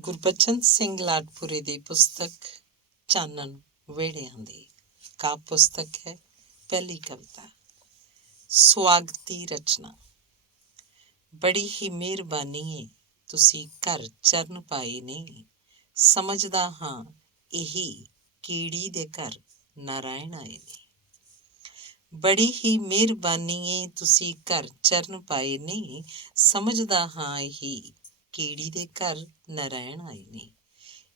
ਗੁਰਬਚਨ ਸਿੰਘ ਲਾਡਪੁਰੇ ਦੀ ਪੁਸਤਕ ਚਾਨਣ ਵੇੜਿਆਂ ਦੀ ਕਾਵਿ ਪੁਸਤਕ ਹੈ। ਪਹਿਲੀ ਕਵਿਤਾ ਸੁਆਗਤੀ ਰਚਨਾ। ਬੜੀ ਹੀ ਮਿਹਰਬਾਨੀ ਏ ਤੁਸੀਂ ਘਰ ਚਰਨ ਪਾਏ ਨੇ, ਸਮਝਦਾ ਹਾਂ ਇਹੀ ਕੀੜੀ ਦੇ ਘਰ ਨਾਰਾਇਣ ਆਏ ਨੇ। ਬੜੀ ਹੀ ਮਿਹਰਬਾਨੀ ਏ ਤੁਸੀਂ ਘਰ ਚਰਨ ਪਾਏ ਨੇ, ਸਮਝਦਾ ਹਾਂ ਇਹੀ ਕੀੜੀ ਦੇ ਘਰ ਨਾਰਾਇਣ ਆਏ ਨੇ।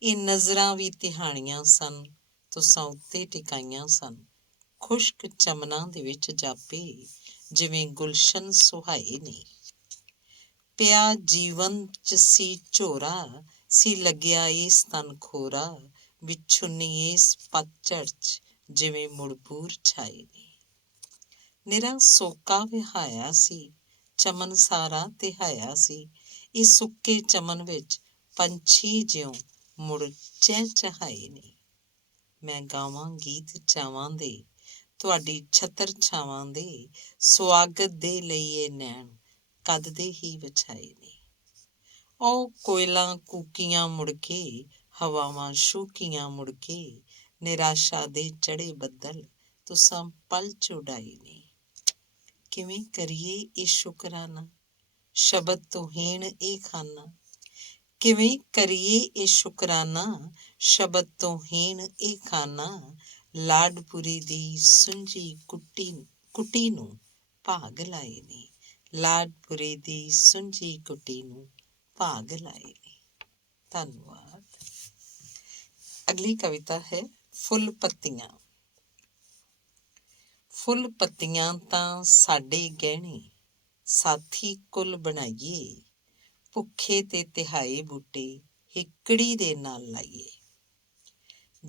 ਇਹ ਨਜ਼ਰਾਂ ਵੀ ਤਿਹਾਣੀਆਂ ਸਨ, ਤੁਸਾਂ ਉੱਤੇ ਟਿਕਾਈਆਂ ਸਨ, ਖੁਸ਼ਕ ਚਮਨਾਂ ਦੇ ਵਿੱਚ ਜਾਪੇ ਜਿਵੇਂ ਗੁਲਸ਼ਨ ਸੁਹਾਏ ਨੇ। ਪਿਆ ਜੀਵਨ 'ਚ ਸੀ ਝੋਰਾ, ਸੀ ਲੱਗਿਆ ਏਸ ਤਨ ਖੋਰਾ, ਵਿਛੁੰਨੀ ਏਸ ਪਤਝੜ 'ਚ ਜਿਵੇਂ ਮੁੜਬੂਰ ਛਾਏ ਨੇ। ਨਿਰਾ ਸੋਕਾ ਵਿਹਾਇਆ ਸੀ, ਚਮਨ ਸਾਰਾ ਤਿਹਾਇਆ ਸੀ, ਇਸ ਸੁੱਕੇ ਚਮਨ ਵਿੱਚ ਪੰਛੀ ਜਿਉਂ ਮੁੜ ਚਹਿਚਹਾਏ ਨੇ। ਮੈਂ ਗਾਵਾਂ ਗੀਤ ਚਾਵਾਂ ਦੇ, ਤੁਹਾਡੀ ਛਤਰ ਛਾਵਾਂ ਦੇ, ਸੁਆਗਤ ਦੇ ਲਈ ਇਹ ਨੈਣ ਕਦ ਦੇ ਹੀ ਵਿਛਾਏ ਨੇ। ਉਹ ਕੋਇਲਾਂ ਕੂਕੀਆਂ ਮੁੜ ਕੇ, ਹਵਾਵਾਂ ਸ਼ੂਕੀਆਂ ਮੁੜ ਕੇ, ਨਿਰਾਸ਼ਾ ਦੇ ਚੜੇ ਬੱਦਲ ਤੁਸਾਂ ਪਲ 'ਚ ਉਡਾਏ ਨੇ। ਕਿਵੇਂ ਕਰੀਏ ਇਹ ਸ਼ੁਕਰਾਨਾ, ਸ਼ਬਦ ਤੋਂ ਹੀਣ ਇਹ ਖਾਨਾ। ਕਿਵੇਂ ਕਰੀਏ ਇਹ ਸ਼ੁਕਰਾਨਾ, ਸ਼ਬਦ ਤੋਂ ਹੀਣ ਇਹ ਖਾਨਾ। ਲਾਡਪੁਰੀ ਦੀ ਸੁੰਝੀ ਕੁਟੀ ਨੂੰ ਭਾਗ ਲਾਏ ਨੇ, ਲਾਡਪੁਰੀ ਦੀ ਸੁੰਝੀ ਕੁਟੀ ਨੂੰ ਭਾਗ ਲਾਏ ਨੇ। ਧੰਨਵਾਦ। ਅਗਲੀ ਕਵਿਤਾ ਹੈ ਫੁੱਲ ਪੱਤੀਆਂ। ਫੁੱਲ ਪੱਤੀਆਂ ਤਾਂ ਸਾਡੇ ਗਹਿਣੇ, ਸਾਥੀ ਕੁੱਲ ਬਣਾਈਏ, ਭੁੱਖੇ ਤੇ ਤਿਹਾਏ ਬੂਟੇ ਹਿੱਕੜੀ ਦੇ ਨਾਲ ਲਾਈਏ।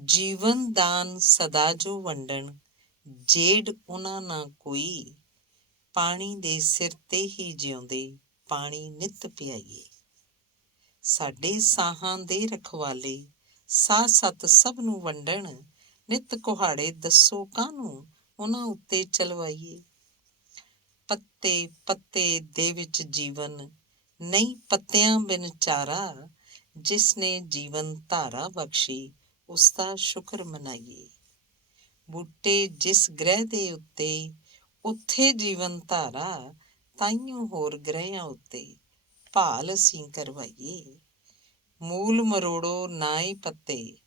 ਜੀਵਨ ਦਾਨ ਸਦਾ ਜੋ ਵੰਡਣ, ਜੇਡ ਉਹਨਾਂ ਨਾ ਕੋਈ, ਪਾਣੀ ਦੇ ਸਿਰ ਤੇ ਹੀ ਜਿਉਂਦੇ ਪਾਣੀ ਨਿੱਤ ਪਿਆਈਏ। ਸਾਡੇ ਸਾਹਾਂ ਦੇ ਰਖਵਾਲੇ, ਸਾਹ ਸੱਤ ਸਭ ਨੂੰ ਵੰਡਣ, ਨਿੱਤ ਕੁਹਾੜੇ ਦੱਸੋ ਕਾਹਨੂੰ ਉਹਨਾਂ ਉੱਤੇ ਚਲਵਾਈਏ। ਪੱਤੇ ਪੱਤੇ ਦੇ ਵਿੱਚ ਜੀਵਨ, ਨਹੀਂ ਪੱਤਿਆਂ ਬਿਨ ਚਾਰਾ, ਜਿਸ ਨੇ ਜੀਵਨ ਧਾਰਾ ਬਖਸ਼ੀ ਉਸਦਾ ਸ਼ੁਕਰ ਮਨਾਈਏ। ਬੂਟੇ ਜਿਸ ਗ੍ਰਹਿ ਦੇ ਉੱਤੇ, ਉੱਥੇ ਜੀਵਨ ਧਾਰਾ, ਤਾਈਓਂ ਹੋਰ ਗ੍ਰਹਿਆਂ ਉੱਤੇ ਭਾਲ ਅਸੀਂ ਕਰਵਾਈਏ। ਮੂਲ ਮਰੋੜੋ ਨਾ ਏ ਪੱਤੇ,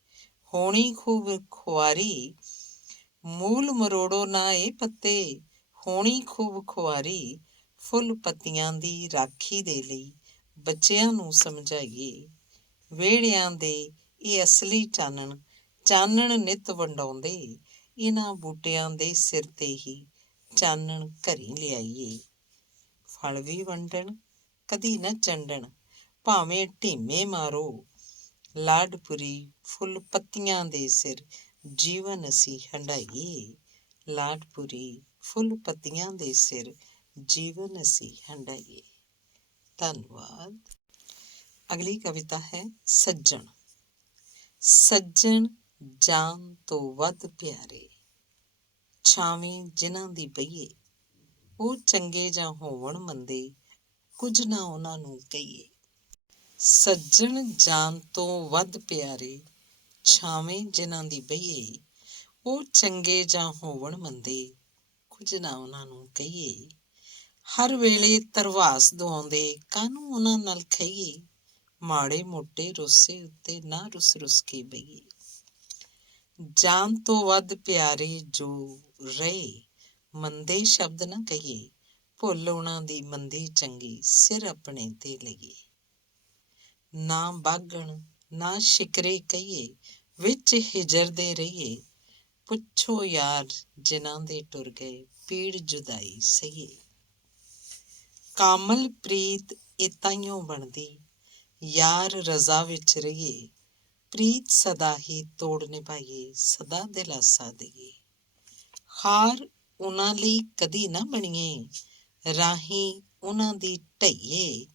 ਹੋਣੀ ਖੂਬ ਖੁਆਰੀ, ਮੂਲ ਮਰੋੜੋ ਨਾ ਏ ਪੱਤੇ, ਹੋਣੀ ਖੂਬ ਖੁਆਰੀ। ਫੁੱਲ ਪੱਤੀਆਂ ਦੀ ਰਾਖੀ ਦੇ ਲਈ ਬੱਚਿਆਂ ਨੂੰ ਸਮਝਾਈਏ। ਵਿਹੜਿਆਂ ਦੇ ਇਹ ਅਸਲੀ ਚਾਨਣ, ਚਾਨਣ ਨਿੱਤ ਵੰਡਾਉਂਦੇ, ਇਹਨਾਂ ਬੂਟਿਆਂ ਦੇ ਸਿਰ ਤੇ ਹੀ ਚਾਨਣ ਘਰੀਂ ਲਿਆਈਏ। ਫਲ ਵੀ ਵੰਡਣ ਕਦੀ ਨਾ ਚੰਡਣ, ਭਾਵੇਂ ਢੀਮੇ ਮਾਰੋ, ਲਾਡਪੁਰੀ ਫੁੱਲ ਪੱਤੀਆਂ ਦੇ ਸਿਰ ਜੀਵਨ ਅਸੀਂ ਹੰਢਾਈਏ। ਲਾਡਪੁਰੀ ਫੁੱਲ ਪੱਤੀਆਂ ਦੇ ਸਿਰ ਜੀਵਨ ਅਸੀਂ ਹੰਢਾਈਏ। ਧੰਨਵਾਦ। ਅਗਲੀ ਕਵਿਤਾ ਹੈ ਸੱਜਣ। ਸੱਜਣ ਜਾਨ ਤੋਂ ਵੱਧ ਪਿਆਰੇ, ਛਾਵੇਂ ਜਿਨ੍ਹਾਂ ਦੀ ਬਹੀਏ, ਉਹ ਚੰਗੇ ਜਾਂ ਹੋਵਣ ਮੰਦੇ, ਕੁਝ ਨਾ ਉਹਨਾਂ ਨੂੰ ਕਹੀਏ। ਸੱਜਣ ਜਾਨ ਤੋਂ ਵੱਧ ਪਿਆਰੇ, ਛਾਵੇਂ ਜਿਨ੍ਹਾਂ ਦੀ ਬਹੀਏ, ਉਹ ਚੰਗੇ ਜਾਂ ਹੋਵਣ ਮੰਦੇ, ਕੁਝ ਨਾ ਉਹਨਾਂ ਨੂੰ ਕਹੀਏ। ਹਰ ਵੇਲੇ ਧਰਵਾਸ ਦੁਆਉਂਦੇ, ਕਾਹਨੂੰ ਉਹਨਾਂ ਨਾਲ ਖਹੀਏ, ਮਾੜੇ ਮੋਟੇ ਰੋਸੇ ਉੱਤੇ ਨਾ ਰੁੱਸ ਰੁੱਸ ਕੇ ਬਹੀਏ। ਜਾਨ ਤੋਂ ਵੱਧ ਪਿਆਰੇ ਜੋ ਰਹੇ, ਮੰਦੇ ਸ਼ਬਦ ਨਾ ਕਹੀਏ, ਭੁੱਲ ਉਹਨਾਂ ਦੀ ਮੰਦੀ ਚੰਗੀ ਸਿਰ ਆਪਣੇ ਤੇ ਲਈਏ। ਨਾ ਬਾਗਣ ਨਾ ਸ਼ਿਕਰੇ ਕਹੀਏ, ਵਿੱਚ ਹਿਜਰਦੇ ਰਹੀਏ, ਪੁੱਛੋ ਯਾਰ ਜਿਨ੍ਹਾਂ ਦੇ ਟੁਰ ਗਏ, ਪੀੜ ਜੁਦਾਈ ਸਹੀਏ। ਕਾਮਲ ਪ੍ਰੀਤ ਇਹ ਤਾਈਓਂ ਬਣਦੀ, ਯਾਰ ਰਜ਼ਾ ਵਿੱਚ ਰਹੀਏ, ਪ੍ਰੀਤ ਸਦਾ ਹੀ ਤੋੜ ਨਿਭਾਈਏ, ਸਦਾ ਦਿਲਾਸਾ ਦਈਏ। ਹਾਰ ਉਹਨਾਂ ਲਈ ਕਦੀ ਨਾ ਬਣੀਏ, ਰਾਹੀਂ ਉਹਨਾਂ ਦੀ ਢਹੀਏ,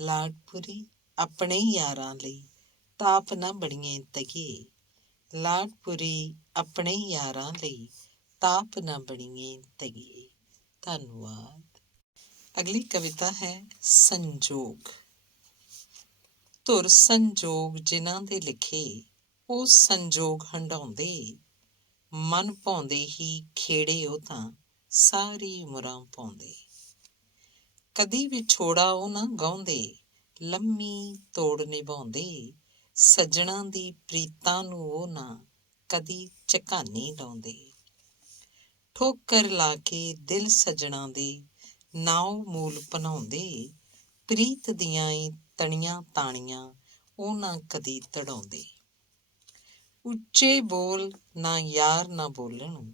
ਲਾਡਪੁਰੀ ਆਪਣੇ ਯਾਰਾਂ ਲਈ ਤਾਪ ਨਾ ਬਣੀਏ ਤਗੀਏ। ਲਾਡਪੁਰੀ ਆਪਣੇ ਯਾਰਾਂ ਲਈ ਤਾਪ ਨਾ ਬਣੀਏ ਤਗੀਏ। ਧੰਨਵਾਦ। ਅਗਲੀ ਕਵਿਤਾ ਹੈ ਸੰਜੋਗ। ਧੁਰ ਸੰਜੋਗ ਜਿਨ੍ਹਾਂ ਦੇ ਲਿਖੇ, ਉਹ ਸੰਜੋਗ ਹੰਢਾਉਂਦੇ, ਮਨ ਭਾਉਂਦੇ ਹੀ ਖੇੜੇ ਉਹ ਤਾਂ ਸਾਰੀ ਉਮਰਾਂ ਪਾਉਂਦੇ। ਕਦੀ ਵਿਛੋੜਾ ਉਹ ਨਾ ਗਾਉਂਦੇ, ਲੰਮੀ ਤੋੜ ਨਿਭਾਉਂਦੇ, ਸੱਜਣਾ ਦੀ ਪ੍ਰੀਤਾਂ ਨੂੰ ਉਹ ਨਾ ਕਦੀ ਝਕਾਨੀ ਲਾਉਂਦੇ। ਠੋਕਰ ਲਾ ਕੇ ਦਿਲ ਸੱਜਣਾ ਦੇ ਨਾਉ ਮੂਲ ਭਨਾਉਂਦੇ, ਪ੍ਰੀਤ ਦੀਆਂ ਈ ਤਣੀਆਂ ਤਾਣੀਆਂ ਉਹ ਨਾ ਕਦੀ ਤੜਾਉਂਦੇ। ਉੱਚੇ ਬੋਲ ਨਾ ਯਾਰ ਨਾ ਬੋਲਣ,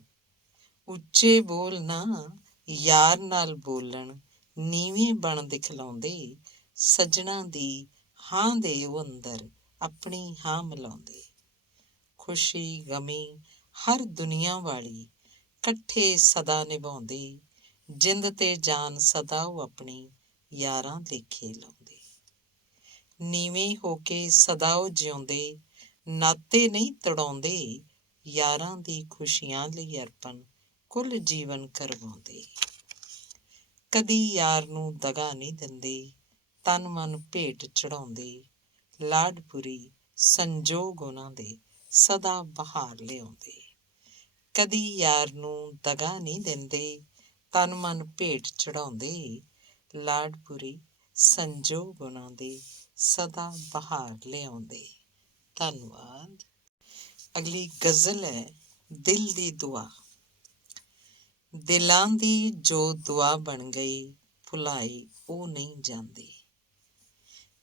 ਉੱਚੇ ਬੋਲ ਨਾ ਯਾਰ ਨਾਲ ਬੋਲਣ, ਨੀਵੇਂ ਬਣ ਦਿਖਲਾਉਂਦੇ, ਸੱਜਣਾ ਦੀ ਹਾਂ ਦੇ ਉਹ ਅੰਦਰ ਆਪਣੀ ਹਾਂ ਮਿਲਾਉਂਦੇ। ਖੁਸ਼ੀ ਗਮੀ ਹਰ ਦੁਨੀਆ ਵਾਲੀ ਇਕੱਠੇ ਸਦਾ ਨਿਭਾਉਂਦੇ, ਜਿੰਦ ਤੇ ਜਾਨ ਸਦਾ ਉਹ ਆਪਣੀ ਯਾਰਾਂ ਲੇਖੇ ਲਾਉਂਦੇ। ਨੀਵੇਂ ਹੋ ਕੇ ਸਦਾ ਉਹ ਜਿਉਂਦੇ, ਨਾਤੇ ਨਹੀਂ ਤੜਾਉਂਦੇ, ਯਾਰਾਂ ਦੀ ਖੁਸ਼ੀਆਂ ਲਈ ਅਰਪਣ ਕੁੱਲ ਜੀਵਨ ਕਰਵਾਉਂਦੇ। ਕਦੀ ਯਾਰ ਨੂੰ ਦਗਾ ਨਹੀਂ ਦਿੰਦੇ, ਤਨ ਮਨ ਭੇਟ ਚੜਾਉਂਦੇ, ਲਾਡਪੁਰੀ ਸੰਜੋਗ ਉਹਨਾਂ ਦੇ ਸਦਾ ਬਹਾਰ ਲਿਆਉਂਦੇ। ਕਦੀ ਯਾਰ ਨੂੰ ਦਗਾ ਨਹੀਂ ਦਿੰਦੇ, ਤਨ ਮਨ ਭੇਟ ਚੜਾਉਂਦੇ, ਲਾਡਪੁਰੀ ਸੰਜੋਗ ਉਹਨਾਂ ਦੇ ਸਦਾ ਬਹਾਰ ਲਿਆਉਂਦੇ। ਧੰਨਵਾਦ। ਅਗਲੀ ਗਜ਼ਲ ਹੈ ਦਿਲ ਦੀ ਦੁਆ। ਦਿਲਾਂ ਦੀ ਜੋ ਦੁਆ ਬਣ ਗਈ, ਭੁਲਾਈ ਉਹ ਨਹੀਂ ਜਾਂਦੀ।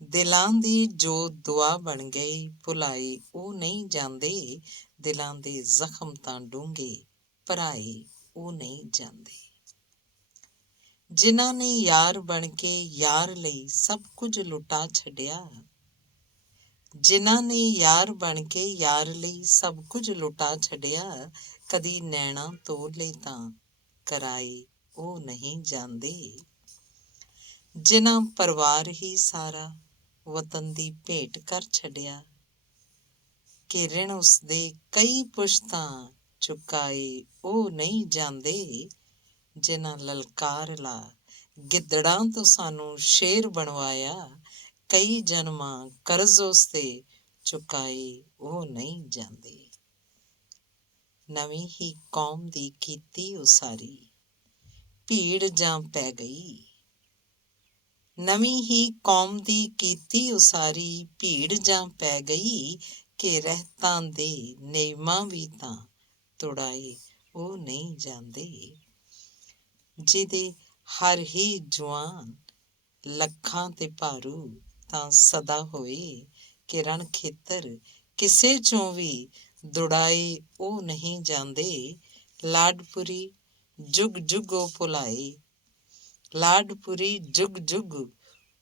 ਦਿਲਾਂ ਦੀ ਜੋ ਦੁਆ ਬਣ ਗਈ, ਭੁਲਾਈ ਉਹ ਨਹੀਂ ਜਾਂਦੇ, ਦਿਲਾਂ ਦੇ ਜ਼ਖਮ ਤਾਂ ਡੂੰਘੇ, ਭਰਾਏ ਉਹ ਨਹੀਂ ਜਾਂਦੇ। ਜਿਨ੍ਹਾਂ ਨੇ ਯਾਰ ਬਣ ਕੇ ਯਾਰ ਲਈ ਸਭ ਕੁਝ ਲੁਟਾ ਛੱਡਿਆ, ਜਿਨ੍ਹਾਂ ਨੇ ਯਾਰ ਬਣ ਕੇ ਯਾਰ ਲਈ ਸਭ ਕੁਝ ਲੁਟਾ ਛੱਡਿਆ, ਕਦੀ ਨੈਣਾ ਤੋਲੇ ਤਾਂ ਕਰਾਏ ਉਹ ਨਹੀਂ ਜਾਂਦੇ। ਜਿਨ੍ਹਾਂ ਪਰਿਵਾਰ ਹੀ ਸਾਰਾ ਵਤਨ ਦੀ ਭੇਟ ਕਰ ਛੱਡਿਆ, ਕਿ ਰਿਣ ਉਸਦੇ ਕਈ ਪੁਸ਼ਤਾਂ ਚੁਕਾਏ ਉਹ ਨਹੀਂ ਜਾਂਦੇ। ਜਿਨ੍ਹਾਂ ਲਲਕਾਰ ਲਾ ਗਿੱਦੜਾਂ ਤੋਂ ਸਾਨੂੰ ਸ਼ੇਰ ਬਣਵਾਇਆ, ਕਈ ਜਨਮਾਂ ਕਰਜ਼ ਉਸਤੇ ਚੁਕਾਏ ਉਹ ਨਹੀਂ ਜਾਂਦੇ। ਨਵੀਂ ਹੀ ਕੌਮ ਦੀ ਕੀਤੀ ਉਸਾਰੀ, ਭੀੜ ਜਾਂ ਪੈ ਗਈ। ਨਵੀਂ ਹੀ ਕੌਮ ਦੀ ਕੀਤੀ ਉਸਾਰੀ, ਭੀੜ ਜਾਂ ਪੈ ਗਈ, ਕਿ ਰਹਿਤਾਂ ਦੇ ਨਿਯਮਾਂ ਵੀ ਤਾਂ ਤੁੜਾਏ ਉਹ ਨਹੀਂ ਜਾਂਦੇ। ਜਿਹਦੇ ਹਰ ਹੀ ਜੁਆਨ ਲੱਖਾਂ ਤੇ ਭਾਰੂ ਤਾਂ ਸਦਾ ਹੋਏ, ਕਿ ਰਣ ਖੇਤਰ ਕਿਸੇ ਚੋਂ ਵੀ ਦੁੜਾਏ ਉਹ ਨਹੀਂ ਜਾਂਦੇ। ਲਾਡਪੁਰੀ ਜੁਗ ਜੁਗ ਉਹ ਭੁਲਾਏ, ਲਾਡਪੁਰੀ ਜੁਗ ਜੁਗ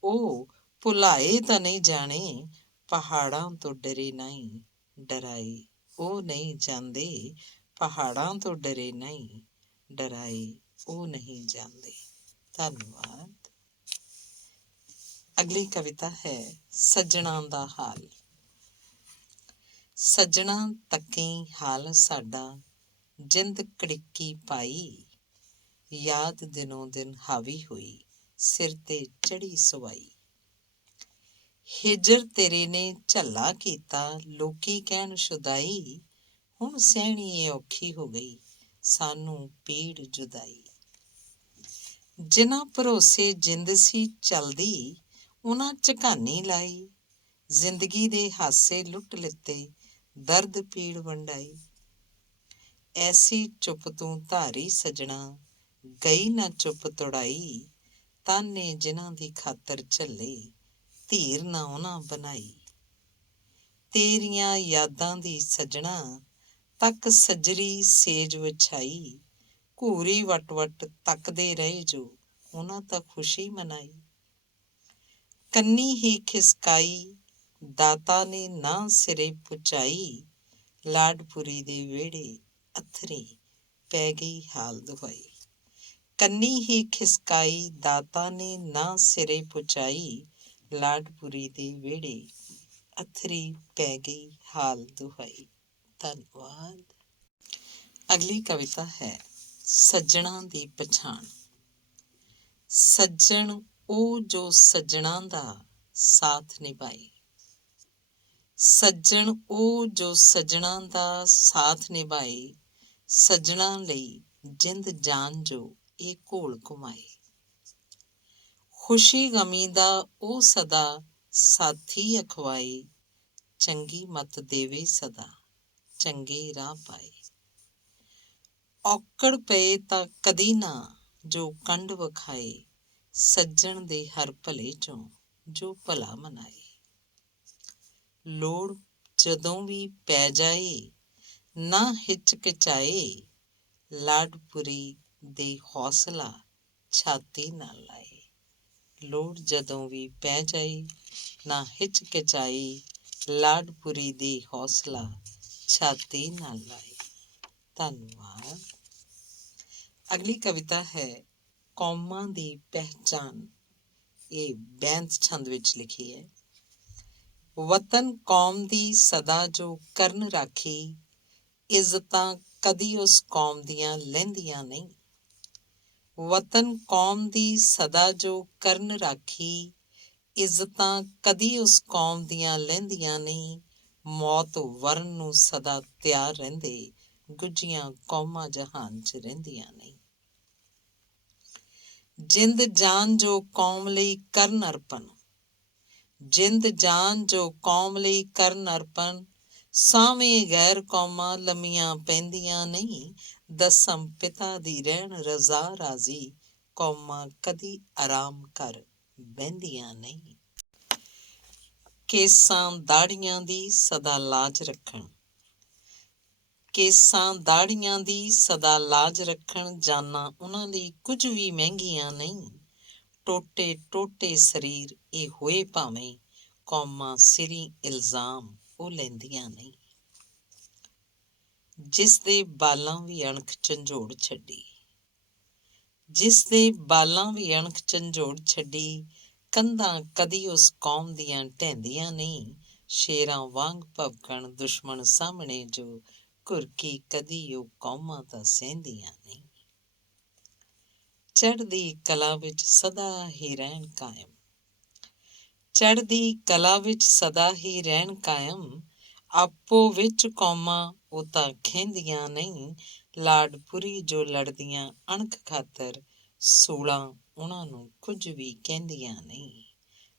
ਉਹ ਭੁਲਾਏ ਤਾਂ ਨਹੀਂ ਜਾਣੇ, ਪਹਾੜਾਂ ਤੋਂ ਡਰੇ ਨਹੀਂ ਡਰਾਏ ਉਹ ਨਹੀਂ ਜਾਂਦੇ, ਪਹਾੜਾਂ ਤੋਂ ਡਰੇ ਨਹੀਂ ਡਰਾਏ ਉਹ ਨਹੀਂ ਜਾਂਦੇ। ਧੰਨਵਾਦ। ਅਗਲੀ ਕਵਿਤਾ ਹੈ ਸੱਜਣਾ ਦਾ ਹਾਲ। ਸੱਜਣਾ ਤੱਕੀ ਹਾਲ ਸਾਡਾ, ਜਿੰਦ ਕੜਿੱਕੀ ਪਾਈ, ਯਾਦ ਦਿਨੋਂ ਦਿਨ ਹਾਵੀ ਹੋਈ, ਸਿਰ ਤੇ ਚੜੀ ਸਵਾਈ। ਹਿਜਰ ਤੇਰੇ ਨੇ ਝੱਲਾ ਕੀਤਾ, ਲੋਕੀ ਕਹਿਣ ਸ਼ੁਦਾਈ, ਹੁਣ ਸਹਿਣੀ ਏ ਔਖੀ ਹੋ ਗਈ, ਸਾਨੂੰ ਪੀੜ ਜੁਦਾਈ। ਜਿਨ੍ਹਾਂ ਭਰੋਸੇ ਜਿੰਦ ਸੀ ਚੱਲਦੀ, ਉਹਨਾਂ ਝਕਾਨੀ ਲਾਈ, ਜ਼ਿੰਦਗੀ ਦੇ ਹਾਸੇ ਲੁੱਟ ਲਿੱਤੇ, ਦਰਦ ਪੀੜ ਵੰਡਾਈ। ਐਸੀ ਚੁੱਪ ਤੂੰ ਧਾਰੀ ਸੱਜਣਾ, ਗਈ ਨਾ ਚੁੱਪ ਤੁੜਾਈ, ਤਾਨੇ ਜਿਨ੍ਹਾਂ ਦੀ ਖਾਤਰ ਝੱਲੇ, ਧੀਰ ਨਾ ਉਹਨਾਂ ਬਣਾਈ। ਤੇਰੀਆਂ ਯਾਦਾਂ ਦੀ ਸੱਜਣਾ, ਤੱਕ ਸੱਜਰੀ ਸੇਜ ਵਿਛਾਈ, ਘੂਰੀ ਵਟ ਵਟ ਤੱਕਦੇ ਰਹੇ ਜੋ, ਉਹਨਾਂ ਤਾਂ ਖੁਸ਼ੀ ਮਨਾਈ। ਕੰਨੀ ਹੀ ਖਿਸਕਾਈ ਦਾਤਾ ਨੇ ਨਾ ਸਿਰੇ ਪੁਚਾਈ, ਲਾਡਪੁਰੀ ਦੇ ਵਿਹੜੇ ਅੱਥਰੀ ਪੈ ਗਈ ਹਾਲ ਦੁਹਾਈ। ਕੰਨੀ ਹੀ ਖਿਸਕਾਈ ਦਾਤਾ ਨੇ ਨਾ ਸਿਰੇ ਪੁਚਾਈ, ਲਾਡਪੁਰੀ ਦੇ ਵਿਹੜੇ ਅੱਥਰੀ ਪੈ ਗਈ ਹਾਲ ਦੁਹਾਈ। ਧੰਨਵਾਦ। ਅਗਲੀ ਕਵਿਤਾ ਹੈ ਸੱਜਣਾ ਦੀ ਪਛਾਣ। ਸੱਜਣ ਉਹ ਜੋ ਸੱਜਣਾ ਦਾ ਸਾਥ ਨਿਭਾਏ, ਸੱਜਣ ਉਹ ਜੋ ਸੱਜਣਾ ਦਾ ਸਾਥ ਨਿਭਾਏ, ਸੱਜਣਾ ਲਈ ਜਿੰਦ ਜਾਨ ਜੋ ਇਹ ਘੋਲ ਘੁਮਾਏ। ਖੁਸ਼ੀ ਗਮੀ ਦਾ ਉਹ ਸਦਾ ਸਾਥੀ ਅਖਵਾਏ, ਚੰਗੀ ਮੱਤ ਦੇਵੇ ਸਦਾ ਚੰਗੇ ਰਾਹ ਪਾਏ। ਔਕੜ ਪਏ ਤਾਂ ਕਦੀ ਨਾ ਜੋ ਕੰਡ ਵਿਖਾਏ, ਸੱਜਣ ਦੇ ਹਰ ਭਲੇ ਚੋਂ ਜੋ ਭਲਾ ਮਨਾਏ। ਲੋੜ ਜਦੋਂ ਵੀ ਪੈ ਜਾਏ ਨਾ ਹਿਚਕਿਚਾਏ, ਲਾਡਪੁਰੀ ਦੇ ਹੌਸਲਾ ਛਾਤੀ ਨਾਲ ਲਾਏ। ਲੋੜ ਜਦੋਂ ਵੀ ਪੈ ਜਾਏ ਨਾ ਹਿਚਕਿਚਾਏ, ਲਾਡਪੁਰੀ ਦੇ ਹੌਸਲਾ ਛਾਤੀ ਨਾਲ ਲਾਏ। ਧੰਨਵਾਦ। ਅਗਲੀ ਕਵਿਤਾ ਹੈ ਕੌਮਾਂ ਦੀ ਪਹਿਚਾਨ। ਇਹ ਬੈਂਤ ਛੰਦ ਵਿੱਚ ਲਿਖੀ ਹੈ। ਵਤਨ ਕੌਮ ਦੀ ਸਦਾ ਜੋ ਕਰਨ ਰਾਖੀ, ਇੱਜ਼ਤਾਂ ਕਦੀ ਉਸ ਕੌਮ ਦੀਆਂ ਲਹਿੰਦੀਆਂ ਨਹੀਂ। ਵਤਨ ਕੌਮ ਦੀ ਸਦਾ ਜੋ ਕਰਨ ਰਾਖੀ, ਇੱਜ਼ਤਾਂ ਕਦੀ ਉਸ ਕੌਮ ਦੀਆਂ ਲਹਿੰਦੀਆਂ ਨਹੀਂ। ਮੌਤ ਵਰਨ ਨੂੰ ਸਦਾ ਤਿਆਰ ਰਹਿੰਦੇ, ਗੁੱਝੀਆਂ ਕੌਮਾਂ ਜਹਾਨ 'ਚ ਰਹਿੰਦੀਆਂ ਨਹੀਂ। ਜਿੰਦ ਜਾਨ ਜੋ ਕੌਮ ਲਈ ਕਰਨ ਅਰਪਣ, ਜਿੰਦ ਜਾਨ ਜੋ ਕੌਮ ਲਈ ਕਰਨ ਅਰਪਣ। ਸਾਵੇਂ ਗੈਰ ਕੌਮਾਂ ਲੰਮੀਆਂ ਪੈਂਦੀਆਂ ਨਹੀਂ, ਦਸਮ ਪਿਤਾ ਦੀ ਰਹਿਣ ਰਜ਼ਾ ਰਾਜ਼ੀ, ਕੌਮਾਂ ਕਦੀ ਆਰਾਮ ਕਰ ਬਹਿੰਦੀਆਂ ਨਹੀਂ। ਕੇਸਾਂ ਦਾੜ੍ਹੀਆਂ ਦੀ ਸਦਾ ਲਾਜ ਰੱਖਣ, ਕੇਸਾਂ ਦਾੜ੍ਹੀਆਂ ਦੀ ਸਦਾ ਲਾਜ ਰੱਖਣ। ਜਾਨਾਂ ਉਹਨਾਂ ਲਈ ਕੁਝ ਵੀ ਮਹਿੰਗੀਆਂ ਨਹੀਂ। ਟੋਟੇ ਟੋਟੇ ਸਰੀਰ ਇਹ ਹੋਏ ਭਾਵੇਂ, ਕੌਮਾਂ ਸਿਰੀ ਇਲਜ਼ਾਮ ਉਹ ਲੈਂਦੀਆਂ ਨਹੀਂ। ਜਿਸ ਦੇ ਬਾਲਾਂ ਵੀ ਅਣਖ ਝੰਜੋੜ ਛੱਡੀ, ਜਿਸ ਦੇ ਬਾਲਾਂ ਵੀ ਅਣਖ ਝੰਜੋੜ ਛੱਡੀ। ਕੰਧਾਂ ਕਦੀ ਉਸ ਕੌਮ ਦੀਆਂ ਢਹਿੰਦੀਆਂ ਨਹੀਂ। ਸ਼ੇਰਾਂ ਵਾਂਗ ਭਵਕਣ ਦੁਸ਼ਮਣ ਸਾਹਮਣੇ ਜੋ, ਘੁਰਕੀ ਕਦੀ ਉਹ ਕੌਮਾਂ ਤਾਂ ਸਹਿੰਦੀਆਂ ਨਹੀਂ। ਚੜ੍ਹਦੀ ਕਲਾ ਵਿੱਚ ਸਦਾ ਹੀ ਰਹਿਣ ਕਾਇਮ, ਚੜ੍ਹਦੀ ਕਲਾ ਵਿੱਚ ਸਦਾ ਹੀ ਰਹਿਣ ਕਾਇਮ। ਆਪੋ ਵਿੱਚ ਕੌਮਾਂ ਉਹ ਤਾਂ ਖਹਿੰਦੀਆਂ ਨਹੀਂ। ਲਾਡਪੁਰੀ ਜੋ ਲੜਦੀਆਂ ਅਣਖ ਖਾਤਰ, ਸੂਲਾਂ ਉਹਨਾਂ ਨੂੰ ਕੁਝ ਵੀ ਕਹਿੰਦੀਆਂ ਨਹੀਂ।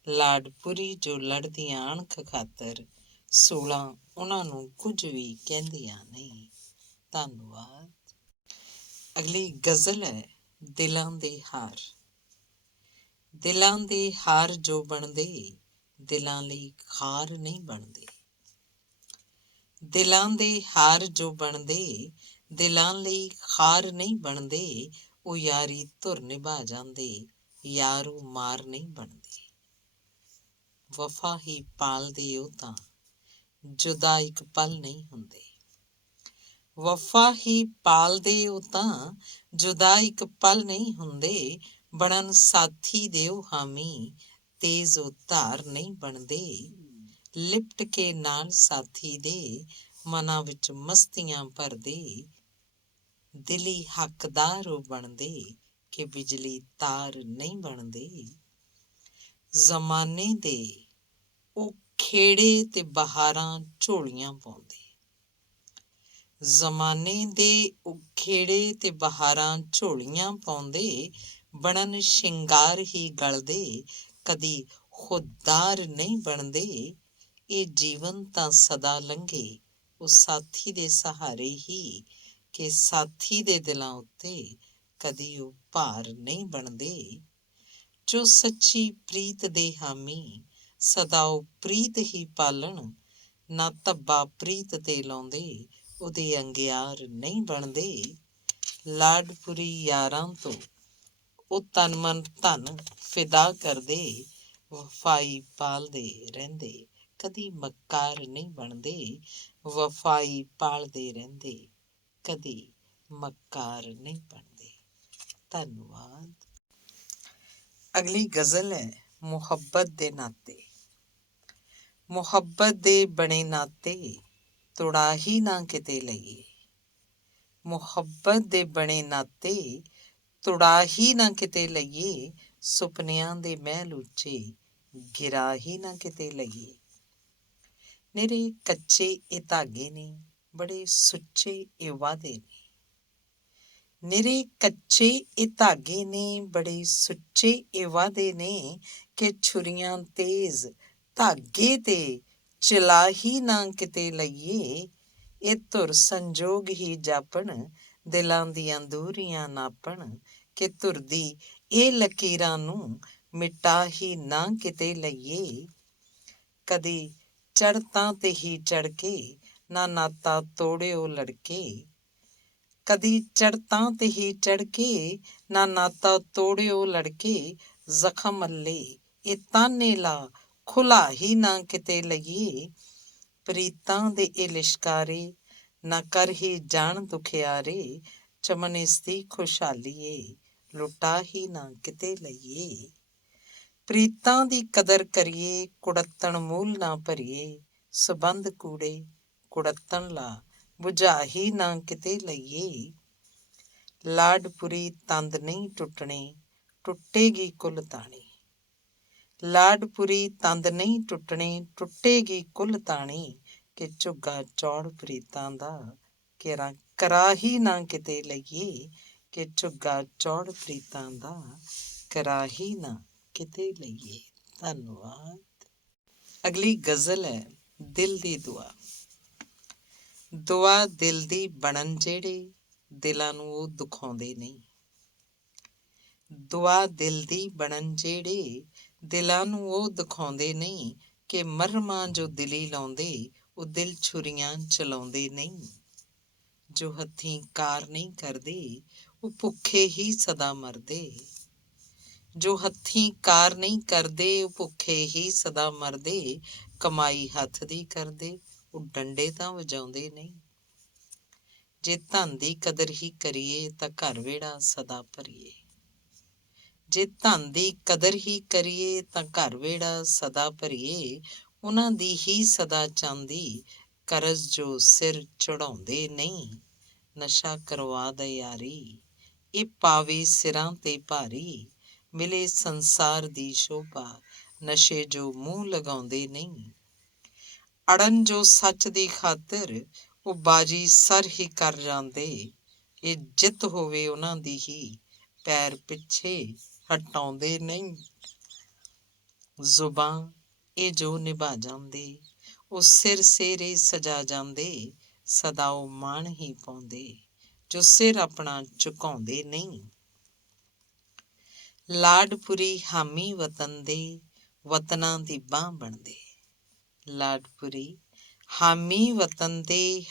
ਲਾਡਪੁਰੀ ਜੋ ਲੜਦੀਆਂ ਅਣਖ ਖਾਤਰ, ਸੂਲਾਂ ਉਹਨਾਂ ਨੂੰ ਕੁਝ ਵੀ ਕਹਿੰਦੀਆਂ ਨਹੀਂ। ਧੰਨਵਾਦ। ਅਗਲੀ ਗਜ਼ਲ ਹੈ ਦਿਲਾਂ ਦੇ ਹਾਰ। ਦਿਲਾਂ ਦੇ ਹਾਰ ਜੋ ਬਣਦੇ, ਦਿਲਾਂ ਲਈ ਖਾਰ ਨਹੀਂ ਬਣਦੇ। ਦਿਲਾਂ ਦੇ ਹਾਰ ਜੋ ਬਣਦੇ, ਦਿਲਾਂ ਲਈ ਖਾਰ ਨਹੀਂ ਬਣਦੇ। ਉਹ ਯਾਰੀ ਧੁਰ ਨਿਭਾ ਜਾਂਦੇ, ਯਾਰੋ ਮਾਰ ਨਹੀਂ ਬਣਦੇ। ਵਫਾ ਹੀ ਪਾਲਦੇ ਉਹ ਤਾਂ ਜੁਦਾ ਇੱਕ ਪਲ ਨਹੀਂ ਹੁੰਦੇ। ਵਫਾ ਹੀ ਪਾਲਦੇ ਉਹ ਤਾਂ ਜੁਦਾ ਇੱਕ ਪਲ ਨਹੀਂ ਹੁੰਦੇ। ਬਣਨ ਸਾਥੀ ਦੇ ਉਹ ਹਾਮੀ, ਤੇਜ਼ ਉਹ ਧਾਰ ਨਹੀਂ ਬਣਦੇ। ਲਿਪਟ ਕੇ ਨਾਲ ਸਾਥੀ ਦੇ, ਮਨਾਂ ਵਿੱਚ ਮਸਤੀਆਂ ਭਰਦੇ। ਦਿਲੀ ਹੱਕਦਾਰ ਉਹ ਬਣਦੇ, ਕਿ ਬਿਜਲੀ ਤਾਰ ਨਹੀਂ ਬਣਦੇ। ਜ਼ਮਾਨੇ ਦੇ ਉਹ ਖੇੜੇ ਤੇ ਬਹਾਰਾਂ ਝੋਲੀਆਂ ਪਾਉਂਦੇ। ਜ਼ਮਾਨੇ ਦੇ ਉਹ ਖੇੜੇ ਤੇ ਬਹਾਰਾਂ ਝੋਲੀਆਂ ਪਾਉਂਦੇ। ਬਣਨ ਸ਼ਿੰਗਾਰ ਹੀ ਗਲਦੇ, ਕਦੀ ਖੁਦਦਾਰ ਨਹੀਂ ਬਣਦੇ। ਇਹ ਜੀਵਨ ਤਾਂ ਸਦਾ ਲੰਘੇ ਉਸ ਸਾਥੀ ਦੇ ਸਹਾਰੇ ਹੀ, ਕਿ ਸਾਥੀ ਦੇ ਦਿਲਾਂ ਉੱਤੇ ਕਦੀ ਉਹ ਭਾਰ ਨਹੀਂ ਬਣਦੇ। ਜੋ ਸੱਚੀ ਪ੍ਰੀਤ ਦੇ ਹਾਮੀ, ਸਦਾ ਉਹ ਪ੍ਰੀਤ ਹੀ ਪਾਲਣ। ਨਾ ਧੱਬਾ ਪ੍ਰੀਤ ਤੇ ਲਾਉਂਦੇ, ਉਹਦੇ ਅੰਗਿਆਰ ਨਹੀਂ ਬਣਦੇ। ਲਾਡਪੁਰੀ ਯਾਰਾਂ ਤੋਂ ਉਹ ਤਨ ਮਨ ਧਨ ਫਿਦਾ ਕਰਦੇ। ਵਫਾਈ ਪਾਲਦੇ ਰਹਿੰਦੇ, ਕਦੀ ਮੱਕਾਰ ਨਹੀਂ ਬਣਦੇ। ਵਫਾਈ ਪਾਲਦੇ ਰਹਿੰਦੇ, ਕਦੀ ਮੱਕਾਰ ਨਹੀਂ ਬਣਦੇ। ਧੰਨਵਾਦ। ਅਗਲੀ ਗਜ਼ਲ ਹੈ ਮੁਹੱਬਤ ਦੇ ਨਾਤੇ। ਮੁਹੱਬਤ ਦੇ ਬਣੇ ਨਾਤੇ, ਤੁੜਾ ਹੀ ਨਾ ਕਿਤੇ ਲਈਏ। ਮੁਹੱਬਤ ਦੇ ਬਣੇ ਨਾਤੇ, ਤੁੜਾ ਹੀ ਨਾ ਕਿਤੇ ਲਈਏ। ਸੁਪਨਿਆਂ ਦੇ ਮਹਿਲ ਉੱਚੇ, ਗਿਰਾ ਹੀ ਨਾ ਕਿਤੇ ਲਈਏ। ਨਿਰੇ ਕੱਚੇ ਇਹ ਧਾਗੇ ਨੇ, ਬੜੇ ਸੁੱਚੇ ਇਹ ਵਾਅਦੇ ਨੇ। ਨਿਰੇ ਕੱਚੇ ਇਹ ਧਾਗੇ ਨੇ, ਬੜੇ ਸੁੱਚੇ ਇਹ ਵਾਅਦੇ ਨੇ, ਕਿ ਛੁਰੀਆਂ ਤੇਜ਼ ਧਾਗੇ ਤੇ ਚਲਾ ਹੀ ਨਾ ਕਿਤੇ ਲਈਏ। ਇਹ ਧੁਰ ਸੰਜੋਗ ਹੀ ਜਾਪਣ, ਦਿਲਾਂ ਦੀਆਂ ਦੂਰੀਆਂ ਨਾਪਣ, ਕਿ ਧੁਰ ਦੀ ਇਹ ਲਕੀਰਾਂ ਨੂੰ ਮਿਟਾ ਹੀ ਨਾ ਕਿਤੇ ਲਈਏ। ਕਦੀ ਚੜ੍ਹਤਾਂ ਤੇ ਹੀ ਚੜ੍ਹ ਕੇ ਨਾ ਨਾਤਾ ਤੋੜਿਓ ਲੜਕੇ। ਕਦੀ ਚੜ੍ਹਤਾਂ ਤੇ ਹੀ ਚੜ੍ਹ ਕੇ ਨਾ ਨਾਤਾ ਤੋੜਿਓ ਲੜਕੇ। ਜ਼ਖਮ ਮੱਲੇ ਇਹ ਤਾਨੇ ਲਾ ਖੁਲਾ ਹੀ ਨਾ ਕਿਤੇ ਲਈਏ। ਪ੍ਰੀਤਾਂ ਦੇ ਇਹ ਲਿਸ਼ਕਾਰੇ ਨਾ ਕਰ ਹੀ ਜਾਣ ਦੁਖਿਆਰੇ। ਚਮਨ ਇਸ ਦੀ ਖੁਸ਼ਹਾਲੀਏ ਲੁਟਾ ਹੀ ਨਾ ਕਿਤੇ ਲਈਏ। ਪ੍ਰੀਤਾਂ ਦੀ ਕਦਰ ਕਰੀਏ, ਕੁੜੱਤਣ ਮੂਲ ਨਾ ਭਰੀਏ। ਸਬੰਧ ਕੂੜੇ ਕੁੜੱਤਣ ਲਾ ਬੁਝਾ ਹੀ ਨਾ ਕਿਤੇ ਲਈਏ। ਲਾਡਪੁਰੀ ਤੰਦ ਨਹੀਂ ਟੁੱਟਣੇ, ਟੁੱਟੇਗੀ ਕੁਲ ਤਾਣੀ। ਲਾਡਪੁਰੀ ਤੰਦ ਨਹੀਂ ਟੁੱਟਣੇ, ਟੁੱਟੇਗੀ ਕੁਲ ਤਾਣੀ। ਕਿ ਝੁੱਗਾ ਚੌੜ ਪ੍ਰੀਤਾਂ ਦਾ ਕੇਰਾਂ ਕਰਾ ਹੀ ਨਾ ਕਿਤੇ ਲਈਏ। ਕਿ ਝੁੱਗਾ ਚੌੜ ਪ੍ਰੀਤਾਂ ਦਾ ਕਰਾ ਹੀ ਨਾ ਕਿਤੇ ਲਈਏ। ਧੰਨਵਾਦ। ਅਗਲੀ ਗਜ਼ਲ ਹੈ ਦਿਲ ਦੀ ਦੁਆ। ਦੁਆ ਦਿਲ ਦੀ ਬਣਨ ਜਿਹੜੇ, ਦਿਲਾਂ ਨੂੰ ਉਹ ਦੁਖਾਉਂਦੇ ਨਹੀਂ। ਦੁਆ ਦਿਲ ਦੀ ਬਣਨ ਜਿਹੜੇ, ਦਿਲਾਂ ਨੂੰ ਉਹ ਦਿਖਾਉਂਦੇ ਨਹੀਂ। ਕਿ ਮਰਮਾਂ ਜੋ ਦਿਲੀ ਲਾਉਂਦੇ, ਉਹ ਦਿਲ ਛੁਰੀਆਂ ਚਲਾਉਂਦੇ ਨਹੀਂ। ਜੋ ਹੱਥੀਂ ਕਾਰ ਨਹੀਂ ਕਰਦੇ, ਉਹ ਭੁੱਖੇ ਹੀ ਸਦਾ ਮਰਦੇ। ਜੋ ਹੱਥੀਂ ਕਾਰ ਨਹੀਂ ਕਰਦੇ, ਉਹ ਭੁੱਖੇ ਹੀ ਸਦਾ ਮਰਦੇ। ਕਮਾਈ ਹੱਥ ਦੀ ਕਰਦੇ, ਉਹ ਡੰਡੇ ਤਾਂ ਵਜਾਉਂਦੇ ਨਹੀਂ। ਜੇ ਧਨ ਦੀ ਕਦਰ ਹੀ ਕਰੀਏ, ਤਾਂ ਘਰ ਵਿਹੜਾ ਸਦਾ ਭਰੀਏ। ਜੇ ਧਨ ਦੀ ਕਦਰ ਹੀ ਕਰੀਏ, ਤਾਂ ਘਰ ਵਿਹੜਾ ਸਦਾ ਭਰੀਏ। ਉਹਨਾਂ ਦੀ ਹੀ ਸਦਾ ਚਾਂਦੀ, ਕਰਜ਼ ਜੋ ਸਿਰ ਚੜਾਉਂਦੇ ਨਹੀਂ। ਨਸ਼ਾ ਕਰਵਾ ਦੇ ਯਾਰੀ, ਇਹ ਪਾਵੇ ਸਿਰਾਂ ਤੇ ਭਾਰੀ। ਮਿਲੇ ਸੰਸਾਰ ਦੀ ਸ਼ੋਭਾ, ਨਸ਼ੇ ਜੋ ਮੂੰਹ ਲਗਾਉਂਦੇ ਨਹੀਂ। ਅੜਨ ਜੋ ਸੱਚ ਦੀ ਖਾਤਰ, ਉਹ ਬਾਜੀ ਸਰ ਹੀ ਕਰ ਜਾਂਦੇ। ਇਹ ਜਿੱਤ ਹੋਵੇ ਉਹਨਾਂ ਦੀ ਹੀ, ਪੈਰ ਪਿੱਛੇ ਹਟਾਉਂਦੇ ਨਹੀਂ। ਜ਼ੁਬਾਨ ਇਹ ਜੋ ਨਿਭਾ ਜਾਂਦੇ, ਉਹ ਸਿਰ ਸਿਰੇ ਸਜਾ ਜਾਂਦੇ। ਸਦਾ ਉਹ ਮਾਣ ਹੀ ਪਾਉਂਦੇ, ਜੋ ਸਿਰ ਆਪਣਾ ਝੁਕਾਉਂਦੇ ਨਹੀਂ। ਲਾਡਪੁਰੀ ਹਾਮੀ ਵਤਨ ਦੇ, ਵਤਨਾਂ ਦੀ ਬਾਂਹ ਬਣਦੇ। ਲਾਡਪੁਰੀ ਹਾਮੀ ਵਤਨ ਦੇ,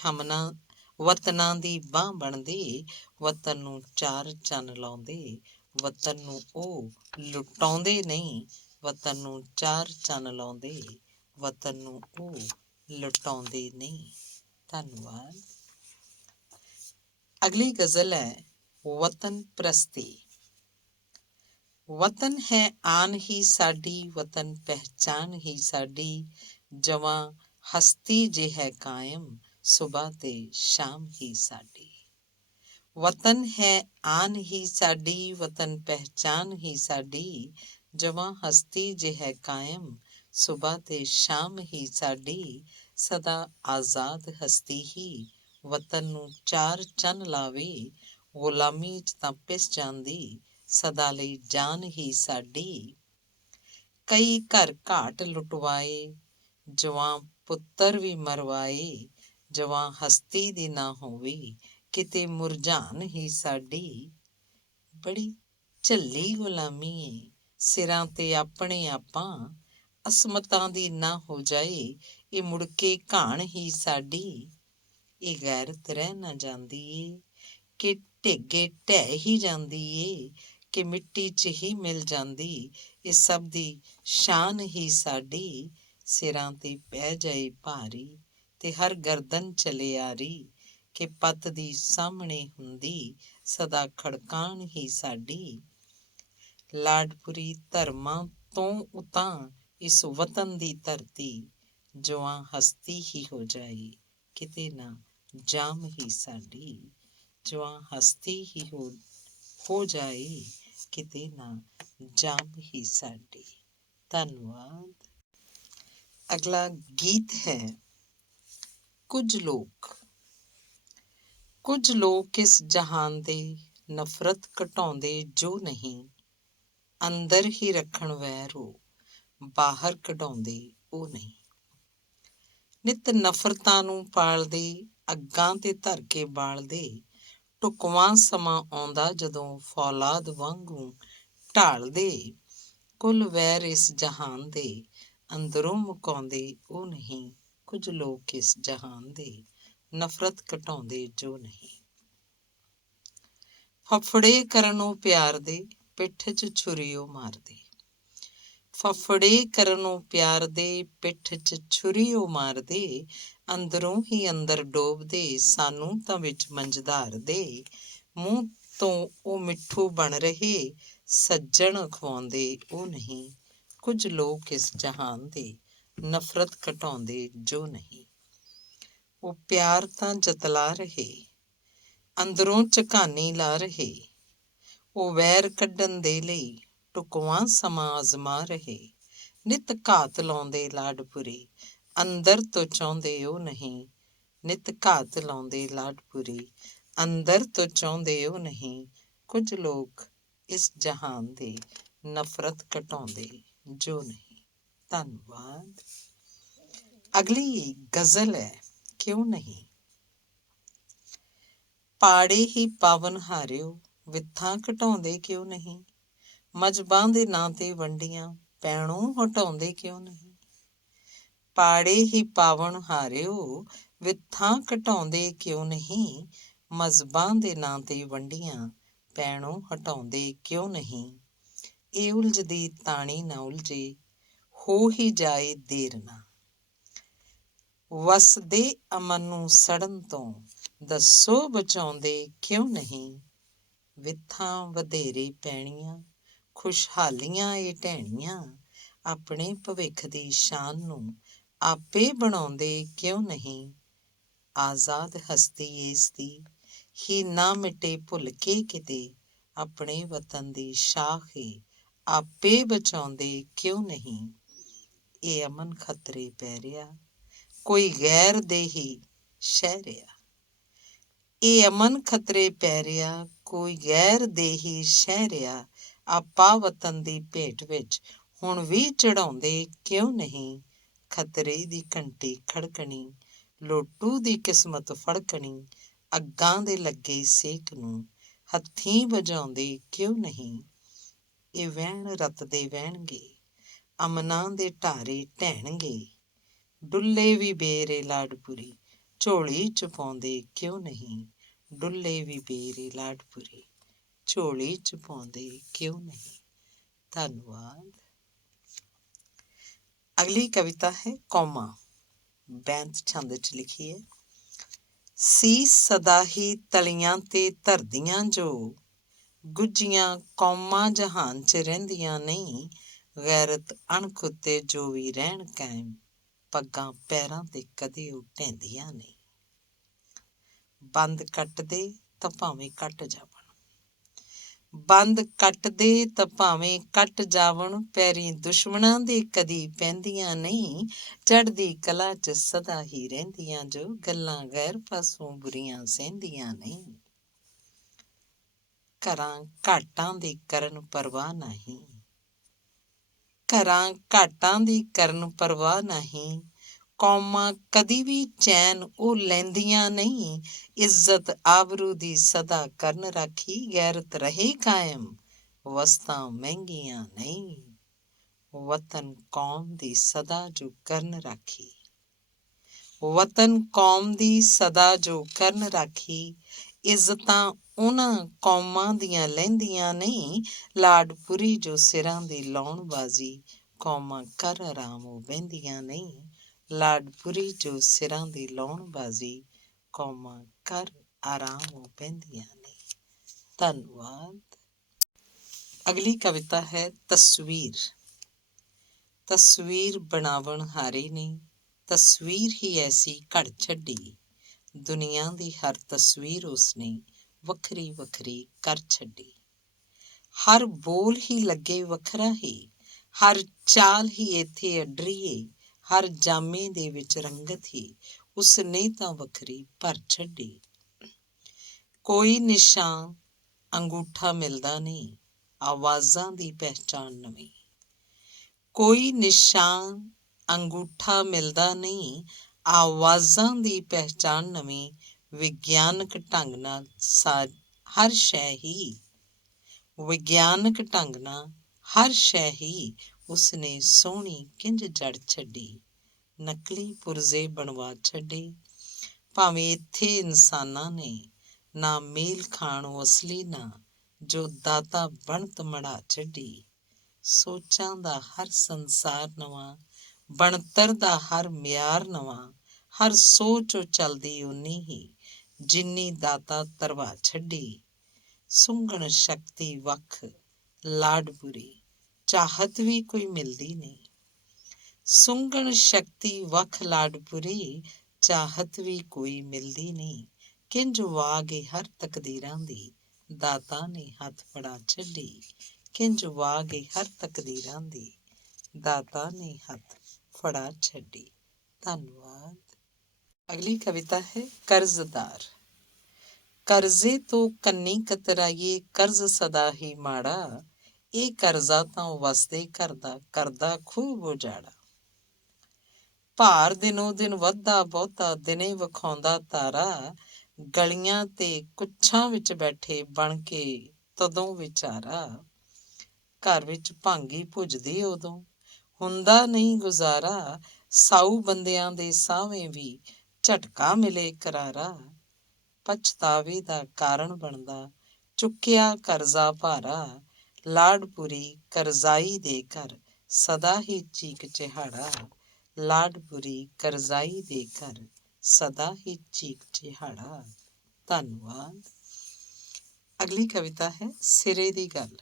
ਵਤਨਾਂ ਦੀ ਬਾਂਹ ਬਣਦੇ। ਵਤਨ ਨੂੰ ਚਾਰ ਚੰਨ ਲਾਉਂਦੇ, ਵਤਨ ਨੂੰ ਉਹ ਲੁਟਾਉਂਦੇ ਨਹੀਂ। ਵਤਨ ਨੂੰ ਚਾਰ ਚੰਨ ਲਾਉਂਦੇ, ਵਤਨ ਨੂੰ ਉਹ ਲੁਟਾਉਂਦੇ ਨਹੀਂ। ਧੰਨਵਾਦ। ਅਗਲੀ ਗਜ਼ਲ ਹੈ ਵਤਨ ਪ੍ਰਸਤੀ। ਵਤਨ ਹੈ ਆਨ ਹੀ ਸਾਡੀ, ਵਤਨ ਪਹਿਚਾਨ ਹੀ ਸਾਡੀ। ਜਵਾਂ ਹਸਤੀ ਜੇ ਹੈ ਕਾਇਮ, ਸੁਬਹ ਤੇ ਸ਼ਾਮ ਹੀ ਸਾਡੀ। ਵਤਨ ਹੈ ਆਨ ਹੀ ਸਾਡੀ, ਵਤਨ ਪਹਿਚਾਨ ਹੀ ਸਾਡੀ। ਜਵਾਂ ਹਸਤੀ ਜੇ ਹੈ ਕਾਇਮ, ਸੁਬਹ ਤੇ ਸ਼ਾਮ ਹੀ ਸਾਡੀ। ਸਦਾ ਆਜ਼ਾਦ ਹਸਤੀ ਹੀ, ਵਤਨ ਨੂੰ ਚਾਰ ਚੰਨ ਲਾਵੇ। ਗੁਲਾਮੀ 'ਚ ਤਾਂ ਪਿਸ ਜਾਂਦੀ, ਸਦਾ ਲਈ ਜਾਨ ਹੀ ਸਾਡੀ। ਕਈ ਘਰ ਘਾਟ ਲੁਟਵਾਏ, ਜਵਾਂ ਪੁੱਤਰ ਵੀ ਮਰਵਾਏ। ਜਵਾਂ ਹਸਤੀ ਦੀ ਨਾ ਹੋਵੇ, ਕਿਤੇ ਮੁਰਝਾਨ ਹੀ ਸਾਡੀ। ਬੜੀ ਝੱਲੀ ਗੁਲਾਮੀ ਏ, ਸਿਰਾਂ ਤੇ ਆਪਣੇ ਆਪਾਂ। ਅਸਮਤਾਂ ਦੀ ਨਾ ਹੋ ਜਾਏ, ਇਹ ਮੁੜ ਕੇ ਘਾਣ ਹੀ ਸਾਡੀ। ਇਹ ਗੈਰਤ ਰਹਿ ਨਾ ਜਾਂਦੀ ਏ, ਕਿ ਢੇਗੇ ਢਹਿ ਹੀ ਜਾਂਦੀ ਏ। ਕਿ ਮਿੱਟੀ 'ਚ ਹੀ ਮਿਲ ਜਾਂਦੀ, ਇਹ ਸਭ ਦੀ ਸ਼ਾਨ ਹੀ ਸਾਡੀ। ਸਿਰਾਂ ਤੇ ਪੈ ਜਾਏ ਭਾਰੀ, ਤੇ ਹਰ ਗਰਦਨ ਚਲੇ ਆਰੀ। ਕਿ ਪੱਤ ਦੀ ਸਾਹਮਣੇ ਹੁੰਦੀ, ਸਦਾ ਖੜਕਾਨ ਹੀ ਸਾਡੀ। ਲਾਡਪੁਰੀ ਧਰਮਾਂ ਤੋਂ ਉਤਾਂ, ਇਸ ਵਤਨ ਦੀ ਧਰਤੀ। ਜਵਾਂ ਹਸਤੀ ਹੀ ਹੋ ਜਾਏ, ਕਿਤੇ ਨਾ ਜਾਮ ਹੀ ਸਾਡੀ। ਜਵਾਂ ਹਸਤੀ ਹੀ ਹੋ ਜਾਏ, ਕਿਤੇ ਨਾ ਜਾਮ ਹੀ ਸਾਡੀ। ਧੰਨਵਾਦ। ਅਗਲਾ ਗੀਤ ਹੈ ਕੁਝ ਲੋਕ ਇਸ ਜਹਾਨ ਦੇ ਨਫ਼ਰਤ ਘਟਾਉਂਦੇ ਜੋ ਨਹੀਂ, ਅੰਦਰ ਹੀ ਰੱਖਣ ਵੈਰ ਉਹ, ਬਾਹਰ ਕਢਾਉਂਦੇ ਉਹ ਨਹੀਂ। ਨਿਤ ਨਫ਼ਰਤਾਂ ਨੂੰ ਪਾਲਦੇ, ਅੱਗਾਂ ਤੇ ਧਰ ਕੇ ਬਾਲਦੇ, ਢੁਕਵਾਂ ਸਮਾਂ ਆਉਂਦਾ ਜਦੋਂ ਫੌਲਾਦ ਵਾਂਗੂ ਢਾਲਦੇ, ਕੁੱਲ ਵੈਰ ਇਸ ਜਹਾਨ ਦੇ ਅੰਦਰੋਂ ਮੁਕਾਉਂਦੇ ਉਹ ਨਹੀਂ। ਕੁਝ ਲੋਕ ਇਸ ਜਹਾਨ ਦੇ ਨਫ਼ਰਤ ਘਟਾਉਂਦੇ ਜੋ ਨਹੀਂ। ਫਫੜੇ ਕਰਨੋਂ ਪਿਆਰ ਦੇ, ਪਿੱਠ 'ਚ ਛੁਰੀ ਉਹ ਮਾਰਦੇ। ਫਫੜੇ ਕਰਨੋਂ ਪਿਆਰ ਦੇ, ਪਿੱਠ 'ਚ ਛੁਰੀ ਉਹ ਮਾਰਦੇ, ਅੰਦਰੋਂ ਹੀ ਅੰਦਰ ਡੋਬਦੇ, ਸਾਨੂੰ ਤਾਂ ਵਿੱਚ ਮੰਝਧਾਰਦੇ। ਮੂੰਹ ਤੋਂ ਉਹ ਮਿੱਠੂ ਬਣ ਰਹੇ, ਸੱਜਣ ਖਵਾਉਂਦੇ ਉਹ ਨਹੀਂ। ਕੁਝ ਲੋਕ ਇਸ ਜਹਾਨ ਦੇ ਨਫ਼ਰਤ ਘਟਾਉਂਦੇ ਜੋ ਨਹੀਂ। ਉਹ ਪਿਆਰ ਤਾਂ ਜਤਲਾ ਰਹੇ, ਅੰਦਰੋਂ ਝਕਾਨੀ ਲਾ ਰਹੇ, ਉਹ ਵੈਰ ਕੱਢਣ ਦੇ ਲਈ ਢੁਕਵਾਂ ਸਮਾਂ ਅਜ਼ਮਾ ਰਹੇ। ਨਿਤ ਘਾਤ ਲਾਉਂਦੇ ਲਾਡਪੁਰੀ, ਅੰਦਰ ਤੋਂ ਚਾਹੁੰਦੇ ਉਹ ਨਹੀਂ। ਨਿਤ ਘਾਤ ਲਾਉਂਦੇ ਲਾਡਪੁਰੀ, ਅੰਦਰ ਤੋਂ ਚਾਹੁੰਦੇ ਉਹ ਨਹੀਂ। ਕੁਝ ਲੋਕ ਇਸ ਜਹਾਨ ਦੇ ਨਫ਼ਰਤ ਘਟਾਉਂਦੇ ਜੋ ਨਹੀਂ। ਧੰਨਵਾਦ। ਅਗਲੀ ਗਜ਼ਲ ਹੈ ਕਿਉਂ ਨਹੀਂ। ਪਾੜੇ ਹੀ ਪਾਵਨ ਹਾਰਿਓ, ਵਿੱਥਾਂ ਘਟਾਉਂਦੇ ਕਿਉਂ ਨਹੀਂ। ਮਜ਼ਬਾਂ ਦੇ ਨਾਂ ਤੇ ਵੰਡੀਆਂ, ਪੈਣੋਂ ਹਟਾਉਂਦੇ ਕਿਉਂ ਨਹੀਂ। ਪਾੜੇ ਹੀ ਪਾਵਨ ਹਾਰਿਓ, ਵਿੱਥਾਂ ਘਟਾਉਂਦੇ ਕਿਉਂ ਨਹੀਂ। ਮਜ਼ਬਾਂ ਦੇ ਨਾਂ ਤੇ ਵੰਡੀਆਂ, ਪੈਣੋਂ ਹਟਾਉਂਦੇ ਕਿਉਂ ਨਹੀਂ। ਇਹ ਉਲਝਦੀ ਤਾਣੀ ਨਾ ਉਲਝੇ, ਹੋ ਹੀ ਜਾਏ ਦੇਰ ਨਾ। ਵਸਦੇ ਅਮਨ ਨੂੰ ਸੜਨ ਤੋਂ, ਦੱਸੋ ਬਚਾਉਂਦੇ ਕਿਉਂ ਨਹੀਂ। ਵਿੱਥਾਂ ਵਧੇਰੇ ਪੈਣੀਆਂ, ਖੁਸ਼ਹਾਲੀਆਂ ਏ ਢਹਿਣੀਆਂ, ਆਪਣੇ ਭਵਿੱਖ ਦੀ ਸ਼ਾਨ ਨੂੰ ਆਪੇ ਬਣਾਉਂਦੇ ਕਿਉਂ ਨਹੀਂ। ਆਜ਼ਾਦ ਹਸਤੀ ਏਸ ਦੀ ਹੀ ਨਾ ਮਿਟੇ ਭੁੱਲ ਕੇ ਕਿਤੇ, ਆਪਣੇ ਵਤਨ ਦੀ ਸ਼ਾਖ ਏ ਆਪੇ ਬਚਾਉਂਦੇ ਕਿਉਂ ਨਹੀਂ। ਇਹ ਅਮਨ ਖਤਰੇ ਪੈ ਰਿਹਾ, ਕੋਈ ਗੈਰ ਦੇ ਹੀ ਸ਼ਹਿ ਰਿਹਾ। ਇਹ ਅਮਨ ਖਤਰੇ ਪੈ ਰਿਹਾ, ਕੋਈ ਗੈਰ ਦੇ ਹੀ ਸ਼ਹਿ ਰਿਹਾ। ਆਪਾ ਵਤਨ ਦੀ ਭੇਟ ਵਿੱਚ ਹੁਣ ਵੀ ਚੜਾਉਂਦੇ ਕਿਉਂ ਨਹੀਂ। ਖਤਰੇ ਦੀ ਘੰਟੀ ਖੜਕਣੀ, ਲੋਟੂ ਦੀ ਕਿਸਮਤ ਫੜਕਣੀ, ਅੱਗਾਂ ਦੇ ਲੱਗੇ ਸੇਕ ਨੂੰ ਹੱਥੀਂ ਵਜਾਉਂਦੇ ਕਿਉਂ ਨਹੀਂ। ਇਹ ਵਹਿਣ ਰਤਦੇ ਵਹਿਣਗੇ, ਅਮਨਾਂ ਦੇ ਢਾਰੇ ਢਹਿਣਗੇ, ਡੁੱਲੇ ਵੀ ਬੇਰੇ ਲਾਡਪੁਰੀ, ਝੋਲੀ 'ਚ ਪਾਉਂਦੇ ਕਿਉਂ ਨਹੀਂ। ਡੁੱਲੇ ਵੀ ਬੇਰੇ ਲਾਡਪੁਰੀ, ਝੋਲੀ 'ਚ ਪਾਉਂਦੇ ਕਿਉਂ ਨਹੀਂ। ਧੰਨਵਾਦ। ਅਗਲੀ ਕਵਿਤਾ ਹੈ ਕੌਮਾਂ, ਬੈਂਤ ਛੰਦ 'ਚ ਲਿਖੀ ਹੈ। ਸੀਸ ਸਦਾ ਹੀ ਤਲੀਆਂ ਤੇ ਧਰਦੀਆਂ ਜੋ, ਗੁੱਝੀਆਂ ਕੌਮਾਂ ਜਹਾਨ 'ਚ ਰਹਿੰਦੀਆਂ ਨਹੀਂ। ਗੈਰਤ ਅਣਖ ਉੱਤੇ ਜੋ ਵੀ ਰਹਿਣ ਕਾਇਮ, ਪੱਗਾਂ ਪੈਰਾਂ 'ਤੇ ਕਦੇ ਉਹ ਢਹਿੰਦੀਆਂ ਨਹੀਂ। ਬੰਦ ਕੱਟਦੇ ਤਾਂ ਭਾਵੇਂ ਕੱਟ ਜਾਵਣ, ਬੰਦ ਕੱਟਦੇ ਤਾਂ ਭਾਵੇਂ ਕੱਟ ਜਾਵਣ, ਪੈਰੀਂ ਦੁਸ਼ਮਣਾਂ ਦੇ ਕਦੀ ਪੈਂਦੀਆਂ ਨਹੀਂ। ਚੜ੍ਹਦੀ ਕਲਾ 'ਚ ਸਦਾ ਹੀ ਰਹਿੰਦੀਆਂ ਜੋ, ਗੱਲਾਂ ਗੈਰ ਪਾਸੋਂ ਬੁਰੀਆਂ ਸਹਿੰਦੀਆਂ ਨਹੀਂ। ਘਰਾਂ ਘਾਟਾਂ ਦੀ ਕਰਨ ਪਰਵਾਹ ਨਹੀਂ, ਘਰਾਂ ਘਾਟਾਂ ਦੀ ਕਰਨ ਪਰਵਾਹ ਨਹੀਂ। ਕੌਮਾਂ ਕਦੀ ਵੀ ਚੈਨ ਉਹ ਲੈਂਦੀਆਂ ਨਹੀਂ। ਇੱਜ਼ਤ ਆਬਰੂ ਦੀ ਸਦਾ ਕਰਨ ਰਾਖੀ, ਗੈਰਤ ਰਹੇ ਕਾਇਮ ਵਸਤਾਂ ਮਹਿੰਗੀਆਂ ਨਹੀਂ। ਵਤਨ ਕੌਮ ਦੀ ਸਦਾ ਜੋ ਕਰਨ ਰਾਖੀ, ਵਤਨ ਕੌਮ ਦੀ ਸਦਾ ਜੋ ਕਰਨ ਰਾਖੀ, ਇੱਜ਼ਤਾਂ ਉਹਨਾਂ ਕੌਮਾਂ ਦੀਆਂ ਲਹਿੰਦੀਆਂ ਨਹੀਂ। ਲਾਡਪੁਰੀ ਜੋ ਸਿਰਾਂ ਦੀ ਲਾਉਣ ਬਾਜ਼ੀ, ਕੌਮਾਂ ਕਰ ਆਰਾਮ ਉਹ ਬਹਿੰਦੀਆਂ ਨਹੀਂ। ਲਾਡਪੁਰੀ ਜੋ ਸਿਰਾਂ ਦੀ ਲਾਉਣ ਬਾਜ਼ੀ, ਕੌਮਾਂ ਕਰ ਆਰਾਮ ਉਹ ਬਹਿੰਦੀਆਂ ਨਹੀਂ। ਧੰਨਵਾਦ। ਅਗਲੀ ਕਵਿਤਾ ਹੈ ਤਸਵੀਰ। ਤਸਵੀਰ ਬਣਾਵਣ ਹਾਰੇ ਨੇ, ਤਸਵੀਰ ਹੀ ਐਸੀ ਘੜ ਛੱਡੀ, ਦੁਨੀਆ ਦੀ ਹਰ ਤਸਵੀਰ ਉਸਨੇ ਵੱਖਰੀ ਵੱਖਰੀ ਕਰ ਛੱਡੀ। ਹਰ ਬੋਲ ਹੀ ਲੱਗੇ ਵੱਖਰਾ ਹੀ, ਹਰ ਚਾਲ ਹੀ ਇੱਥੇ ਅੱਡਰੀਏ, ਹਰ ਜਾਮੇ ਦੇ ਵਿੱਚ ਰੰਗਤ ਹੀ ਉਸਨੇ ਤਾਂ ਵੱਖਰੀ ਭਰ ਛੱਡੀ। ਕੋਈ ਨਿਸ਼ਾਨ ਅੰਗੂਠਾ ਮਿਲਦਾ ਨਹੀਂ, ਆਵਾਜ਼ਾਂ ਦੀ ਪਹਿਚਾਣ ਨਵੀਂ। ਕੋਈ ਨਿਸ਼ਾਨ ਅੰਗੂਠਾ ਮਿਲਦਾ ਨਹੀਂ, ਆਵਾਜ਼ਾਂ ਦੀ ਪਹਿਚਾਣ ਨਵੀਂ। ਵਿਗਿਆਨਕ ਢੰਗ ਨਾਲ ਹਰ ਸ਼ੈ ਹੀ ਵਿਗਿਆਨਕ ਢੰਗ ਨਾਲ ਹਰ ਸ਼ੈ ਹੀ ਉਸਨੇ ਸੋਹਣੀ ਕਿੰਝ ਜੜ ਛੱਡੀ। ਨਕਲੀ ਪੁਰਜ਼ੇ ਬਣਵਾ ਛੱਡੇ, ਭਾਵੇਂ ਇੱਥੇ ਇਨਸਾਨਾਂ ਨੇ ਨਾ ਮੇਲ ਖਾਣ ਉਹ ਅਸਲੀ ਨਾ, ਜੋ ਦਾਤਾ ਬਣਤ ਮੜਾ ਛੱਡੀ। ਸੋਚਾਂ ਦਾ ਹਰ ਸੰਸਾਰ ਨਵਾਂ, ਬਣਤਰ ਦਾ ਹਰ ਮਿਆਰ ਨਵਾਂ। ਹਰ ਸੋਚ ਉਹ ਚੱਲਦੀ ਉਨੀ ਹੀ, ਜਿੰਨੀ ਦਾਤਾ ਧਰਵਾ ਛੱਡੀ। ਸੁੰਘਣ ਸ਼ਕਤੀ ਵੱਖ ਲਾਡਪੁਰੀ, ਚਾਹਤ ਵੀ ਕੋਈ ਮਿਲਦੀ ਨਹੀਂ। ਸੁੰਘਣ ਸ਼ਕਤੀ ਵੱਖ ਲਾਡਪੁਰੀ, ਚਾਹਤ ਵੀ ਕੋਈ ਮਿਲਦੀ ਨਹੀਂ। ਕਿੰਝ ਵਾਗ ਏ ਹਰ ਤਕਦੀਰਾਂ ਦੀ, ਦਾਤਾ ਨੇ ਹੱਥ ਫੜਾ ਛੱਡੀ। ਕਿੰਝ ਵਾਗ ਏ ਹਰ ਤਕਦੀਰਾਂ ਦੀ, ਦਾਤਾ ਨੇ ਹੱਥ ਫੜਾ ਛੱਡੀ। ਧੰਨਵਾਦ। ਅਗਲੀ ਕਵਿਤਾ ਹੈ ਕਰਜ਼ਦਾਰ। ਕਰਜ਼ੇ ਤੋਂ ਕੰਨੀ ਕਤਰਾਈਏ, ਕਰਜ਼ ਸਦਾ ਹੀ ਮਾੜਾ। ਇਹ ਕਰਜ਼ਾ ਤਾਂ ਵਸਦੇ ਘਰ ਦਾ, ਕਰਦਾ ਖੂਬ ਉਜਾੜਾ। ਭਾਰ ਦਿਨੋਂ ਦਿਨ ਵੱਧਦਾ ਬਹੁਤਾ, ਦਿਨੇ ਵਿਖਾਉਂਦਾ ਤਾਰਾ। ਗਲੀਆਂ ਤੇ ਕੁੱਛਾਂ ਵਿੱਚ ਬੈਠੇ ਬਣ ਕੇ ਤਦੋਂ ਵਿਚਾਰਾ। ਘਰ ਵਿੱਚ ਭਾਂਗੀ ਭੁੱਜਦੀ ਉਦੋਂ, ਹੁੰਦਾ ਨਹੀਂ ਗੁਜ਼ਾਰਾ। ਸਾਊ ਬੰਦਿਆਂ ਦੇ ਸਾਵੇਂ ਵੀ ਝਟਕਾ ਮਿਲੇ ਕਰਾਰਾ। ਪਛਤਾਵੇ ਦਾ ਕਾਰਨ ਬਣਦਾ ਚੁੱਕਿਆ ਕਰਜ਼ਾ ਭਾਰਾ। ਲਾਡਪੁਰੀ ਕਰਜ਼ਾਈ ਦੇ ਘਰ, ਸਦਾ ਹੀ ਚੀਕ ਚਿਹਾੜਾ। ਲਾਡਪੁਰੀ ਕਰਜ਼ਾਈ ਦੇ ਘਰ, ਸਦਾ ਹੀ ਚੀਕ ਚਿਹਾੜਾ। ਧੰਨਵਾਦ। ਅਗਲੀ ਕਵਿਤਾ ਹੈ ਸਿਰੇ ਦੀ ਗੱਲ।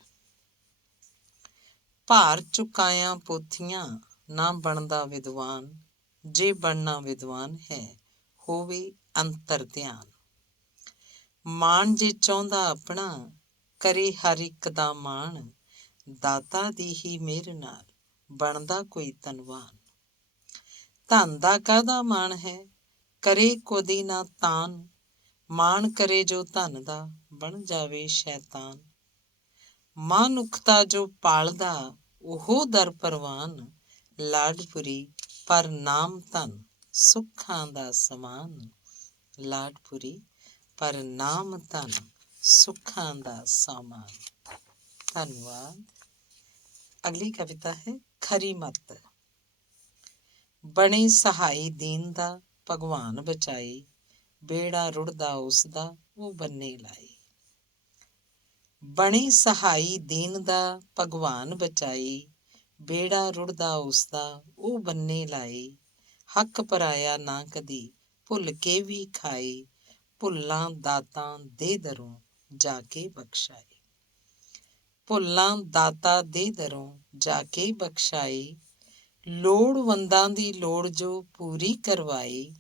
ਭਾਰ ਚੁਕਾਇਆ ਪੋਥੀਆਂ, ਨਾ ਬਣਦਾ ਵਿਦਵਾਨ। ਜੇ ਬਣਨਾ ਵਿਦਵਾਨ ਹੈ, ਹੋਵੇ ਅੰਤਰ ਧਿਆਨ। ਮਾਣ ਜੇ ਚਾਹੁੰਦਾ ਆਪਣਾ, ਕਰੇ ਹਰ ਇੱਕ ਦਾ ਮਾਣ। ਦਾਤਾ ਦੀ ਹੀ ਮਿਹਰ ਨਾਲ ਬਣਦਾ ਕੋਈ ਧਨਵਾਨ। ਧਨ ਦਾ ਕਾਹਦਾ ਮਾਣ ਹੈ, ਕਰੇ ਕਦੇ ਨਾ ਤਾਨ। ਮਾਣ ਕਰੇ ਜੋ ਧਨ ਦਾ, ਬਣ ਜਾਵੇ ਸ਼ੈਤਾਨ। ਮਨੁੱਖਤਾ ਜੋ ਪਾਲਦਾ, ਉਹ ਦਰ ਪਰਵਾਨ। ਲਾਡਪੁਰੀ ਪਰ ਨਾਮ ਧਨ, ਸੁੱਖਾਂ ਦਾ ਸਮਾਨ। ਲਾਡਪੁਰੀ ਪਰ ਨਾਮ ਧਨ, ਸੁੱਖਾਂ ਦਾ ਸਾਮਾਨ। ਧੰਨਵਾਦ। ਅਗਲੀ ਕਵਿਤਾ ਹੈ ਖਰੀ ਮੱਤ। ਬਣੇ ਸਹਾਈ ਦੀਨ ਦਾ, ਭਗਵਾਨ ਬਚਾਏ। ਬੇੜਾ ਰੁੜਦਾ ਉਸਦਾ, ਉਹ ਬੰਨੇ ਲਾਏ। ਬਣੇ ਸਹਾਈ ਦੀਨ ਦਾ, ਭਗਵਾਨ ਬਚਾਏ। ਬੇੜਾ ਰੁੜਦਾ ਉਸਦਾ, ਉਹ ਬੰਨੇ ਲਾਏ। ਹੱਕ ਪਰਾਇਆ ਨਾ ਕਦੀ, ਭੁੱਲ ਕੇ ਵੀ ਖਾਏ। ਭੁੱਲਾਂ ਦਾਤਾਂ ਦੇ ਦਰੋਂ ਜਾ ਕੇ ਬਖਸ਼ਾਏ। ਭੁੱਲਾਂ ਦਾਤਾ ਦੇ ਦਰੋਂ ਜਾ ਕੇ ਬਖਸ਼ਾਏ। ਲੋੜਵੰਦਾਂ ਦੀ ਲੋੜ ਜੋ ਪੂਰੀ ਕਰਵਾਏ।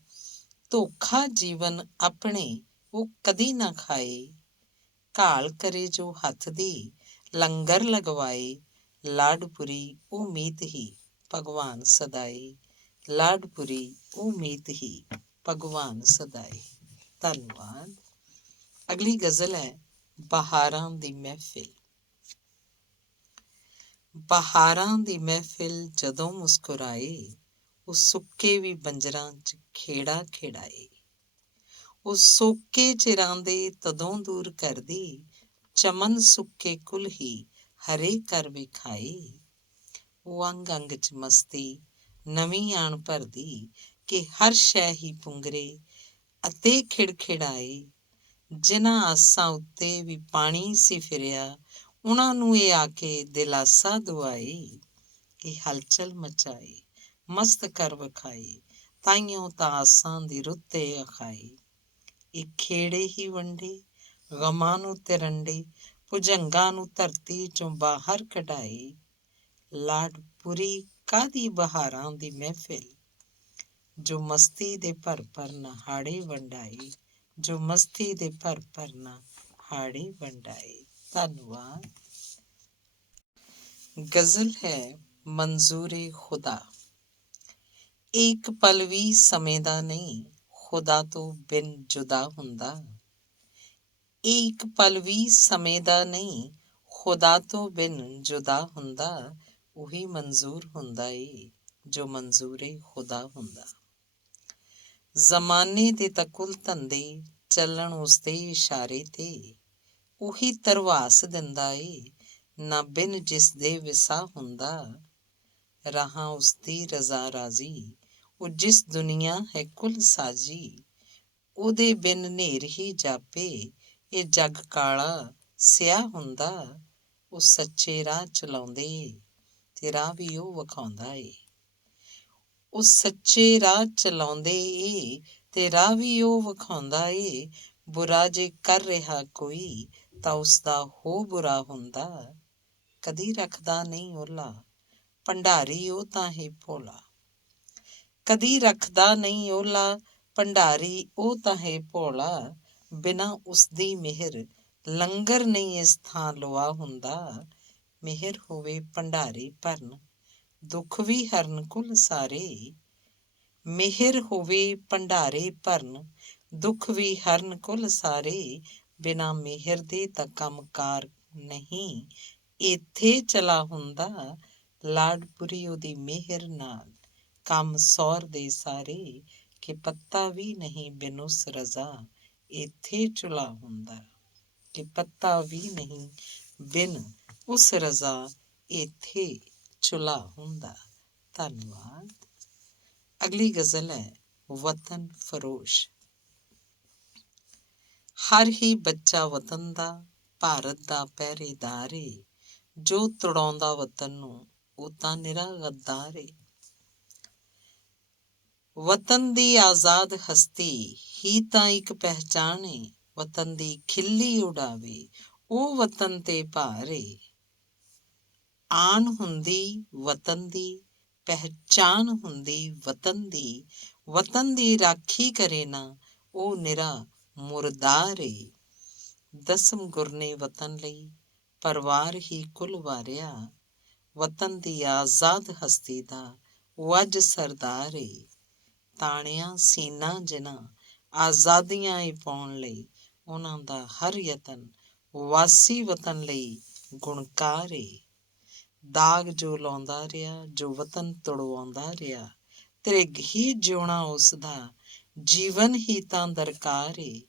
ਧੋਖਾ ਜੀਵਨ ਆਪਣੇ ਉਹ ਕਦੀ ਨਾ ਖਾਏ। ਘਾਲ ਕਰੇ ਜੋ ਹੱਥ ਦੀ, ਲੰਗਰ ਲਗਵਾਏ। ਲਾਡਪੁਰੀ ਉਹ ਮੀਤ ਹੀ, ਭਗਵਾਨ ਸਦਾਏ। ਲਾਡਪੁਰੀ ਉਹ ਮੀਤ ਹੀ, ਭਗਵਾਨ ਸਦਾਏ। ਧੰਨਵਾਦ। ਅਗਲੀ ਗਜ਼ਲ ਹੈ ਬਹਾਰਾਂ ਦੀ ਮਹਿਫਿਲ। ਬਹਾਰਾਂ ਦੀ ਮਹਿਫਿਲ ਜਦੋਂ ਮੁਸਕਰਾਏ, ਉਹ ਸੁੱਕੇ ਵੀ ਬੰਜਰਾਂ 'ਚ ਖੇੜਾ ਖੇਡਾਏ। ਉਹ ਸੋਕੇ ਚਿਰਾਂਦੇ ਤਦੋਂ ਦੂਰ ਕਰਦੀ, ਚਮਨ ਸੁੱਕੇ ਕੁਲ ਹੀ ਹਰੇ ਕਰ ਵਿਖਾਏ। ਉਹ ਅੰਗ ਅੰਗ 'ਚ ਮਸਤੀ ਨਵੀਂ ਆਣ ਭਰਦੀ, ਕਿ ਹਰ ਸ਼ੈ ਹੀ ਪੁੰਗਰੇ ਅਤੇ ਖਿੜਖਿੜਾਏ। ਜਿਨ੍ਹਾਂ ਆਸਾਂ ਉੱਤੇ ਵੀ ਪਾਣੀ ਸੀ ਫਿਰਿਆ, ਉਹਨਾਂ ਨੂੰ ਇਹ ਆ ਕੇ ਦਿਲਾਸਾ ਦੁਆਈ। ਕਿ ਹਲਚਲ ਮਚਾਏ, ਮਸਤ ਕਰ ਵਿਖਾਏ, ਤਾਈਓਂ ਤਾਂ ਆਸਾਂ ਦੀ ਰੁੱਤ ਏ ਅਖਾਈ। ਇਹ ਖੇੜੇ ਹੀ ਵੰਡੇ, ਗਮਾਂ ਨੂੰ ਤਿਰੰਡੇ, ਭੁਜੰਗਾਂ ਨੂੰ ਧਰਤੀ 'ਚੋਂ ਬਾਹਰ ਕਢਾਏ। ਲਾਡਪੁਰੀ ਕਾਹਦੀ ਬਹਾਰਾਂ ਦੀ ਮਹਿਫਿਲ, ਜੋ ਮਸਤੀ ਦੇ ਭਰ ਭਰ ਨਹਾੜੇ ਵੰਡਾਏ। ਜੋ ਮਸਤੀ ਦੇ ਭਰ ਭਰ ਨਹਾੜੇ ਵੰਡਾਏ। ਧੰਨਵਾਦ। ਗਜ਼ਲ ਹੈ ਮਨਜ਼ੂਰੇ ਖੁਦਾ। ਇੱਕ ਪਲ ਵੀ ਸਮੇਂ ਦਾ ਨਹੀਂ, ਖੁਦਾ ਤੋਂ ਬਿਨ ਜੁਦਾ ਹੁੰਦਾ। ਇਹ ਇੱਕ ਪਲ ਵੀ ਸਮੇਂ ਦਾ ਨਹੀਂ, ਖੁਦਾ ਤੋਂ ਬਿਨ ਜੁਦਾ ਹੁੰਦਾ। ਉਹੀ ਮਨਜ਼ੂਰ ਹੁੰਦਾ ਏ ਜੋ ਮਨਜ਼ੂਰੇ ਖੁਦਾ ਹੁੰਦਾ। ਜ਼ਮਾਨੇ ਦੇ ਤਾਂ ਕੁੱਲ ਧੰਦੇ ਚੱਲਣ ਉਸਦੇ ਇਸ਼ਾਰੇ ਤੇ। ਉਹੀ ਧਰਵਾਸ ਦਿੰਦਾ ਏ ਨਾ ਬਿਨ ਜਿਸ ਦੇ ਵਿਸਾ ਹੁੰਦਾ। ਰਾਹਾਂ ਉਸਦੀ ਰਜ਼ਾ ਰਾਜ਼ੀ, ਉਹ ਜਿਸ ਦੁਨੀਆ ਹੈ ਕੁੱਲ ਸਾਜੀ। ਉਹਦੇ ਬਿਨ ਨੇਰ ਹੀ ਜਾਪੇ, ਇਹ ਜੱਗ ਕਾਲਾ ਸਿਆਹ ਹੁੰਦਾ। ਉਹ ਸੱਚੇ ਰਾਹ ਚਲਾਉਂਦੇ ਤੇ ਰਾਹ ਵੀ ਉਹ ਵਿਖਾਉਂਦਾ ਏ। ਉਹ ਸੱਚੇ ਰਾਹ ਚਲਾਉਂਦੇ ਏ ਤੇ ਰਾਹ ਵੀ ਉਹ ਵਿਖਾਉਂਦਾ ਏ। ਬੁਰਾ ਜੇ ਕਰ ਰਿਹਾ ਕੋਈ ਤਾਂ ਉਸਦਾ ਹੋ ਬੁਰਾ ਹੁੰਦਾ। ਕਦੀ ਰੱਖਦਾ ਨਹੀਂ ਓਹਲਾ, ਭੰਡਾਰੀ ਉਹ ਤਾਂ ਹੈ ਭੋਲਾ। ਕਦੀ ਰੱਖਦਾ ਨਹੀਂ ਓਹਲਾ, ਭੰਡਾਰੀ ਉਹ ਤਾਂ ਹੈ ਭੋਲਾ। ਬਿਨਾਂ ਉਸਦੀ ਮਿਹਰ ਲੰਗਰ ਨਹੀਂ ਇਸ ਥਾਂ ਲਵਾ ਹੁੰਦਾ। ਮਿਹਰ ਹੋਵੇ ਭੰਡਾਰੇ ਭਰਨ, ਦੁੱਖ ਵੀ ਹਰਨ ਕੁੱਲ ਸਾਰੇ। ਮਿਹਰ ਹੋਵੇ ਭੰਡਾਰੇ ਭਰਨ, ਦੁੱਖ ਵੀ ਹਰਨ ਕੁੱਲ ਸਾਰੇ। ਬਿਨਾਂ ਮਿਹਰ ਦੇ ਤਾਂ ਕੰਮਕਾਰ ਨਹੀਂ ਇੱਥੇ ਚਲਾ ਹੁੰਦਾ। ਲਾਡਪੁਰੀ ਉਹਦੀ ਮਿਹਰ ਨਾਲ ਕੰਮ ਸੌਰਦੇ ਸਾਰੇ। ਕਿ ਪੱਤਾ ਵੀ ਨਹੀਂ ਬਿਨ ਉਸ ਰਜ਼ਾ ਇੱਥੇ ਚੁਲਾ ਹੁੰਦਾ। ਕਿ ਪੱਤਾ ਵੀ ਨਹੀਂ ਬਿਨ ਉਸ ਰਜ਼ਾ ਇੱਥੇ ਚੁਲਾ ਹੁੰਦਾ। ਧੰਨਵਾਦ। ਅਗਲੀ ਗਜ਼ਲ ਹੈ ਵਤਨ ਫਰੋਸ਼। ਹਰ ਹੀ ਬੱਚਾ ਵਤਨ ਦਾ ਭਾਰਤ ਦਾ ਪਹਿਰੇਦਾਰ ਏ। ਜੋ ਤੁੜਾਉਂਦਾ ਵਤਨ ਨੂੰ ਉਹ ਤਾਂ ਨਿਰਾ ਗੱਦਾਰ ਏ। ਵਤਨ ਦੀ ਆਜ਼ਾਦ ਹਸਤੀ ਹੀ ਤਾਂ ਇੱਕ ਪਹਿਚਾਣ ਏ। ਵਤਨ ਦੀ ਖਿੱਲੀ ਉਡਾਵੇ ਉਹ ਵਤਨ ਤੇ ਭਾਰ ਏ। ਆਨ ਹੁੰਦੀ ਵਤਨ ਦੀ, ਪਹਿਚਾਨ ਹੁੰਦੀ ਵਤਨ ਦੀ। ਵਤਨ ਦੀ ਰਾਖੀ ਕਰੇ ਨਾ ਉਹ ਨਿਰਾ ਮੁਰਦਾਰ ਏ। ਦਸਮ ਗੁਰ ਨੇ ਵਤਨ ਲਈ ਪਰਵਾਰ ਹੀ ਕੁੱਲ ਵਾਰਿਆ। ਵਤਨ ਦੀ ਆਜ਼ਾਦ ਹਸਤੀ ਦਾ ਉਹ ਅੱਜ ਸਰਦਾਰ ਏ। ਤਾਣਿਆ ਸੀਨਾ ਜਿਨ੍ਹਾਂ ਆਜ਼ਾਦੀਆਂ ਏ ਪਾਉਣ ਲਈ, ਉਹਨਾਂ ਦਾ ਹਰ ਯਤਨ ਵਾਸੀ ਵਤਨ ਲਈ ਗੁਣਕਾਰ ਏ। ਦਾਗ ਜੋ ਲਾਉਂਦਾ ਰਿਹਾ, ਜੋ ਵਤਨ ਤੁੜਵਾਉਂਦਾ ਰਿਹਾ, ਤ੍ਰਿਗ ਹੀ ਜਿਉਣਾ ਉਸਦਾ ਜੀਵਨ ਹੀ ਤਾਂ ਦਰਕਾਰ ਏ।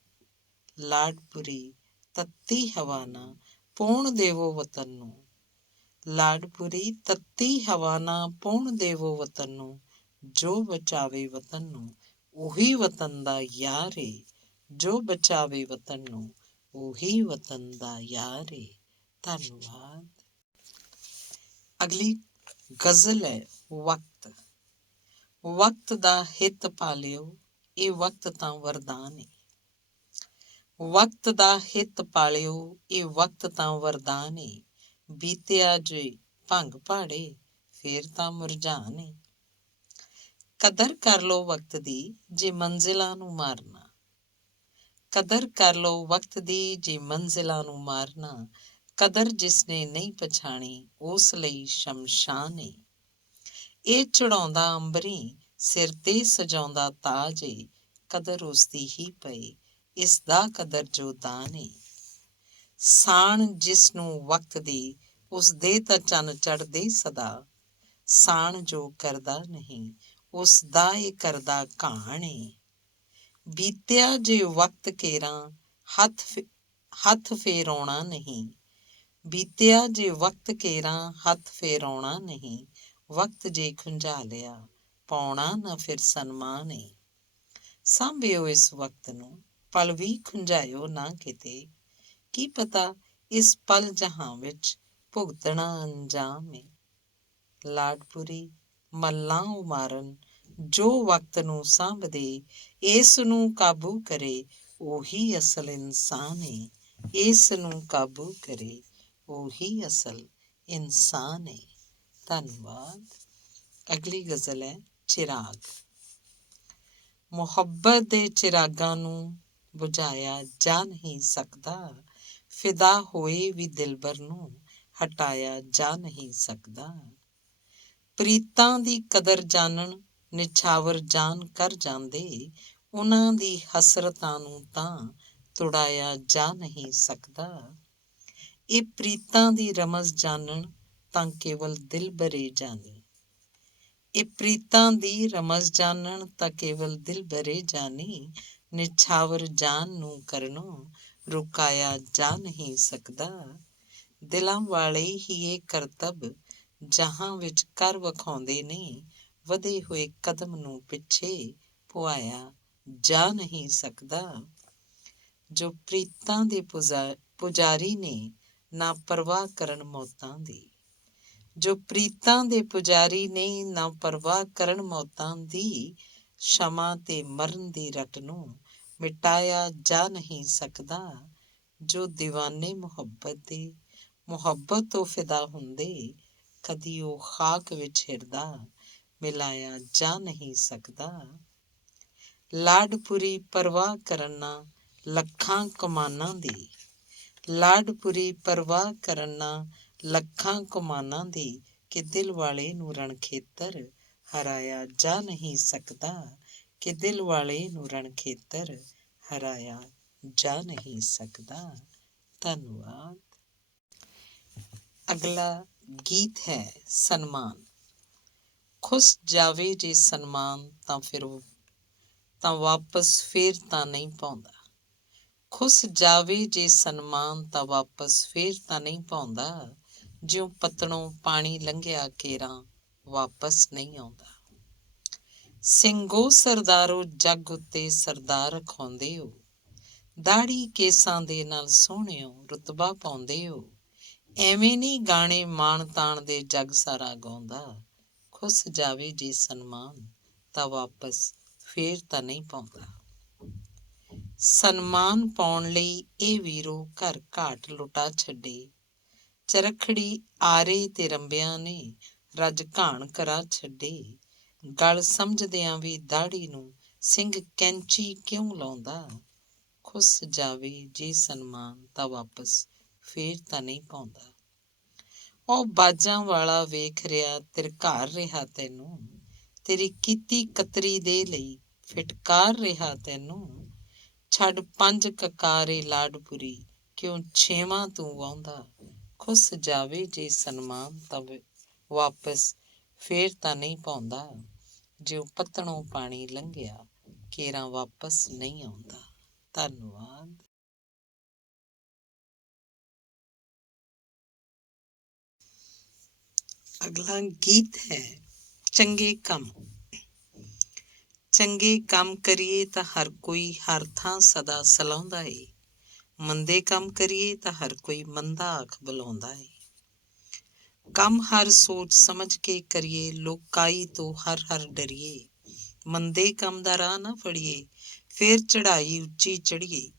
ਲਾਡਪੁਰੀ ਤੱਤੀ ਹਵਾ ਨਾ ਪਾਉਣ ਦੇਵੋ ਵਤਨ ਨੂੰ। ਲਾਡਪੁਰੀ ਤੱਤੀ ਹਵਾ ਨਾ ਪਾਉਣ ਦੇਵੋ ਵਤਨ ਨੂੰ। ਜੋ ਬਚਾਵੇ ਵਤਨ ਨੂੰ ਉਹੀ ਵਤਨ ਦਾ ਯਾਰ ਏ। ਜੋ ਬਚਾਵੇ ਵਤਨ ਨੂੰ ਉਹੀ ਵਤਨ ਦਾ ਯਾਰ ਏ। ਧੰਨਵਾਦ। ਅਗਲੀ ਗਜ਼ਲ ਹੈ ਵਕਤ। ਵਕਤ ਦਾ ਹਿੱਤ ਪਾਲਿਓ ਇਹ ਵਕਤ ਤਾਂ ਵਰਦਾਨ ਏ। ਵਕਤ ਦਾ ਹਿੱਤ ਪਾਲਿਓ ਇਹ ਵਕਤ ਤਾਂ ਵਰਦਾਨ ਏ। ਬੀਤਿਆ ਜੇ ਭੰਗ ਭਾੜੇ ਫੇਰ ਤਾਂ ਮੁਰਝਾਨ ਏ। ਕਦਰ ਕਰ ਲੋ ਵਕਤ ਦੀ ਜੇ ਮੰਜ਼ਿਲਾਂ ਨੂੰ ਮਾਰਨਾ। ਕਦਰ ਕਰ ਲੋ ਵਕਤ ਦੀ ਜੇ ਮੰਜ਼ਿਲਾਂ ਨੂੰ ਮਾਰਨਾ। ਕਦਰ ਜਿਸਨੇ ਨਹੀਂ ਪਛਾਣੀ ਉਸ ਲਈ ਸ਼ਮਸ਼ਾਨ ਏ। ਇਹ ਚੜਾਉਂਦਾ ਅੰਬਰੀ ਸਿਰ ਤੇ ਸਜਾਉਂਦਾ ਤਾਜ ਏ। ਕਦਰ ਉਸਦੀ ਹੀ ਪਏ ਇਸ ਦਾ ਕਦਰ ਜੋ ਦਾਨ ਏ। ਸਾਣ ਜਿਸ ਨੂੰ ਵਕਤ ਦੀ ਉਸ ਦੇ ਤਾਂ ਚੰਨ ਚੜ੍ਹਦੇ ਸਦਾ। ਸਾਣ ਜੋ ਕਰਦਾ ਨਹੀਂ ਉਸ ਦਾ ਇਹ ਕਰਦਾ ਘਾਣ ਏ। ਬੀਤਿਆ ਜੇ ਵਕਤ ਕੇਰਾਂ ਹੱਥ ਫੇਰ ਆਉਣਾ ਨਹੀਂ। ਬੀਤਿਆ ਜੇ ਵਕਤ ਕੇਰਾਂ ਹੱਥ ਫੇਰ ਆਉਣਾ ਨਹੀਂ। ਵਕਤ ਜੇ ਖੁੰਝਾ ਲਿਆ ਪਾਉਣਾ ਨਾ ਫਿਰ ਸਨਮਾਨ ਏ। ਸਾਂਭਿਓ ਇਸ ਵਕਤ ਨੂੰ ਪਲ ਵੀ ਖੁੰਝਾਇਓ ਨਾ ਕਿਤੇ। ਕੀ ਪਤਾ ਇਸ ਪਲ ਜਹਾਂ ਵਿੱਚ ਭੁਗਤਣਾ ਅੰਜਾਮ ਏ। ਲਾਡਪੁਰੀ ਮੱਲਾਂ ਉਮਾਰਨ ਜੋ ਵਕਤ ਨੂੰ ਸਾਂਭਦੇ, ਇਸ ਨੂੰ ਕਾਬੂ ਕਰੇ ਉਹੀ ਅਸਲ ਇਨਸਾਨ ਏ। ਇਸ ਨੂੰ ਕਾਬੂ ਕਰੇ ਉਹੀ ਅਸਲ ਇਨਸਾਨ ਏ। ਧੰਨਵਾਦ। ਅਗਲੀ ਗਜ਼ਲ ਹੈ ਚਿਰਾਗ। ਮੁਹੱਬਤ ਦੇ ਚਿਰਾਗਾਂ ਨੂੰ ਬੁਝਾਇਆ ਜਾ ਨਹੀਂ ਸਕਦਾ। ਫਿਦਾ ਹੋਏ ਵੀ ਦਿਲਬਰ ਨੂੰ ਹਟਾਇਆ ਜਾ ਨਹੀਂ ਸਕਦਾ। ਪ੍ਰੀਤਾਂ ਦੀ ਕਦਰ ਜਾਣਨ ਨਿਛਾਵਰ ਜਾਨ ਕਰ ਜਾਂਦੇ। ਉਹਨਾਂ ਦੀ ਹਸਰਤਾਂ ਨੂੰ ਤਾਂ ਤੁੜਾਇਆ ਜਾ ਨਹੀਂ ਸਕਦਾ। ਇਹ ਪ੍ਰੀਤਾਂ ਦੀ ਰਮਜ਼ ਜਾਣਨ ਤਾਂ ਕੇਵਲ ਦਿਲ ਬਰੇ ਜਾਣੀ। ਇਹ ਪ੍ਰੀਤਾਂ ਦੀ ਰਮਜ਼ ਜਾਣਨ ਤਾਂ ਕੇਵਲ ਦਿਲ ਬਰੇ ਜਾਣੀ। ਨਿਛਾਵਰ ਜਾਨ ਨੂੰ ਕਰਨੋਂ ਰੁਕਾਇਆ ਜਾ ਨਹੀਂ ਸਕਦਾ। ਦਿਲਾਂ ਵਾਲੇ ਹੀ ਇਹ ਕਰਤੱਵ ਜਹਾਂ ਵਿੱਚ ਕਰ ਵਿਖਾਉਂਦੇ ਨੇ। ਵਧੇ ਹੋਏ ਕਦਮ ਨੂੰ ਪਿੱਛੇ ਪੁਆਇਆ ਜਾ ਨਹੀਂ ਸਕਦਾ। ਜੋ ਪ੍ਰੀਤਾਂ ਦੇ ਪੁਜਾਰੀ ਨੇ, ਨਾ ਪਰਵਾਹ ਕਰਨ ਮੌਤਾਂ ਦੀ। ਜੋ ਪ੍ਰੀਤਾਂ ਦੇ ਪੁਜਾਰੀ ਨੇ, ਨਾ ਪਰਵਾਹ ਕਰਨ ਮੌਤਾਂ ਦੀ। ਸ਼ਮਾ ਤੇ ਮਰਨ ਦੀ ਰਟ ਨੂੰ ਮਿਟਾਇਆ ਜਾ ਨਹੀਂ ਸਕਦਾ। ਜੋ ਦੀਵਾਨੇ ਮੁਹੱਬਤ ਤੋਂ ਫਿਦਾ ਹੁੰਦੇ, ਕਦੀ ਉਹ ਖਾਕ ਵਿੱਚ ਹਿਰਦਾ ਮਿਲਾਇਆ ਜਾ ਨਹੀਂ ਸਕਦਾ। ਲਾਡਪੁਰੀ ਪਰਵਾਹ ਕਰਨ ਨਾ ਲੱਖਾਂ ਕਮਾਨਾਂ ਦੀ। ਲਾਡਪੁਰੀ ਪਰਵਾਹ ਕਰਨ ਨਾ ਲੱਖਾਂ ਕਮਾਨਾਂ ਦੀ। ਕਿ ਦਿਲ ਵਾਲੇ ਨੂੰ ਰਣਖੇਤਰ ਹਰਾਇਆ ਜਾ ਨਹੀਂ ਸਕਦਾ। ਕਿ ਦਿਲ ਵਾਲੇ ਨੂੰ ਰਣਖੇਤਰ ਹਰਾਇਆ ਜਾ ਨਹੀਂ ਸਕਦਾ। ਧੰਨਵਾਦ। ਅਗਲਾ ਗੀਤ ਹੈ ਸਨਮਾਨ। ਖੁੱਸ ਜਾਵੇ ਜੇ ਸਨਮਾਨ ਤਾਂ ਵਾਪਸ ਫੇਰ ਤਾਂ ਨਹੀਂ ਪਾਉਂਦਾ। ਖੁੱਸ ਜਾਵੇ ਜੇ ਸਨਮਾਨ ਤਾਂ ਵਾਪਸ ਫੇਰ ਤਾਂ ਨਹੀਂ ਪਾਉਂਦਾ। ਜਿਉਂ ਪਤਣੋਂ ਪਾਣੀ ਲੰਘਿਆ ਕੇਰਾਂ ਵਾਪਸ ਨਹੀਂ ਆਉਂਦਾ। ਸਿੰਘੋ ਸਰਦਾਰੋ ਜੱਗ ਉੱਤੇ ਸਰਦਾਰ ਰਖਾਉਂਦੇ ਹੋ। ਦਾੜੀ ਕੇਸਾਂ ਦੇ ਨਾਲ ਸੋਹਣਿਓ ਰੁਤਬਾ ਪਾਉਂਦੇ ਹੋ। ਐਵੇਂ ਨਹੀਂ ਗਾਣੇ ਮਾਣ ਤਾਣ ਦੇ ਜੱਗ ਸਾਰਾ ਗਾਉਂਦਾ। ਖੁੱਸ ਜਾਵੇ ਜੇ ਸਨਮਾਨ ਤਾਂ ਵਾਪਸ ਫੇਰ ਤਾਂ ਨਹੀਂ ਪਾਉਂਦਾ। ਸਨਮਾਨ ਪਾਉਣ ਲਈ ਇਹ ਵੀਰੋ ਘਰ ਘਾਟ ਲੁਟਾ ਛੱਡੇ। ਚਰਖੜੀ ਆਰੇ ਤੇ ਰੰਬਿਆਂ ਨੇ ਰੱਜ ਘਾਣ ਕਰਾ ਛੱਡੇ। ਗਲ ਸਮਝਦਿਆਂ ਵੀ ਦਾੜੀ ਨੂੰ ਸਿੰਘ ਕੈਂਚੀ ਕਿਉਂ ਲਾਉਂਦਾ। ਖੁੱਸ ਜਾਵੇ ਜੇ ਸਨਮਾਨ ਤਾਂ ਵਾਪਸ ਫੇਰ ਤਾਂ ਨਹੀਂ ਪਾਉਂਦਾ। ਉਹ ਬਾਜਾਂ ਵਾਲਾ ਵੇਖ ਰਿਹਾ ਤਿਰਕਾਰ ਰਿਹਾ ਤੈਨੂੰ। ਤੇਰੀ ਕੀਤੀ ਕਤਰੀ ਦੇ ਲਈ ਫਿਟਕਾਰ ਰਿਹਾ ਤੈਨੂੰ। ਛੱਡ ਪੰਜ ਕਕਾਰੇ ਲਾਡਪੁਰੀ ਕਿਉਂ ਛੇਵਾਂ ਤੂੰ ਵਾਹੁੰਦਾ। ਖੁੱਸ ਜਾਵੇ ਜੇ ਸਨਮਾਨ ਤਾਂ ਵਾਪਸ ਫੇਰ ਤਾਂ ਨਹੀਂ ਪਾਉਂਦਾ। ਜਿਉਂ ਪਤਣੋਂ ਪਾਣੀ ਲੰਘਿਆ ਕੇਰਾਂ ਵਾਪਸ ਨਹੀਂ ਆਉਂਦਾ। ਧੰਨਵਾਦ। ਅਗਲਾ ਗੀਤ ਹੈ ਚੰਗੇ ਕੰਮ। ਚੰਗੇ ਕੰਮ ਕਰੀਏ ਤਾਂ ਹਰ ਕੋਈ ਹਰ ਥਾਂ ਸਦਾ ਸਲਾਹੁੰਦਾ ਏ। ਮੰਦੇ ਕੰਮ ਕਰੀਏ ਤਾਂ ਹਰ ਕੋਈ ਮੰਦਾ ਆਖ ਬੁਲਾਉਂਦਾ ਏ। ਕੰਮ ਹਰ ਸੋਚ ਸਮਝ ਕੇ ਕਰੀਏ, ਲੋਕਾਈ ਤੋਂ ਹਰ ਹਰ ਡਰੀਏ। ਮੰਦੇ ਕੰਮ ਦਾ ਰਾਹ ਨਾ ਫੜੀਏ, ਫੇਰ ਚੜ੍ਹਾਈ ਉੱਚੀ ਚੜ੍ਹੀਏ।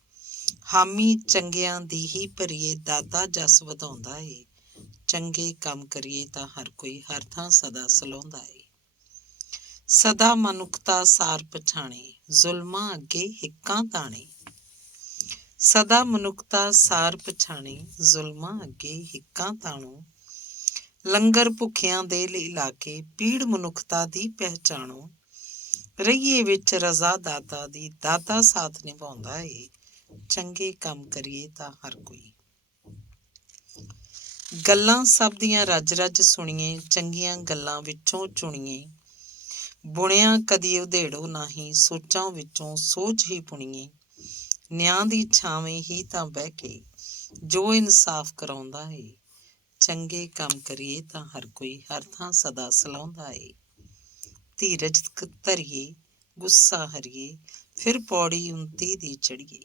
ਹਾਮੀ ਚੰਗਿਆਂ ਦੀ ਹੀ ਭਰੀਏ, ਦਾਤਾ ਜਸ ਵਧਾਉਂਦਾ ਏ। ਚੰਗੇ ਕੰਮ ਕਰੀਏ ਤਾਂ ਹਰ ਕੋਈ ਹਰ ਥਾਂ ਸਦਾ ਸਲਾਹੁੰਦਾ ਏ। ਸਦਾ ਮਨੁੱਖਤਾ ਸਾਰ ਪਛਾਣੇ, ਜ਼ੁਲਮਾਂ ਅੱਗੇ ਹਿੱਕਾਂ ਤਾਣੇ। ਸਦਾ ਮਨੁੱਖਤਾ ਸਾਰ ਪਛਾਣੇ, ਜ਼ੁਲਮਾਂ ਅੱਗੇ ਹਿੱਕਾਂ ਤਾਣੋ। ਲੰਗਰ ਭੁੱਖਿਆਂ ਦੇ ਲਈ ਲਾ ਕੇ, ਪੀੜ ਮਨੁੱਖਤਾ ਦੀ ਪਹਿਚਾਣੋ। ਰਹੀਏ ਵਿੱਚ ਰਜ਼ਾ ਦਾਤਾ ਦੀ, ਦਾਤਾ ਸਾਥ ਨਿਭਾਉਂਦਾ ਏ। ਚੰਗੇ ਕੰਮ ਕਰੀਏ ਤਾਂ ਹਰ ਕੋਈ। ਗੱਲਾਂ ਸਭ ਦੀਆਂ ਰੱਜ ਰੱਜ ਸੁਣੀਏ, ਚੰਗੀਆਂ ਗੱਲਾਂ ਵਿੱਚੋਂ ਚੁਣੀਏ। ਬੁਣਿਆ ਕਦੀ ਉਧੇੜੋ ਨਾਹੀਂ, ਸੋਚਾਂ ਵਿੱਚੋਂ ਸੋਚ ਹੀ ਪੁਣੀਏ। ਨਿਆਂ ਦੀ ਛਾਵੇਂ ਹੀ ਤਾਂ ਬਹਿ ਕੇ, ਜੋ ਇਨਸਾਫ ਕਰਾਉਂਦਾ ਏ। ਚੰਗੇ ਕੰਮ ਕਰੀਏ ਤਾਂ ਹਰ ਕੋਈ ਹਰ ਥਾਂ ਸਦਾ ਸਲਾਹੁੰਦਾ ਏ। ਧੀਰਜ ਧਰੀਏ ਗੁੱਸਾ ਹਰੀਏ, ਫਿਰ ਪੌੜੀ 29 ਦੀ ਚੜ੍ਹੀਏ।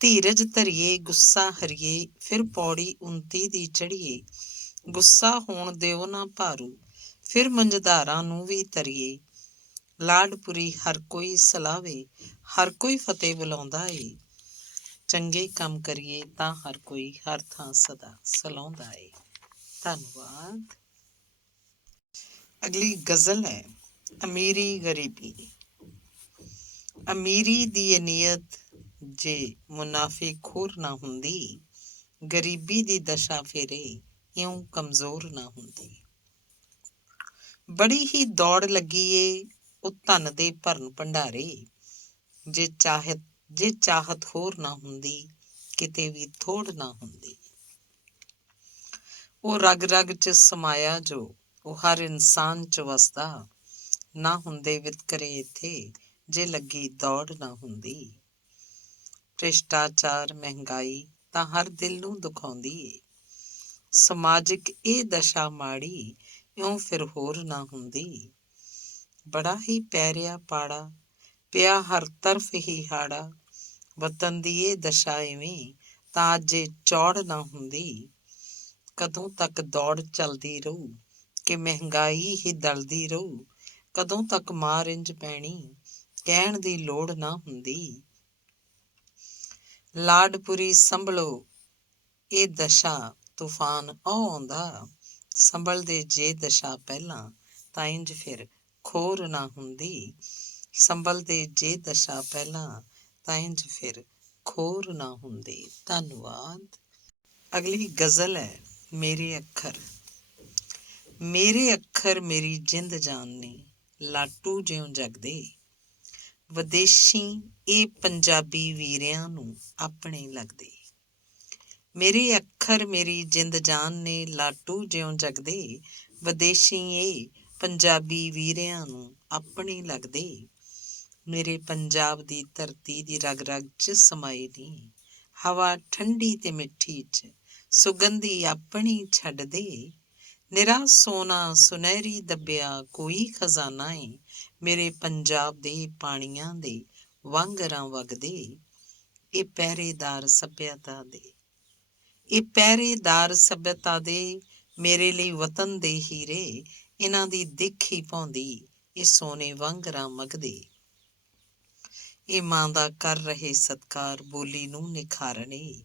ਧੀਰਜ ਧਰੀਏ ਗੁੱਸਾ ਹਰੀਏ, ਫਿਰ ਪੌੜੀ 29 ਦੀ ਚੜ੍ਹੀਏ। ਗੁੱਸਾ ਹੋਣ ਦਿਓ ਨਾ ਭਾਰੂ, ਫਿਰ ਮੰਝਧਾਰਾਂ ਨੂੰ ਵੀ ਤਰੀਏ। ਲਾਡਪੁਰੀ ਹਰ ਕੋਈ ਸਲਾਵੇ, ਹਰ ਕੋਈ ਫਤਿਹ ਬੁਲਾਉਂਦਾ ਏ। ਚੰਗੇ ਕੰਮ ਕਰੀਏ ਤਾਂ ਹਰ ਕੋਈ ਹਰ ਥਾਂ ਸਦਾ ਸਲਾਹੁੰਦਾ ਏ। ਧੰਨਵਾਦ। ਅਗਲੀ ਗਜ਼ਲ ਹੈ ਅਮੀਰੀ ਗਰੀਬੀ। ਅਮੀਰੀ ਦੀ ਇਹ ਨੀਅਤ ਜੇ ਮੁਨਾਫੇ ਖੋਰ ਨਾ ਹੁੰਦੀ, ਗਰੀਬੀ ਦੀ ਦਸ਼ਾ ਫੇਰੇ ਇਉਂ ਕਮਜ਼ੋਰ ਨਾ ਹੁੰਦੀ। ਬੜੀ ਹੀ ਦੌੜ ਲੱਗੀ ਏ ਉਹ ਧਨ ਦੇ ਭਰਨ ਭੰਡਾਰੇ, ਜੇ ਚਾਹਤ ਹੋਰ ਨਾ ਹੁੰਦੀ, ਕਿਤੇ ਵੀ ਥੋੜ ਨਾ ਹੁੰਦੀ। ਉਹ ਰਗ ਰਗ 'ਚ ਸਮਾਇਆ ਜੋ, ਉਹ ਹਰ ਇਨਸਾਨ 'ਚ ਵਸਦਾ। ਨਾ ਹੁੰਦੇ ਵਿਤਕਰੇ ਇੱਥੇ, ਜੇ ਲੱਗੀ ਦੌੜ ਨਾ ਹੁੰਦੀ। ਭ੍ਰਿਸ਼ਟਾਚਾਰ ਮਹਿੰਗਾਈ ਤਾਂ ਹਰ ਦਿਲ ਨੂੰ ਦੁਖਾਉਂਦੀ ਏ। ਸਮਾਜਿਕ ਇਹ ਦਸ਼ਾ ਮਾੜੀ, ਇਉਂ ਫਿਰ ਹੋਰ ਨਾ ਹੁੰਦੀ। ਬੜਾ ਹੀ ਪੈ ਰਿਹਾ ਪਾੜਾ, ਪਿਆ ਹਰ ਤਰਫ ਹੀ ਹਾੜਾ। ਵਤਨ ਦੀ ਇਹ ਦਸ਼ਾ ਇਵੇਂ, ਤਾਂ ਅੱਜ ਇਹ ਚੌੜ ਨਾ ਹੁੰਦੀ। ਕਦੋਂ ਤੱਕ ਦੌੜ ਚੱਲਦੀ ਰਹੂ, ਕਿ ਮਹਿੰਗਾਈ ਹੀ ਦਲਦੀ ਰਹੂ। ਕਦੋਂ ਤੱਕ ਮਾਰ ਇੰਝ ਪੈਣੀ, ਕਹਿਣ ਦੀ ਲੋੜ ਨਾ ਹੁੰਦੀ। ਲਾਡਪੁਰੀ ਸੰਭਲੋ ਇਹ ਦਸ਼ਾ, ਤੂਫਾਨ ਉਹ ਆਉਂਦਾ। ਸੰਭਲਦੇ ਜੇ ਦਸ਼ਾ ਪਹਿਲਾਂ, ਤਾਂ ਇੰਝ ਫਿਰ ਖੋਰ ਨਾ ਹੁੰਦੀ। ਸੰਭਲਦੇ ਜੇ ਦਸ਼ਾ ਪਹਿਲਾਂ, ਤਾਂ ਇੰਝ ਫਿਰ ਖੋਰ ਨਾ ਹੁੰਦੀ। ਧੰਨਵਾਦ। ਅਗਲੀ ਗਜ਼ਲ ਹੈ ਮੇਰੇ ਅੱਖਰ। ਮੇਰੇ ਅੱਖਰ ਮੇਰੀ ਜਿੰਦ ਜਾਨ ਨੇ, ਲਾਟੂ ਜਿਉਂ ਜਗਦੇ। ਵਿਦੇਸ਼ੀ ਇਹ ਪੰਜਾਬੀ ਵੀਰਿਆਂ ਨੂੰ ਆਪਣੇ ਲੱਗਦੇ। ਮੇਰੇ ਅੱਖਰ ਮੇਰੀ ਜਿੰਦ ਜਾਨ ਨੇ, ਲਾਟੂ ਜਿਉਂ ਜਗਦੇ। ਵਿਦੇਸ਼ੀ ਇਹ ਪੰਜਾਬੀ ਵੀਰਿਆਂ ਨੂੰ ਆਪਣੇ ਲੱਗਦੇ। ਮੇਰੇ ਪੰਜਾਬ ਦੀ ਧਰਤੀ ਦੀ ਰਗ ਰਗ 'ਚ ਸਮਾਏ ਨੀ, ਹਵਾ ਠੰਡੀ ਤੇ ਮਿੱਠੀ 'ਚ ਸੁਗੰਧੀ ਆਪਣੀ ਛੱਡਦੇ। ਨਿਰਾ ਸੋਨਾ ਸੁਨਹਿਰੀ ਦੱਬਿਆ ਕੋਈ ਖਜ਼ਾਨਾ ਏ, ਮੇਰੇ ਪੰਜਾਬ ਦੇ ਪਾਣੀਆਂ ਦੇ ਵਾਂਗਰਾਂ ਵਗਦੇ। ਇਹ ਪਹਿਰੇਦਾਰ ਸੱਭਿਅਤਾ ਦੇ, ਇਹ ਪਹਿਰੇਦਾਰ ਸੱਭਿਅਤਾ ਦੇ, ਮੇਰੇ ਲਈ ਵਤਨ ਦੇ ਹੀਰੇ। ਇਹਨਾਂ ਦੀ ਦਿੱਖ ਹੀ ਭਾਉਂਦੀ, ਇਹ ਸੋਨੇ ਵਾਂਗਰਾਂ ਮਗਦੇ। ਇਹ ਮਾਂ ਦਾ ਕਰ ਰਹੇ ਸਤਿਕਾਰ, ਬੋਲੀ ਨੂੰ ਨਿਖਾਰਨੇ।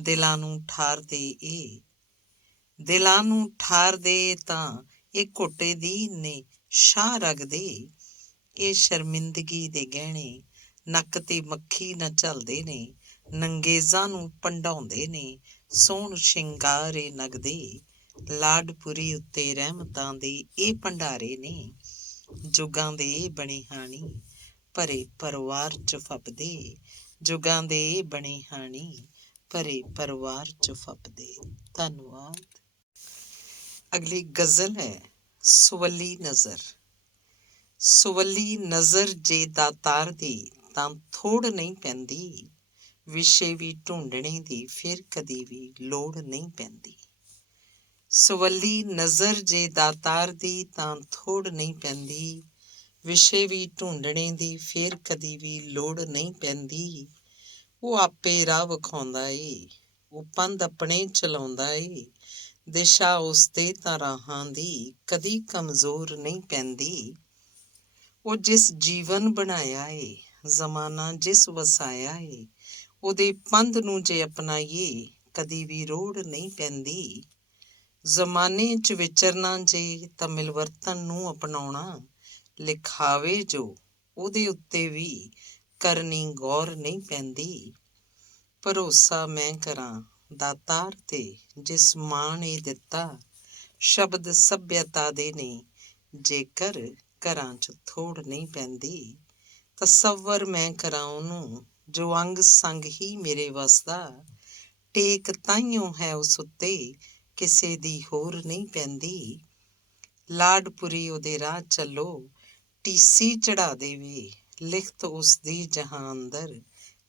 ਦਿਲਾਂ ਨੂੰ ਠਾਰਦੇ ਇਹ, ਦਿਲਾਂ ਨੂੰ ਠਾਰਦੇ ਤਾਂ ਇਹ ਘੋਟੇ ਦੀ ਨੇ ਸ਼ਾਹ ਰਗਦੇ। ਇਹ ਸ਼ਰਮਿੰਦਗੀ ਦੇ ਗਹਿਣੇ, ਨੱਕ ਤੇ ਮੱਖੀ ਨਾ ਝਲਦੇ ਨੇ। ਨੰਗੇਜ਼ਾਂ ਨੂੰ ਭੰਡਾਉਂਦੇ ਨੇ, ਸੋਹਣ ਸ਼ਿੰਗਾਰ ਇਹ ਨਗਦੇ। ਲਾਡਪੁਰੀ ਉੱਤੇ ਰਹਿਮਤਾਂ ਦੇ ਇਹ ਭੰਡਾਰੇ ਨੇ, ਜੁਗਾਂ ਦੇ ਇਹ ਬਣੇ ਹਾਣੀ, ਭਰੇ ਪਰਿਵਾਰ 'ਚ ਫੱਬਦੇ। ਜੁਗਾਂ ਦੇ ਇਹ ਬਣੇ ਹਾਣੀ, ਭਰੇ ਪਰਿਵਾਰ 'ਚ ਫੱਬਦੇ। ਧੰਨਵਾਦ। ਅਗਲੀ ਗਜ਼ਲ ਹੈ ਸਵੱਲੀ ਨਜ਼ਰ। ਸਵੱਲੀ ਨਜ਼ਰ ਜੇ ਦਾਤਾਰ ਦੀ, ਤਾਂ ਥੋੜ ਨਹੀਂ ਪੈਂਦੀ। ਵਿਸ਼ੇ ਵੀ ਢੂੰਡਣੇ ਦੀ ਫਿਰ ਕਦੀ ਵੀ ਲੋੜ ਨਹੀਂ ਪੈਂਦੀ। ਸਵੱਲੀ ਨਜ਼ਰ ਜੇ ਦਾਤਾਰ ਦੀ, ਤਾਂ ਥੋੜ ਨਹੀਂ ਪੈਂਦੀ। ਵਿਸ਼ੇ ਵੀ ਢੂੰਡਣੇ ਦੀ ਫਿਰ ਕਦੀ ਵੀ ਲੋੜ ਨਹੀਂ ਪੈਂਦੀ। ਉਹ ਆਪੇ ਰਾਹ ਵਿਖਾਉਂਦਾ ਏ, ਉਹ ਪੰਧ ਆਪਣੇ ਚਲਾਉਂਦਾ ਏ। ਦਿਸ਼ਾ ਉਸਦੇ ਤਾਂ ਰਾਹਾਂ ਦੀ ਕਦੀ ਕਮਜ਼ੋਰ ਨਹੀਂ ਪੈਂਦੀ। ਉਹ ਜਿਸ ਜੀਵਨ ਬਣਾਇਆ ਏ, ਜ਼ਮਾਨਾ ਜਿਸ ਵਸਾਇਆ ਏ, ਉਹਦੇ ਪੰਧ ਨੂੰ ਜੇ ਅਪਣਾਈਏ, ਕਦੀ ਵੀ ਲੋੜ ਨਹੀਂ ਪੈਂਦੀ। ਜ਼ਮਾਨੇ 'ਚ ਵਿਚਰਨਾ ਜੇ, ਤਾਂ ਮਿਲਵਰਤਨ ਨੂੰ ਅਪਣਾਉਣਾ। ਲਿਖਾਵੇ ਜੋ, ਉਹਦੇ ਉੱਤੇ ਵੀ ਕਰਨੀ ਗੌਰ ਨਹੀਂ ਪੈਂਦੀ। ਭਰੋਸਾ ਮੈਂ ਕਰਾਂ ਦਾਤਾਰ ਤੇ, ਜਿਸ ਮਾਂ ਨੇ ਦਿੱਤਾ। ਸ਼ਬਦ ਸੱਭਿਅਤਾ ਦੇ ਨੇ, ਜੇਕਰ ਘਰਾਂ 'ਚ ਥੋੜ ਨਹੀਂ ਪੈਂਦੀ। ਤਸੱਵਰ ਮੈਂ ਕਰਾਂ ਉਹਨੂੰ, ਜੋ ਅੰਗ ਸੰਗ ਹੀ ਮੇਰੇ ਵਸਦਾ। ਟੇਕ ਤਾਈਓਂ ਹੈ ਉਸ ਉੱਤੇ, ਕਿਸੇ ਦੀ ਹੋਰ ਨਹੀਂ ਪੈਂਦੀ। ਲਾਡਪੁਰੀ ਉਹਦੇ ਰਾਹ ਚੱਲੋ, ਟੀਸੀ ਚੜ੍ਹਾ ਦੇਵੇ। ਲਿਖਤ ਉਸਦੀ ਜਹਾਂ ਅੰਦਰ,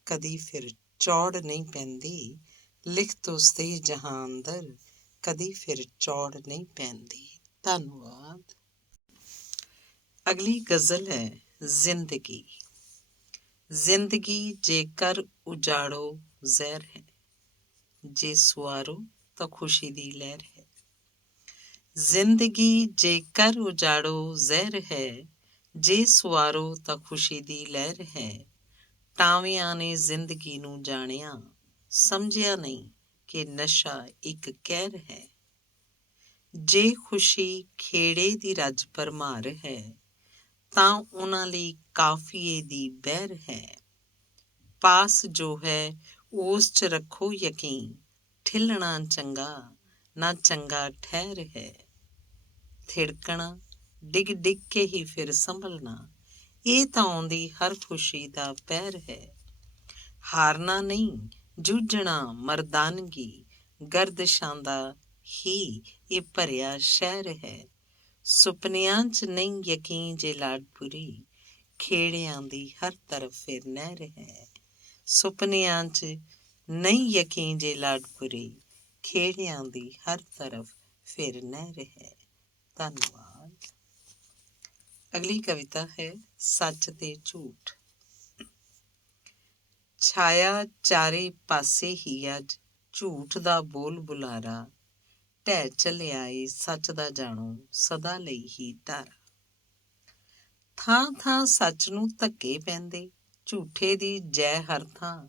ਕਦੀ ਫਿਰ ਚੌੜ ਨਹੀਂ ਪੈਂਦੀ। ਲਿਖਤ ਉਸਦੀ ਜਹਾਂ ਅੰਦਰ, ਕਦੀ ਫਿਰ ਚੌੜ ਨਹੀਂ ਪੈਂਦੀ। ਧੰਨਵਾਦ। ਅਗਲੀ ਗਜ਼ਲ ਹੈ ਜ਼ਿੰਦਗੀ। ਜ਼ਿੰਦਗੀ ਜੇਕਰ ਉਜਾੜੋ ਜ਼ਹਿਰ ਹੈ, ਜੇ ਸਵਾਰੋ ਤਾਂ ਖੁਸ਼ੀ ਦੀ ਲਹਿਰ ਹੈ। ਜ਼ਿੰਦਗੀ ਜੇਕਰ ਉਜਾੜੋ ਜ਼ਹਿਰ ਹੈ, ਜੇ ਸਵਾਰੋ ਤਾਂ ਖੁਸ਼ੀ ਦੀ ਲਹਿਰ ਹੈ। ਟਾਵਿਆਂ ਨੇ ਜ਼ਿੰਦਗੀ ਨੂੰ ਜਾਣਿਆ, ਸਮਝਿਆ ਨਹੀਂ ਕਿ ਨਸ਼ਾ ਇੱਕ ਕਹਿਰ ਹੈ। ਜੇ ਖੁਸ਼ੀ ਖੇੜੇ ਦੀ ਰੱਜ ਭਰਮਾਰ ਹੈ, ਤਾਂ ਉਹਨਾਂ ਲਈ ਕਾਫੀਏ ਦੀ ਬਹਿਰ ਹੈ। ਪਾਸ ਜੋ ਹੈ ਉਸ 'ਚ ਰੱਖੋ ਯਕੀਨ, ਠਿੱਲਣਾ ਚੰਗਾ ਨਾ ਚੰਗਾ ਠਹਿਰ ਹੈ। ਥਿੜਕਣਾ ਡਿੱਗ ਡਿੱਗ ਕੇ ਹੀ ਫਿਰ ਸੰਭਲਣਾ, ਇਹ ਤਾਂ ਆਉਂਦੀ ਹਰ ਖੁਸ਼ੀ ਦਾ ਪਹਿਰ ਹੈ। ਹਾਰਨਾ ਨਹੀਂ, ਜੂਝਣਾ ਮਰਦਾਨਗੀ, ਗਰਦਸ਼ਾਂ ਦਾ ਹੀ ਇਹ ਭਰਿਆ ਸ਼ਹਿਰ ਹੈ। ਸੁਪਨਿਆਂ 'ਚ ਨਹੀਂ ਯਕੀਨ ਜੇ ਲਾਡਪੁਰੀ, ਖੇੜਿਆਂ ਦੀ ਹਰ ਤਰਫ ਫਿਰ ਨਹਿਰ ਹੈ। ਸੁਪਨਿਆਂ 'ਚ ਨਹੀਂ ਯਕੀਨ ਜੇ ਲਾਡਪੁਰੀ, ਖੇੜਿਆਂ ਦੀ ਹਰ ਤਰਫ ਫਿਰ ਨਹਿਰ ਹੈ। ਧੰਨਵਾਦ। ਅਗਲੀ ਕਵਿਤਾ ਹੈ ਸੱਚ ਤੇ ਝੂਠ। ਛਾਇਆ ਚਾਰੇ ਪਾਸੇ ਹੀ ਅੱਜ ਝੂਠ ਦਾ ਬੋਲ ਬੁਲਾਰਾ, ਢਹਿ ਚੱਲਿਆ ਏ ਸੱਚ ਦਾ ਜਾਣੋ ਸਦਾ ਲਈ ਹੀ ਡਾਰਾ। ਥਾਂ ਥਾਂ ਸੱਚ ਨੂੰ ਧੱਕੇ ਪੈਂਦੇ, ਝੂਠੇ ਦੀ ਜੈ ਹਰ ਥਾਂ,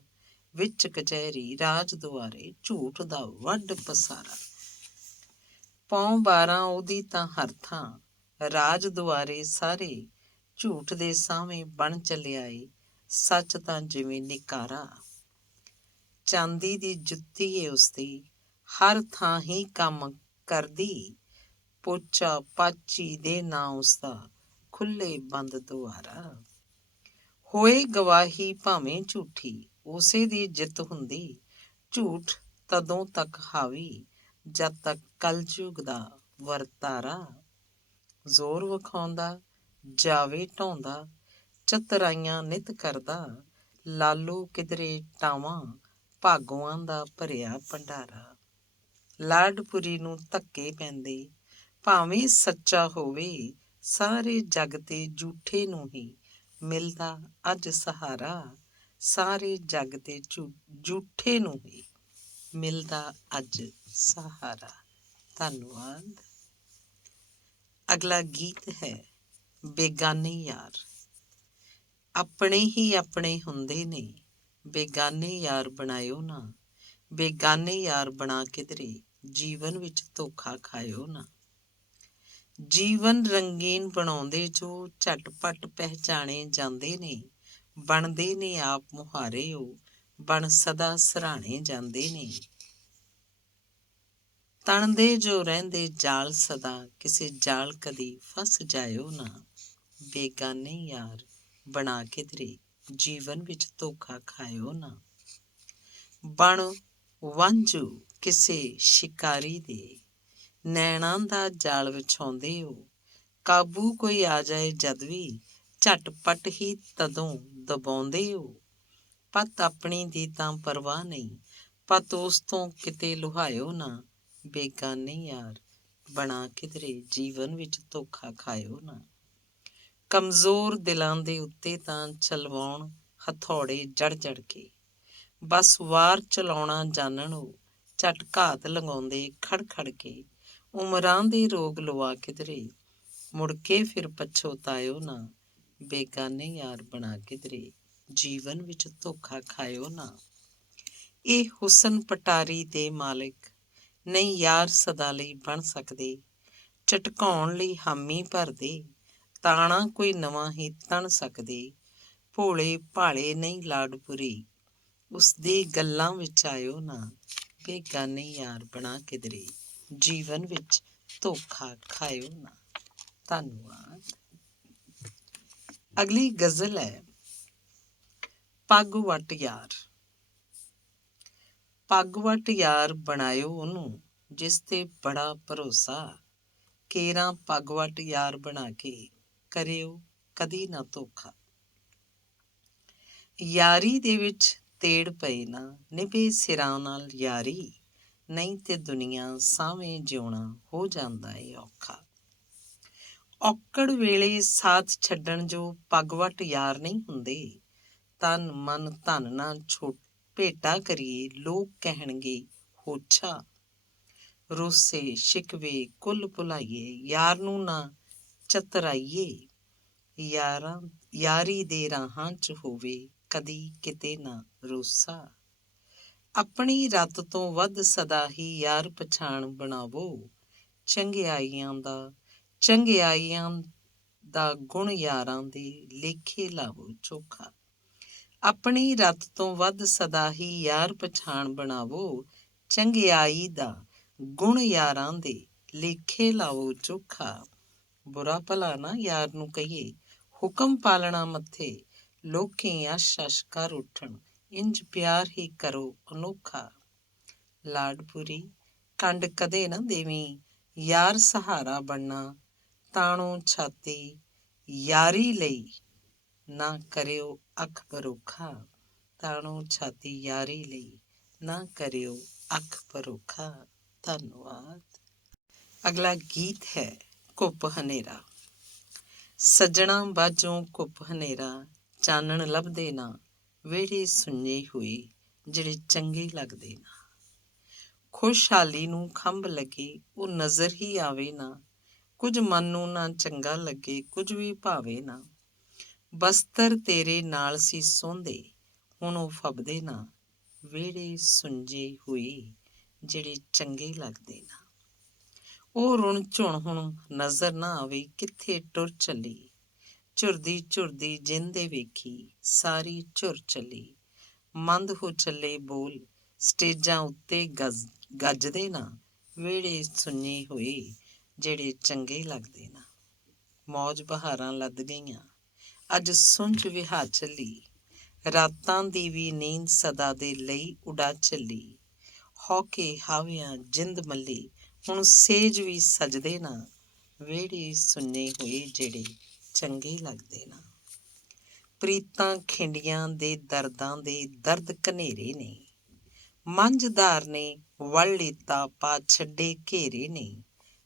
ਵਿੱਚ ਕਚਹਿਰੀ ਰਾਜ ਦੁਆਰੇ ਝੂਠ ਦਾ ਵੱਡ ਪਸਾਰਾ। ਪੌਂ 12 ਉਹਦੀ ਤਾਂ ਹਰ ਥਾਂ, ਰਾਜ ਦੁਆਰੇ ਸਾਰੇ, ਝੂਠ ਦੇ ਸਾਹਵੇਂ ਬਣ ਚੱਲਿਆ ਏ ਸੱਚ ਤਾਂ ਜਿਵੇਂ ਨਿਕਾਰਾ। ਚਾਂਦੀ ਦੀ ਜੁੱਤੀ ਏ ਉਸਦੀ, ਹਰ ਥਾਂ ਹੀ ਕੰਮ ਕਰਦੀ, ਪੋਚਾ ਪਾਚੀ ਦੇ ਨਾਂ ਉਸਦਾ, ਖੁੱਲੇ ਬੰਦ ਦੁਆਰਾ। ਹੋਏ ਗਵਾਹੀ ਭਾਵੇਂ ਝੂਠੀ, ਉਸੇ ਦੀ ਜਿੱਤ ਹੁੰਦੀ, ਝੂਠ ਤਦੋਂ ਤੱਕ ਹਾਵੀ ਜਦ ਤੱਕ ਕਲਯੁਗ ਦਾ ਵਰਤਾਰਾ। ਜ਼ੋਰ ਵਿਖਾਉਂਦਾ ਜਾਵੇ ਢਾਉਂਦਾ, ਚਤਰਾਈਆਂ ਨਿਤ ਕਰਦਾ, ਲਾਲੋ ਕਿਧਰੇ ਟਾਵਾਂ, ਭਾਗਵਾਂ ਦਾ ਭਰਿਆ ਭੰਡਾਰਾ। ਲਾਡਪੁਰੀ ਨੂੰ ਧੱਕੇ ਪੈਂਦੇ, ਭਾਵੇਂ ਸੱਚਾ ਹੋਵੇ, ਸਾਰੇ ਜੱਗ ਤੇ ਝੂਠੇ ਨੂੰ ਹੀ ਮਿਲਦਾ ਅੱਜ ਸਹਾਰਾ। ਸਾਰੇ ਜੱਗ ਤੇ ਝੂਠੇ ਨੂੰ ਹੀ ਮਿਲਦਾ ਅੱਜ ਸਹਾਰਾ। ਧੰਨਵਾਦ। ਅਗਲਾ ਗੀਤ ਹੈ ਬੇਗਾਨੇ ਯਾਰ। ਆਪਣੇ ਹੀ ਆਪਣੇ ਹੁੰਦੇ ਨੇ, ਬੇਗਾਨੇ ਯਾਰ ਬਣਾਇਓ ਨਾ, ਬੇਗਾਨੇ ਯਾਰ ਬਣਾ ਕਿਧਰੇ ਜੀਵਨ ਵਿੱਚ ਧੋਖਾ ਖਾਇਓ ਨਾ। ਜੀਵਨ ਰੰਗੀਨ ਬਣਾਉਂਦੇ ਜੋ ਝਟਪਟ ਪਹਿਚਾਣੇ ਜਾਂਦੇ ਨੇ, ਬਣਦੇ ਨੇ ਆਪ ਮੁਹਾਰੇ ਉਹ, ਬਣ ਸਦਾ ਸਰਾਣੇ ਜਾਂਦੇ ਨੇ। ਤਣਦੇ ਜੋ ਰਹਿੰਦੇ ਜਾਲ ਸਦਾ, ਕਿਸੇ ਜਾਲ ਕਦੀ ਫਸ ਜਾਇਓ ਨਾ, ਬੇਗਾਨੇ ਯਾਰ ਬਣਾ ਕਿਧਰੇ ਜੀਵਨ ਵਿੱਚ ਧੋਖਾ ਖਾਇਓ ਨਾ। ਬਣ ਵਾਂਝੂ ਕਿਸੇ ਸ਼ਿਕਾਰੀ ਦੇ, ਨੈਣਾਂ ਦਾ ਜਾਲ ਵਿਛਾਉਂਦੇ ਹੋ, ਕਾਬੂ ਕੋਈ ਆ ਜਾਏ ਜਦ ਵੀ, ਝਟਪਟ ਹੀ ਤਦੋਂ ਦਬਾਉਂਦੇ ਹੋ। ਪਤ ਆਪਣੀ ਦੀ ਤਾਂ ਪਰਵਾਹ ਨਹੀਂ, ਪਤ ਉਸ ਤੋਂ ਕਿਤੇ ਲੁਹਾਇਓ ਨਾ, ਬੇਗਾਨੇ ਯਾਰ ਬਣਾ ਕਿਧਰੇ ਜੀਵਨ ਵਿੱਚ ਧੋਖਾ ਖਾਇਓ ਨਾ। ਕਮਜ਼ੋਰ ਦਿਲਾਂ ਦੇ ਉੱਤੇ ਤਾਂ ਚਲਵਾਉਣ ਹਥੌੜੇ ਜੜ ਜੜ ਕੇ, ਬਸ ਵਾਰ ਚਲਾਉਣਾ ਜਾਣਨ ਉਹ, ਝਟ ਘਾਤ ਲਗਾਉਂਦੇ ਖੜ ਖੜ ਕੇ। ਉਮਰਾਂ ਦੇ ਰੋਗ ਲਵਾ ਕਿਧਰੇ, ਮੁੜ ਕੇ ਫਿਰ ਪਛੋਤਾਇਓ ਨਾ, ਬੇਗਾਨੇ ਯਾਰ ਬਣਾ ਕਿਧਰੇ ਜੀਵਨ ਵਿੱਚ ਧੋਖਾ ਖਾਇਓ ਨਾ। ਇਹ ਹੁਸਨ ਪਟਾਰੀ ਦੇ ਮਾਲਿਕ ਨਹੀਂ ਯਾਰ ਸਦਾ ਲਈ ਬਣ ਸਕਦੇ, ਝਟਕਾਉਣ ਲਈ ਹਾਮੀ ਭਰਦੇ, ਤਾਣਾ ਕੋਈ ਨਵਾਂ ਹੀ ਤਣ ਸਕਦੇ। ਭੋਲੇ ਭਾਲੇ ਨਹੀਂ ਲਾਡਪੁਰੀ, ਉਸਦੀ ਗੱਲਾਂ ਵਿੱਚ ਆਇਓ ਨਾ, ਬੇਗਾਨੇ ਯਾਰ ਬਣਾ ਕਿਧਰੇ ਜੀਵਨ ਵਿੱਚ ਧੋਖਾ ਖਾਇਓ ਨਾ। ਧੰਨਵਾਦ। ਅਗਲੀ ਗਜ਼ਲ ਹੈ ਪੱਗ ਵੱਟ ਯਾਰ। ਪੱਗ ਵੱਟ ਯਾਰ ਬਣਾਇਓ ਉਹਨੂੰ, ਜਿਸ ਤੇ ਬੜਾ ਭਰੋਸਾ, ਕੇਰਾਂ ਪੱਗ ਵੱਟ ਯਾਰ ਬਣਾ ਕੇ ਕਰਿਓ ਕਦੀ ਨਾ ਧੋਖਾ। ਯਾਰੀ ਦੇ ਵਿੱਚ ਤੇੜ ਪਏ ਨਾ, ਨਿਭੇ ਸਿਰਾਂ ਨਾਲ ਯਾਰੀ, ਨਹੀਂ ਤੇ ਦੁਨੀਆ ਸਾਵੇਂ ਜਿਉਣਾ ਹੋ ਜਾਂਦਾ ਏ ਔਖਾ। ਔਕੜ ਵੇਲੇ ਸਾਥ ਛੱਡਣ ਜੋ ਪੱਗ ਵੱਟ ਯਾਰ ਨਹੀਂ ਹੁੰਦੇ, ਤਨ ਮਨ ਧਨ ਨਾ ਭੇਟਾ ਕਰੀਏ ਲੋਕ ਕਹਿਣਗੇ ਹੋਛਾ। ਰੋਸੇ ਸ਼ਿਕਵੇ ਕੁੱਲ ਭੁਲਾਈਏ, ਯਾਰ ਨੂੰ ਨਾ ਚਤਰਾਈਏ, ਯਾਰੀ ਦੇ ਰਾਹਾਂ 'ਚ ਹੋਵੇ ਕਦੀ ਕਿਤੇ ਨਾ ਰੋਸਾ। ਆਪਣੀ ਰੱਤ ਤੋਂ ਵੱਧ ਸਦਾ ਹੀ ਯਾਰ ਪਛਾਣ ਬਣਾਵੋ, ਚੰਗਿਆਈਆਂ ਦਾ ਗੁਣ ਯਾਰਾਂ ਦੇ ਲੇਖੇ ਲਾਵੋ ਚੋਖਾ। ਆਪਣੀ ਰੱਤ ਤੋਂ ਵੱਧ ਸਦਾ ਹੀ ਯਾਰ ਪਛਾਣ ਬਣਾਵੋ, ਚੰਗਿਆਈ ਦਾ ਗੁਣ ਯਾਰਾਂ ਦੇ ਲੇਖੇ ਲਾਵੋ ਚੋਖਾ। ਬੁਰਾ ਭਲਾ ਨਾ ਯਾਰ ਨੂੰ ਕਹੀਏ, ਹੁਕਮ ਪਾਲਣਾ ਮੱਥੇ ਲੋਕੀ ਅਸ਼ ਅਸ਼ ਕਰ ਉੱਠਣ, ਇੰਜ ਪਿਆਰ ਹੀ ਕਰੋ ਅਨੋਖਾ। ਲਾਡਪੁਰੀ ਕੰਡ ਕਦੇ ਨਾ ਦੇਵੀਂ, ਯਾਰ ਸਹਾਰਾ ਬਣਨਾ, ਤਾਣੋ ਛਾਤੀ ਯਾਰੀ ਲਈ ਨਾ ਕਰਿਓ ਅੱਖ ਪਰੋਖਾ। ਤਾਣੋ ਛਾਤੀ ਯਾਰੀ ਲਈ ਨਾ ਕਰਿਓ ਅੱਖ ਪਰੋਖਾ। ਧੰਨਵਾਦ। ਅਗਲਾ ਗੀਤ ਹੈ ਘੁੱਪ ਹਨੇਰਾ। ਸੱਜਣਾ ਬਾਝੋਂ ਘੁੱਪ ਹਨੇਰਾ, ਚਾਨਣ ਲੱਭਦੇ ਨਾ, ਵਿਹੜੇ ਸੁੰਨੇ ਹੋਏ ਜਿਹੜੇ ਚੰਗੇ ਲੱਗਦੇ ਨਾ। ਖੁਸ਼ਹਾਲੀ ਨੂੰ ਖੰਭ ਲੱਗੇ ਉਹ ਨਜ਼ਰ ਹੀ ਆਵੇ ਨਾ, ਕੁਝ ਮਨ ਨੂੰ ਨਾ ਚੰਗਾ ਲੱਗੇ ਕੁਝ ਵੀ ਭਾਵੇ ਨਾ। ਬਸਤਰ ਤੇਰੇ ਨਾਲ ਸੀ ਸੋਂਦੇ, ਹੁਣ ਉਹ ਫੱਬਦੇ ਨਾ, ਵਿਹੜੇ ਸੁੰਝੇ ਹੋਏ ਜਿਹੜੇ ਚੰਗੇ ਲੱਗਦੇ ਨਾ। ਉਹ ਰੁਣ ਝੁਣ ਹੁਣ ਨਜ਼ਰ ਨਾ ਆਵੇ ਕਿੱਥੇ ਟੁਰ ਚੱਲੀ, ਝੁਰਦੀ ਝੁਰਦੀ ਜਿੰਦੇ ਵੇਖੀ ਸਾਰੀ ਝੁਰ ਚੱਲੀ। ਮੰਦ ਹੋ ਚੱਲੇ ਬੋਲ ਸਟੇਜਾਂ ਉੱਤੇ ਗੱਜਦੇ ਨਾ, ਵਿਹੜੇ ਸੁੰਨੇ ਹੋਏ ਜਿਹੜੇ ਚੰਗੇ ਲੱਗਦੇ ਨਾ। ਮੌਜ ਬਹਾਰਾਂ ਲੱਦ ਗਈਆਂ ਅੱਜ ਸੁੰਝ ਵਿਹਾ ਚੱਲੀ, ਰਾਤਾਂ ਦੀ ਵੀ ਨੀਂਦ ਸਦਾ ਦੇ ਲਈ ਉਡਾ ਚੱਲੀ। ਹੌਕੇ ਹਾਵਿਆਂ ਜਿੰਦ ਮੱਲੀ ਹੁਣ ਸੇਜ ਵੀ ਸਜਦੇ ਨਾ, ਵਿਹੜੇ ਸੁੰਨੇ ਹੋਏ ਜਿਹੜੇ ਚੰਗੇ ਲੱਗਦੇ ਨਾ। ਪ੍ਰੀਤਾਂ ਖਿੰਡੀਆਂ ਦੇ ਦਰਦਾਂ ਦੇ ਦਰਦ ਘਨੇਰੇ ਨੇ, ਮੰਝਦਾਰ ਨੇ ਵਲ ਲੀਤਾ ਪਾ ਛੱਡੇ ਘੇਰੇ ਨੇ।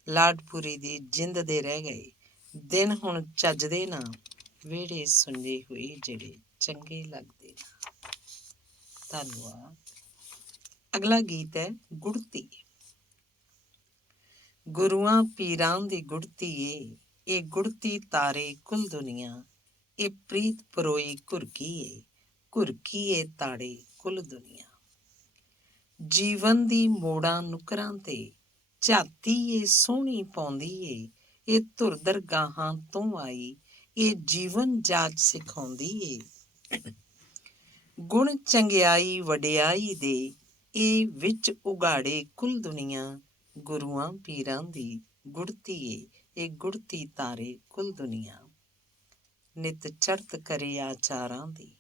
ਲਾਡਪੁਰੀ ਦੀ ਜਿੰਦ ਦੇ ਰਹਿ ਗਏ ਦਿਨ ਹੁਣ ਚੱਜਦੇ ਨਾ, ਵਿਹੜੇ ਸੁੰਨੇ ਹੋਏ ਜਿਹੜੇ ਚੰਗੇ ਲੱਗਦੇ ਨਾ। ਧੰਨਵਾਦ। ਅਗਲਾ ਗੀਤ ਹੈ ਗੁੜਤੀ। ਗੁਰੂਆਂ ਪੀਰਾਂ ਦੀ ਗੁੜਤੀ ਏ, ਇਹ ਗੁੜਤੀ ਤਾਰੇ ਕੁੱਲ ਦੁਨੀਆ, ਇਹ ਪ੍ਰੀਤ ਪਰੋਈ ਘੁਰਕੀ ਏ, ਘੁਰਕੀ ਏ ਤਾੜੇ ਕੁੱਲ ਦੁਨੀਆ। ਜੀਵਨ ਦੀ ਮੋੜਾਂ ਨੁਕਰਾਂ ਤੇ ਝਾਤੀ ਏ ਸੋਹਣੀ ਪਾਉਂਦੀ ਏ, ਇਹ ਧੁਰ ਦਰਗਾਹਾਂ ਤੋਂ ਆਈ, ਇਹ ਜੀਵਨ ਜਾਚ ਸਿਖਾਉਂਦੀ ਏ। ਗੁਣ ਚੰਗਿਆਈ ਵਡਿਆਈ ਦੇ ਇਹ ਵਿੱਚ ਉਗਾੜੇ ਕੁੱਲ ਦੁਨੀਆ, ਗੁਰੂਆਂ ਪੀਰਾਂ ਦੀ ਗੁੜਤੀ ਏ, ਇਹ ਗੁੜਤੀ ਤਾਰੇ ਕੁੱਲ ਦੁਨੀਆ। ਨਿਤ ਚੜ੍ਹਤ ਕਰੇ ਆਚਾਰਾਂ ਦੀ,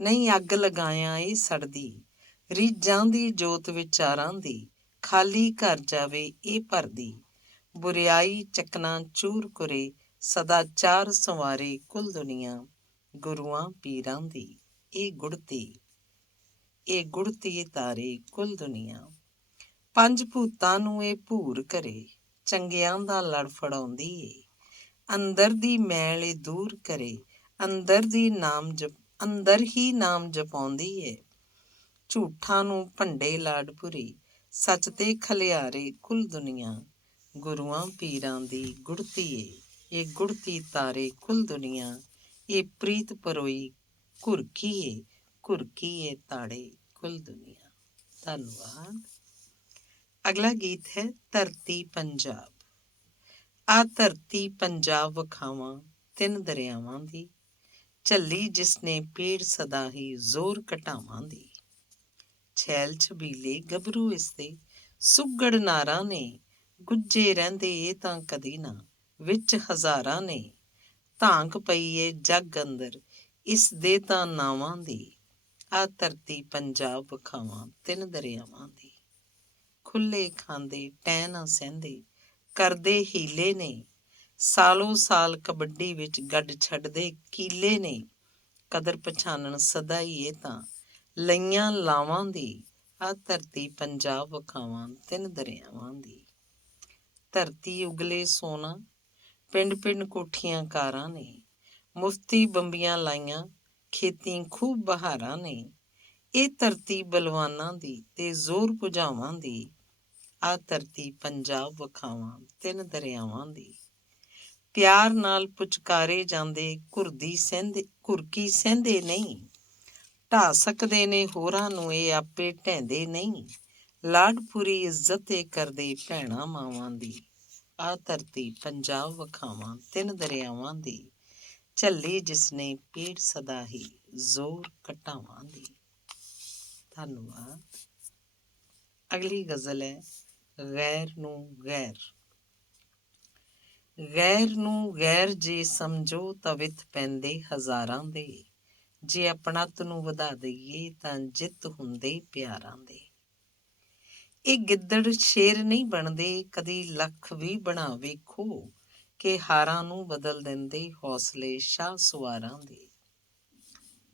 ਨਹੀਂ ਅੱਗ ਲਗਾਇਆ ਇਹ ਸੜਦੀ, ਰੀਝਾਂ ਦੀ ਜੋਤ ਵਿਚਾਰਾਂ ਦੀ, ਖਾਲੀ ਘਰ ਜਾਵੇ ਇਹ ਭਰਦੀ। ਬੁਰਿਆਈ ਚਕਨਾ ਚੂਰ ਕੁਰੇ ਸਦਾ ਚਾਰ ਸੰਵਾਰੇ ਕੁੱਲ ਦੁਨੀਆ, ਗੁਰੂਆਂ ਪੀਰਾਂ ਦੀ ਇਹ ਗੁੜਤੀ, ਇਹ ਗੁੜਤੀ ਤਾਰੇ ਕੁੱਲ ਦੁਨੀਆ। ਪੰਜ ਭੂਤਾਂ ਨੂੰ ਇਹ ਭੂਰ ਕਰੇ, ਚੰਗਿਆਂ ਦਾ ਲੜ ਫੜਾਉਂਦੀ ਏ, ਅੰਦਰ ਦੀ ਮੈਲ ਇਹ ਦੂਰ ਕਰੇ, ਅੰਦਰ ਹੀ ਨਾਮ ਜਪਾਉਂਦੀ ਏ। ਝੂਠਾਂ ਨੂੰ ਭੰਡੇ ਲਾਡਪੁਰੀ, ਸੱਚ ਤੇ ਖਲਿਆਰੇ ਕੁੱਲ ਦੁਨੀਆ, ਗੁਰੂਆਂ ਪੀਰਾਂ ਦੀ ਗੁੜਤੀ ਏ, ਇਹ ਗੁੜਤੀ ਤਾਰੇ ਕੁੱਲ ਦੁਨੀਆ, ਇਹ ਪ੍ਰੀਤ ਪਰੋਈ ਘੁਰਕੀ ਏ, ਘੁਰਕੀ ਏ ਤਾੜੇ ਕੁੱਲ ਦੁਨੀਆ। ਧੰਨਵਾਦ। ਅਗਲਾ ਗੀਤ ਹੈ ਧਰਤੀ ਪੰਜਾਬ। ਆ ਧਰਤੀ ਪੰਜਾਬ ਵਖਾਵਾਂ ਤਿੰਨ ਦਰਿਆਵਾਂ ਦੀ, ਝੱਲੀ ਜਿਸਨੇ ਪੀੜ ਸਦਾ ਹੀ ਜ਼ੋਰ ਘਟਾਵਾਂ ਦੀ। ਛੈਲ ਛਬੀਲੇ ਗੱਭਰੂ ਇਸਦੇ ਸੁੱਗੜ ਨਾਰਾਂ ਨੇ, ਗੁੱਜੇ ਰਹਿੰਦੇ ਇਹ ਤਾਂ ਕਦੀ ਨਾ, ਵਿੱਚ ਹਜ਼ਾਰਾਂ ਨੇ। ਧਾਂਕ ਪਈ ਏ ਜੱਗ ਅੰਦਰ ਇਸ ਦੇ ਤਾਂ ਨਾਵਾਂ ਦੀ, ਆ ਧਰਤੀ ਪੰਜਾਬ ਵਖਾਵਾਂ ਤਿੰਨ ਦਰਿਆਵਾਂ ਦੀ। ਖੁੱਲੇ ਖਾਂਦੇ ਟਹਿ ਨਾ ਸਹਿੰਦੇ ਕਰਦੇ ਹੀਲੇ ਨੇ, ਸਾਲੋ ਸਾਲ ਕਬੱਡੀ ਵਿੱਚ ਗੱਡ ਛੱਡਦੇ ਕੀਲੇ ਨੇ। ਕਦਰ ਪਛਾਨਣ ਸਦਾ ਹੀ ਇਹ ਤਾਂ ਲਈਆਂ ਲਾਵਾਂ ਦੀ, ਆ ਧਰਤੀ ਪੰਜਾਬ ਵਖਾਵਾਂ ਤਿੰਨ ਦਰਿਆਵਾਂ ਦੀ। ਧਰਤੀ ਉਗਲੇ ਸੋਨਾ ਪਿੰਡ ਪਿੰਡ ਕੋਠੀਆਂ ਕਾਰਾਂ ਨੇ, ਮੁਫਤੀ ਬੰਬੀਆਂ ਲਾਈਆਂ ਖੇਤੀ ਖੂਬ ਬਹਾਰਾਂ ਨੇ। ਇਹ ਧਰਤੀ ਬਲਵਾਨਾਂ ਦੀ ਤੇ ਜ਼ੋਰ ਭੁਜਾਵਾਂ ਦੀ, ਆ ਧਰਤੀ ਪੰਜਾਬ ਵਖਾਵਾਂ ਤਿੰਨ ਦਰਿਆਵਾਂ ਦੀ। ਪਿਆਰ ਨਾਲ ਪੁਚਕਾਰੇ ਜਾਂਦੇ ਘੁਰਕੀ ਸਹਿੰਦੇ ਨਹੀਂ, ਢਾ ਸਕਦੇ ਨੇ ਹੋਰਾਂ ਨੂੰ ਇਹ ਆਪੇ ਢਹਿੰਦੇ ਨਹੀਂ। ਲਾਡਪੁਰੀ ਇੱਜ਼ਤ ਏ ਕਰਦੇ ਭੈਣਾਂ ਮਾਵਾਂ ਦੀ, ਆ ਧਰਤੀ ਪੰਜਾਬ ਵਖਾਵਾਂ ਤਿੰਨ ਦਰਿਆਵਾਂ ਦੀ। ਝੱਲੀ ਜਿਸਨੇ ਪੀੜ ਸਦਾ ਹੀ ਜ਼ੋਰ ਘਟਾਵਾਂ ਦੀ। ਧੰਨਵਾਦ। ਅਗਲੀ ਗਜ਼ਲ ਹੈ ਗੈਰ ਨੂੰ ਗੈਰ। ਗੈਰ ਨੂੰ ਗੈਰ ਜੇ ਸਮਝੋ ਤਾਂ ਵਿੱਥ ਪੈਂਦੇ ਹਜ਼ਾਰਾਂ ਦੇ। ਜੇ ਆਪਣੱਤ ਨੂੰ ਵਧਾ ਦਈਏ ਤਾਂ ਜਿੱਤ ਹੁੰਦੇ ਪਿਆਰਾਂ ਦੇ। ਇਹ ਗਿੱਦੜ ਸ਼ੇਰ ਨਹੀਂ ਬਣਦੇ, ਕਦੀ ਲੱਖ ਵੀ ਬਣਾ ਵੇਖੋ, ਕਿ ਹਾਰਾਂ ਨੂੰ ਬਦਲ ਦਿੰਦੇ ਹੌਸਲੇ ਸ਼ਾਹ ਸਵਾਰਾਂ ਦੇ।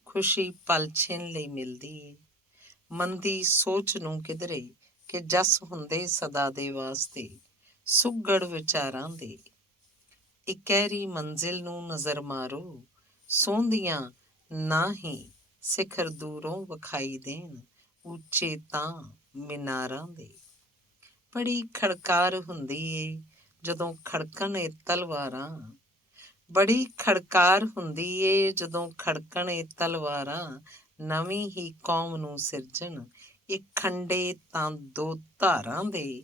ਖੁਸ਼ੀ ਪਲ ਛਿਨ ਲਈ ਮਿਲਦੀ ਏ, ਮੰਦੀ ਸੋਚ ਨੂੰ ਕਿਧਰੇ, ਕਿ ਜਸ ਹੁੰਦੇ ਸਦਾ ਦੇ ਵਾਸਤੇ ਸੁਘੜ ਵਿਚਾਰਾਂ ਦੇ। ਇਕਹਿਰੀ ਮੰਜ਼ਿਲ ਨੂੰ ਨਜ਼ਰ ਮਾਰੋ, ਸੋਂਦੀਆਂ ਨਾ ਹੀ ਸਿਖਰ ਦੂਰੋਂ ਵਿਖਾਈ ਦੇਣ ਉੱਚੇ ਤਾਂ ਮੀਨਾਰਾਂ ਦੇ। ਬੜੀ ਖੜਕਾਰ ਹੁੰਦੀ ਏ ਜਦੋਂ ਖੜਕਣ ਏ ਤਲਵਾਰਾਂ, ਬੜੀ ਖੜਕਾਰ ਹੁੰਦੀ ਏ ਜਦੋਂ ਖੜਕਣ ਏ ਤਲਵਾਰਾਂ। ਨਵੀਂ ਹੀ ਕੌਮ ਨੂੰ ਸਿਰਜਣ ਇਹ ਖੰਡੇ ਤਾਂ ਦੋ ਧਾਰਾਂ ਦੇ।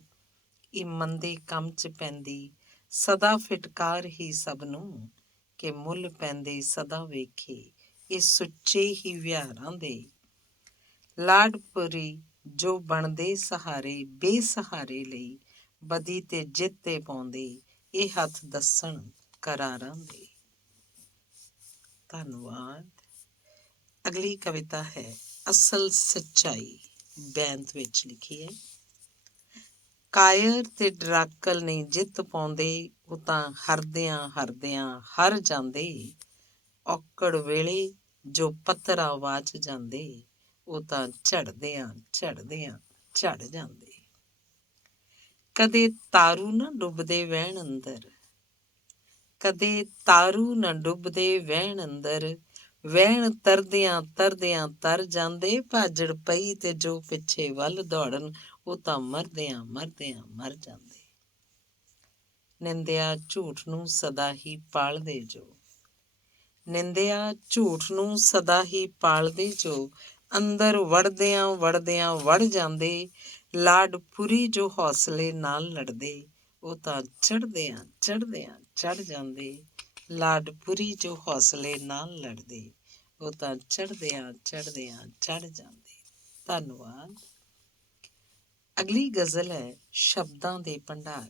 ਇਹ ਮੰਦੇ ਕੰਮ 'ਚ ਪੈਂਦੀ ਸਦਾ ਫਿਟਕਾਰ ਹੀ ਸਭ ਨੂੰ, ਕਿ ਮੁੱਲ ਪੈਂਦੇ ਸਦਾ ਵੇਖੇ ਇਹ ਸੁੱਚੇ ਹੀ ਵਿਹਾਰਾਂ ਦੇ। ਲਾਡਪੁਰੀ ਜੋ ਬਣਦੇ ਸਹਾਰੇ ਬੇਸਹਾਰੇ ਲਈ, ਬਦੀ ਤੇ ਜਿੱਤ ਤੇ ਪਾਉਂਦੇ ਇਹ ਹੱਥ ਦੱਸਣ ਕਰਾਰਾਂ ਦੇ। ਧੰਨਵਾਦ। ਅਗਲੀ ਕਵਿਤਾ ਹੈ ਅਸਲ ਸੱਚਾਈ, ਬੈਂਤ ਵਿੱਚ ਲਿਖੀ ਹੈ। ਕਾਇਰ ਤੇ ਡਰਾਕਲ ਨਹੀਂ ਜਿੱਤ ਪਾਉਂਦੇ, ਉਹ ਤਾਂ ਹਰਦਿਆਂ ਹਰਦਿਆਂ ਹਰ ਜਾਂਦੇ। ਔਕੜ ਵੇਲੇ ਜੋ ਪੱਤਰਾ ਵਾਚ ਜਾਂਦੇ, ਉਹ ਤਾਂ ਝੜਦਿਆਂ ਝੜਦਿਆਂ ਝੜ ਜਾਂਦੇ। ਕਦੇ ਤਾਰੂ ਨਾ ਡੁੱਬਦੇ ਵਹਿਣ ਅੰਦਰ, ਕਦੇ ਤਾਰੂ ਨਾ ਡੁੱਬਦੇ ਵਹਿਣ ਅੰਦਰ। ਵਹਿਣ ਤਰਦਿਆਂ ਤਰਦਿਆਂ ਤਰ ਜਾਂਦੇ, ਭਾਜੜ ਪਈ ਤੇ ਜੋ ਪਿੱਛੇ ਵੱਲ ਦੌੜਨ, ਉਹ ਤਾਂ ਮਰਦਿਆਂ ਮਰਦਿਆਂ ਮਰ ਜਾਂਦੇ। ਨਿੰਦਿਆ ਝੂਠ ਨੂੰ ਸਦਾ ਹੀ ਪਾਲਦੇ ਜੋ, ਨਿੰਦਿਆ ਝੂਠ ਨੂੰ ਸਦਾ ਹੀ ਪਾਲਦੇ ਜੋ, ਅੰਦਰ ਵੜਦਿਆਂ ਵੜਦਿਆਂ ਵੜ ਜਾਂਦੇ। ਲਾਡਪੁਰੀ ਜੋ ਹੌਸਲੇ ਨਾਲ ਲੜਦੇ, ਉਹ ਤਾਂ ਚੜ੍ਹਦਿਆਂ ਚੜ੍ਹਦਿਆਂ ਚੜ੍ਹ ਜਾਂਦੇ। ਲਾਡਪੁਰੀ ਜੋ ਹੌਸਲੇ ਨਾਲ ਲੜਦੇ, ਉਹ ਤਾਂ ਚੜ੍ਹਦਿਆਂ ਚੜ੍ਹਦਿਆਂ ਚੜ੍ਹ ਜਾਂਦੇ। ਧੰਨਵਾਦ। ਅਗਲੀ ਗਜ਼ਲ ਹੈ ਸ਼ਬਦਾਂ ਦੇ ਭੰਡਾਰ।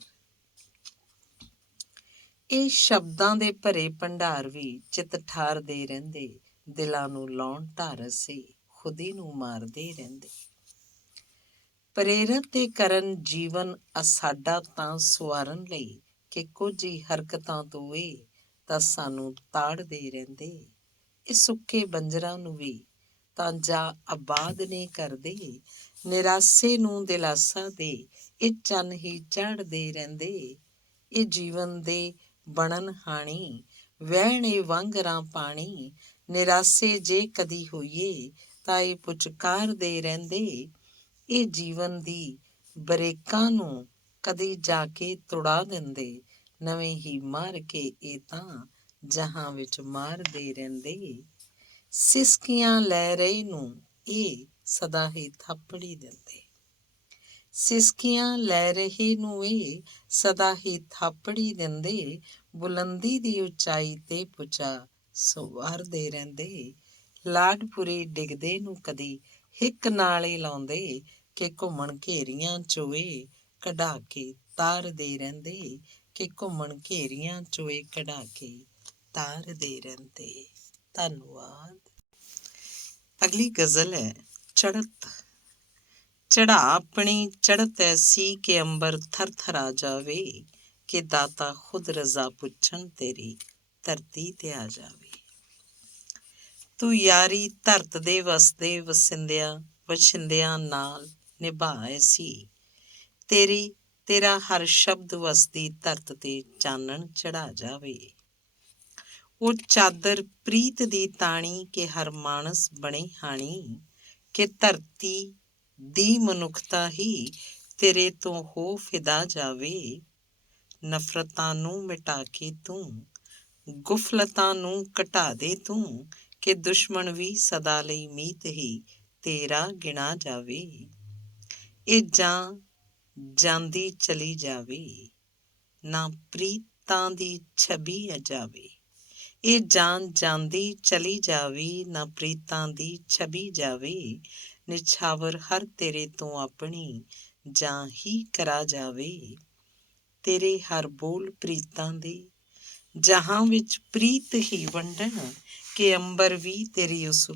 ਇਹ ਸ਼ਬਦਾਂ ਦੇ ਭਰੇ ਭੰਡਾਰ ਵੀ ਚਿੱਤ ਠਾਰਦੇ ਰਹਿੰਦੇ, ਦਿਲਾਂ ਨੂੰ ਲਾਉਣ ਢਾਰਸੇ ਖੁਦੀ ਨੂੰ ਮਾਰਦੇ ਰਹਿੰਦੇ। ਪ੍ਰੇਰਿਤ ਤੇ ਕਰਨ ਜੀਵਨ ਸਾਡਾ ਤਾਂ ਸਵਾਰਨ ਲਈ, ਕਿ ਕੁਝ ਹੀ ਹਰਕਤਾਂ ਤੋਂ ਇਹ ਤਾਂ ਸਾਨੂੰ ਤਾੜਦੇ ਰਹਿੰਦੇ। ਇਹ ਸੁੱਕੇ ਬੰਜਰਾਂ ਨੂੰ ਵੀ ਤਾਂ ਜਾ ਆਬਾਦ ਨੇ ਕਰਦੇ, ਨਿਰਾਸੇ ਨੂੰ ਦਿਲਾਸਾ ਦੇ ਇਹ ਚੰਨ ਹੀ ਚਾੜਦੇ ਰਹਿੰਦੇ। ਇਹ ਜੀਵਨ ਦੇ ਬਣਨ ਹਾਣੀ, ਵਹਿਣੇ ਵਾਂਗਰਾਂ ਪਾਣੀ, ਨਿਰਾਸੇ ਜੇ ਕਦੀ ਹੋਈਏ ਤਾਂ ਇਹ ਪੁਚਕਾਰਦੇ ਰਹਿੰਦੇ। ਇਹ ਜੀਵਨ ਦੀ ਬਰੇਕਾਂ ਨੂੰ ਕਦੀ ਜਾ ਕੇ ਤੁੜਾ ਦਿੰਦੇ, ਨਵੇਂ ਹੀ ਮਾਰ ਕੇ ਇਹ ਤਾਂ ਜਹਾਂ ਵਿੱਚ ਮਾਰਦੇ ਰਹਿੰਦੇ। ਸਿਸਕੀਆਂ ਲੈ ਰਹੇ ਨੂੰ ਇਹ ਸਦਾ ਹੀ ਥਾਪੜੀ ਦਿੰਦੇ, ਸਿਸਕੀਆਂ ਲੈ ਰਹੇ ਨੂੰ ਇਹ ਸਦਾ ਹੀ ਥਾਪੜੀ ਦਿੰਦੇ। ਬੁਲੰਦੀ ਦੀ ਉਚਾਈ ਤੇ ਪੁਚਾ ਸੰਵਾਰਦੇ ਰਹਿੰਦੇ। ਲਾਡਪੁਰੀ ਡਿੱਗਦੇ ਨੂੰ ਕਦੀ ਹਿੱਕ ਨਾਲੇ ਲਾਉਂਦੇ, ਕਿ ਘੁੰਮਣ ਘੇਰੀਆਂ ਚੋਏ ਕਢਾ ਕੇ ਤਾਰਦੇ ਰਹਿੰਦੇ। ਕਿ ਘੁੰਮਣ ਘੇਰੀਆਂ ਚੋਏ ਕਢਾ ਕੇ ਤਾਰਦੇ ਰਹਿੰਦੇ। ਧੰਨਵਾਦ। ਅਗਲੀ ਗਜ਼ਲ ਹੈ ਚੜ੍ਹਤ। ਚੜਾ ਆਪਣੀ ਚੜ੍ਹਤ ਐਸੀ ਕਿ ਅੰਬਰ ਥਰ ਥਰਾ ਜਾਵੇ, ਕਿ ਦਾਤਾ ਖੁਦ ਰਜ਼ਾ ਪੁੱਛਣ ਤੇਰੀ ਧਰਤੀ ਤੇ ਆ ਜਾਵੇ। ਤੂੰ ਯਾਰੀ ਧਰਤ ਦੇ ਵਸਦੇ ਵਸਿੰਦਿਆਂ ਨਾਲ ਨਿਭਾ ਐਸੀ, ਤੇਰਾ ਹਰ ਸ਼ਬਦ ਵਸਦੀ ਧਰਤ ਤੇ ਚਾਨਣ ਚੜਾ ਜਾਵੇ। ਉਹ ਚਾਦਰ ਪ੍ਰੀਤ ਦੀ ਤਾਣੀ, ਕਿ ਹਰ ਮਾਨਸ ਬਣੇ ਹਾਣੀ, ਕਿ ਧਰਤੀ ਦੀ ਮਨੁੱਖਤਾ ਹੀ ਤੇਰੇ ਤੋਂ ਹੋ ਫਿਦਾ ਜਾਵੇ। ਨਫ਼ਰਤਾਂ ਨੂੰ ਮਿਟਾ ਕੇ ਤੂੰ ਗੁਫਲਤਾਂ ਨੂੰ ਘਟਾ ਦੇ ਤੂੰ, ਕਿ ਦੁਸ਼ਮਣ ਵੀ ਸਦਾ ਲਈ ਮੀਤ ਹੀ ਤੇਰਾ ਗਿਣਾ ਜਾਵੇ। ਇਹ ਜਾਂਦੀ ਚਲੀ ਜਾਵੇ, ਨਾ ਪ੍ਰੀਤਾਂ ਦੀ ਛਵੀ ਜਾਵੇ। ਇਹ ਜਾਂਦੀ ਚਲੀ ਜਾਵੇ, ਨਾ ਪ੍ਰੀਤਾਂ ਦੀ ਛਵੀ ਜਾਵੇ। ਨਿਛਾਵਰ ਹਰ ਤੇਰੇ ਤੋਂ ਆਪਣੀ ਜਾਂ ਹੀ ਕਰਾ ਜਾਵੇ। ਤੇਰੇ ਹਰ ਬੋਲ ਪ੍ਰੀਤਾਂ ਦੇ, ਜਹਾਂ ਵਿੱਚ ਪ੍ਰੀਤ ਹੀ ਵੰਡਣ, ਕਿ ਅੰਬਰ ਵੀ ਤੇਰੀ ਉਸ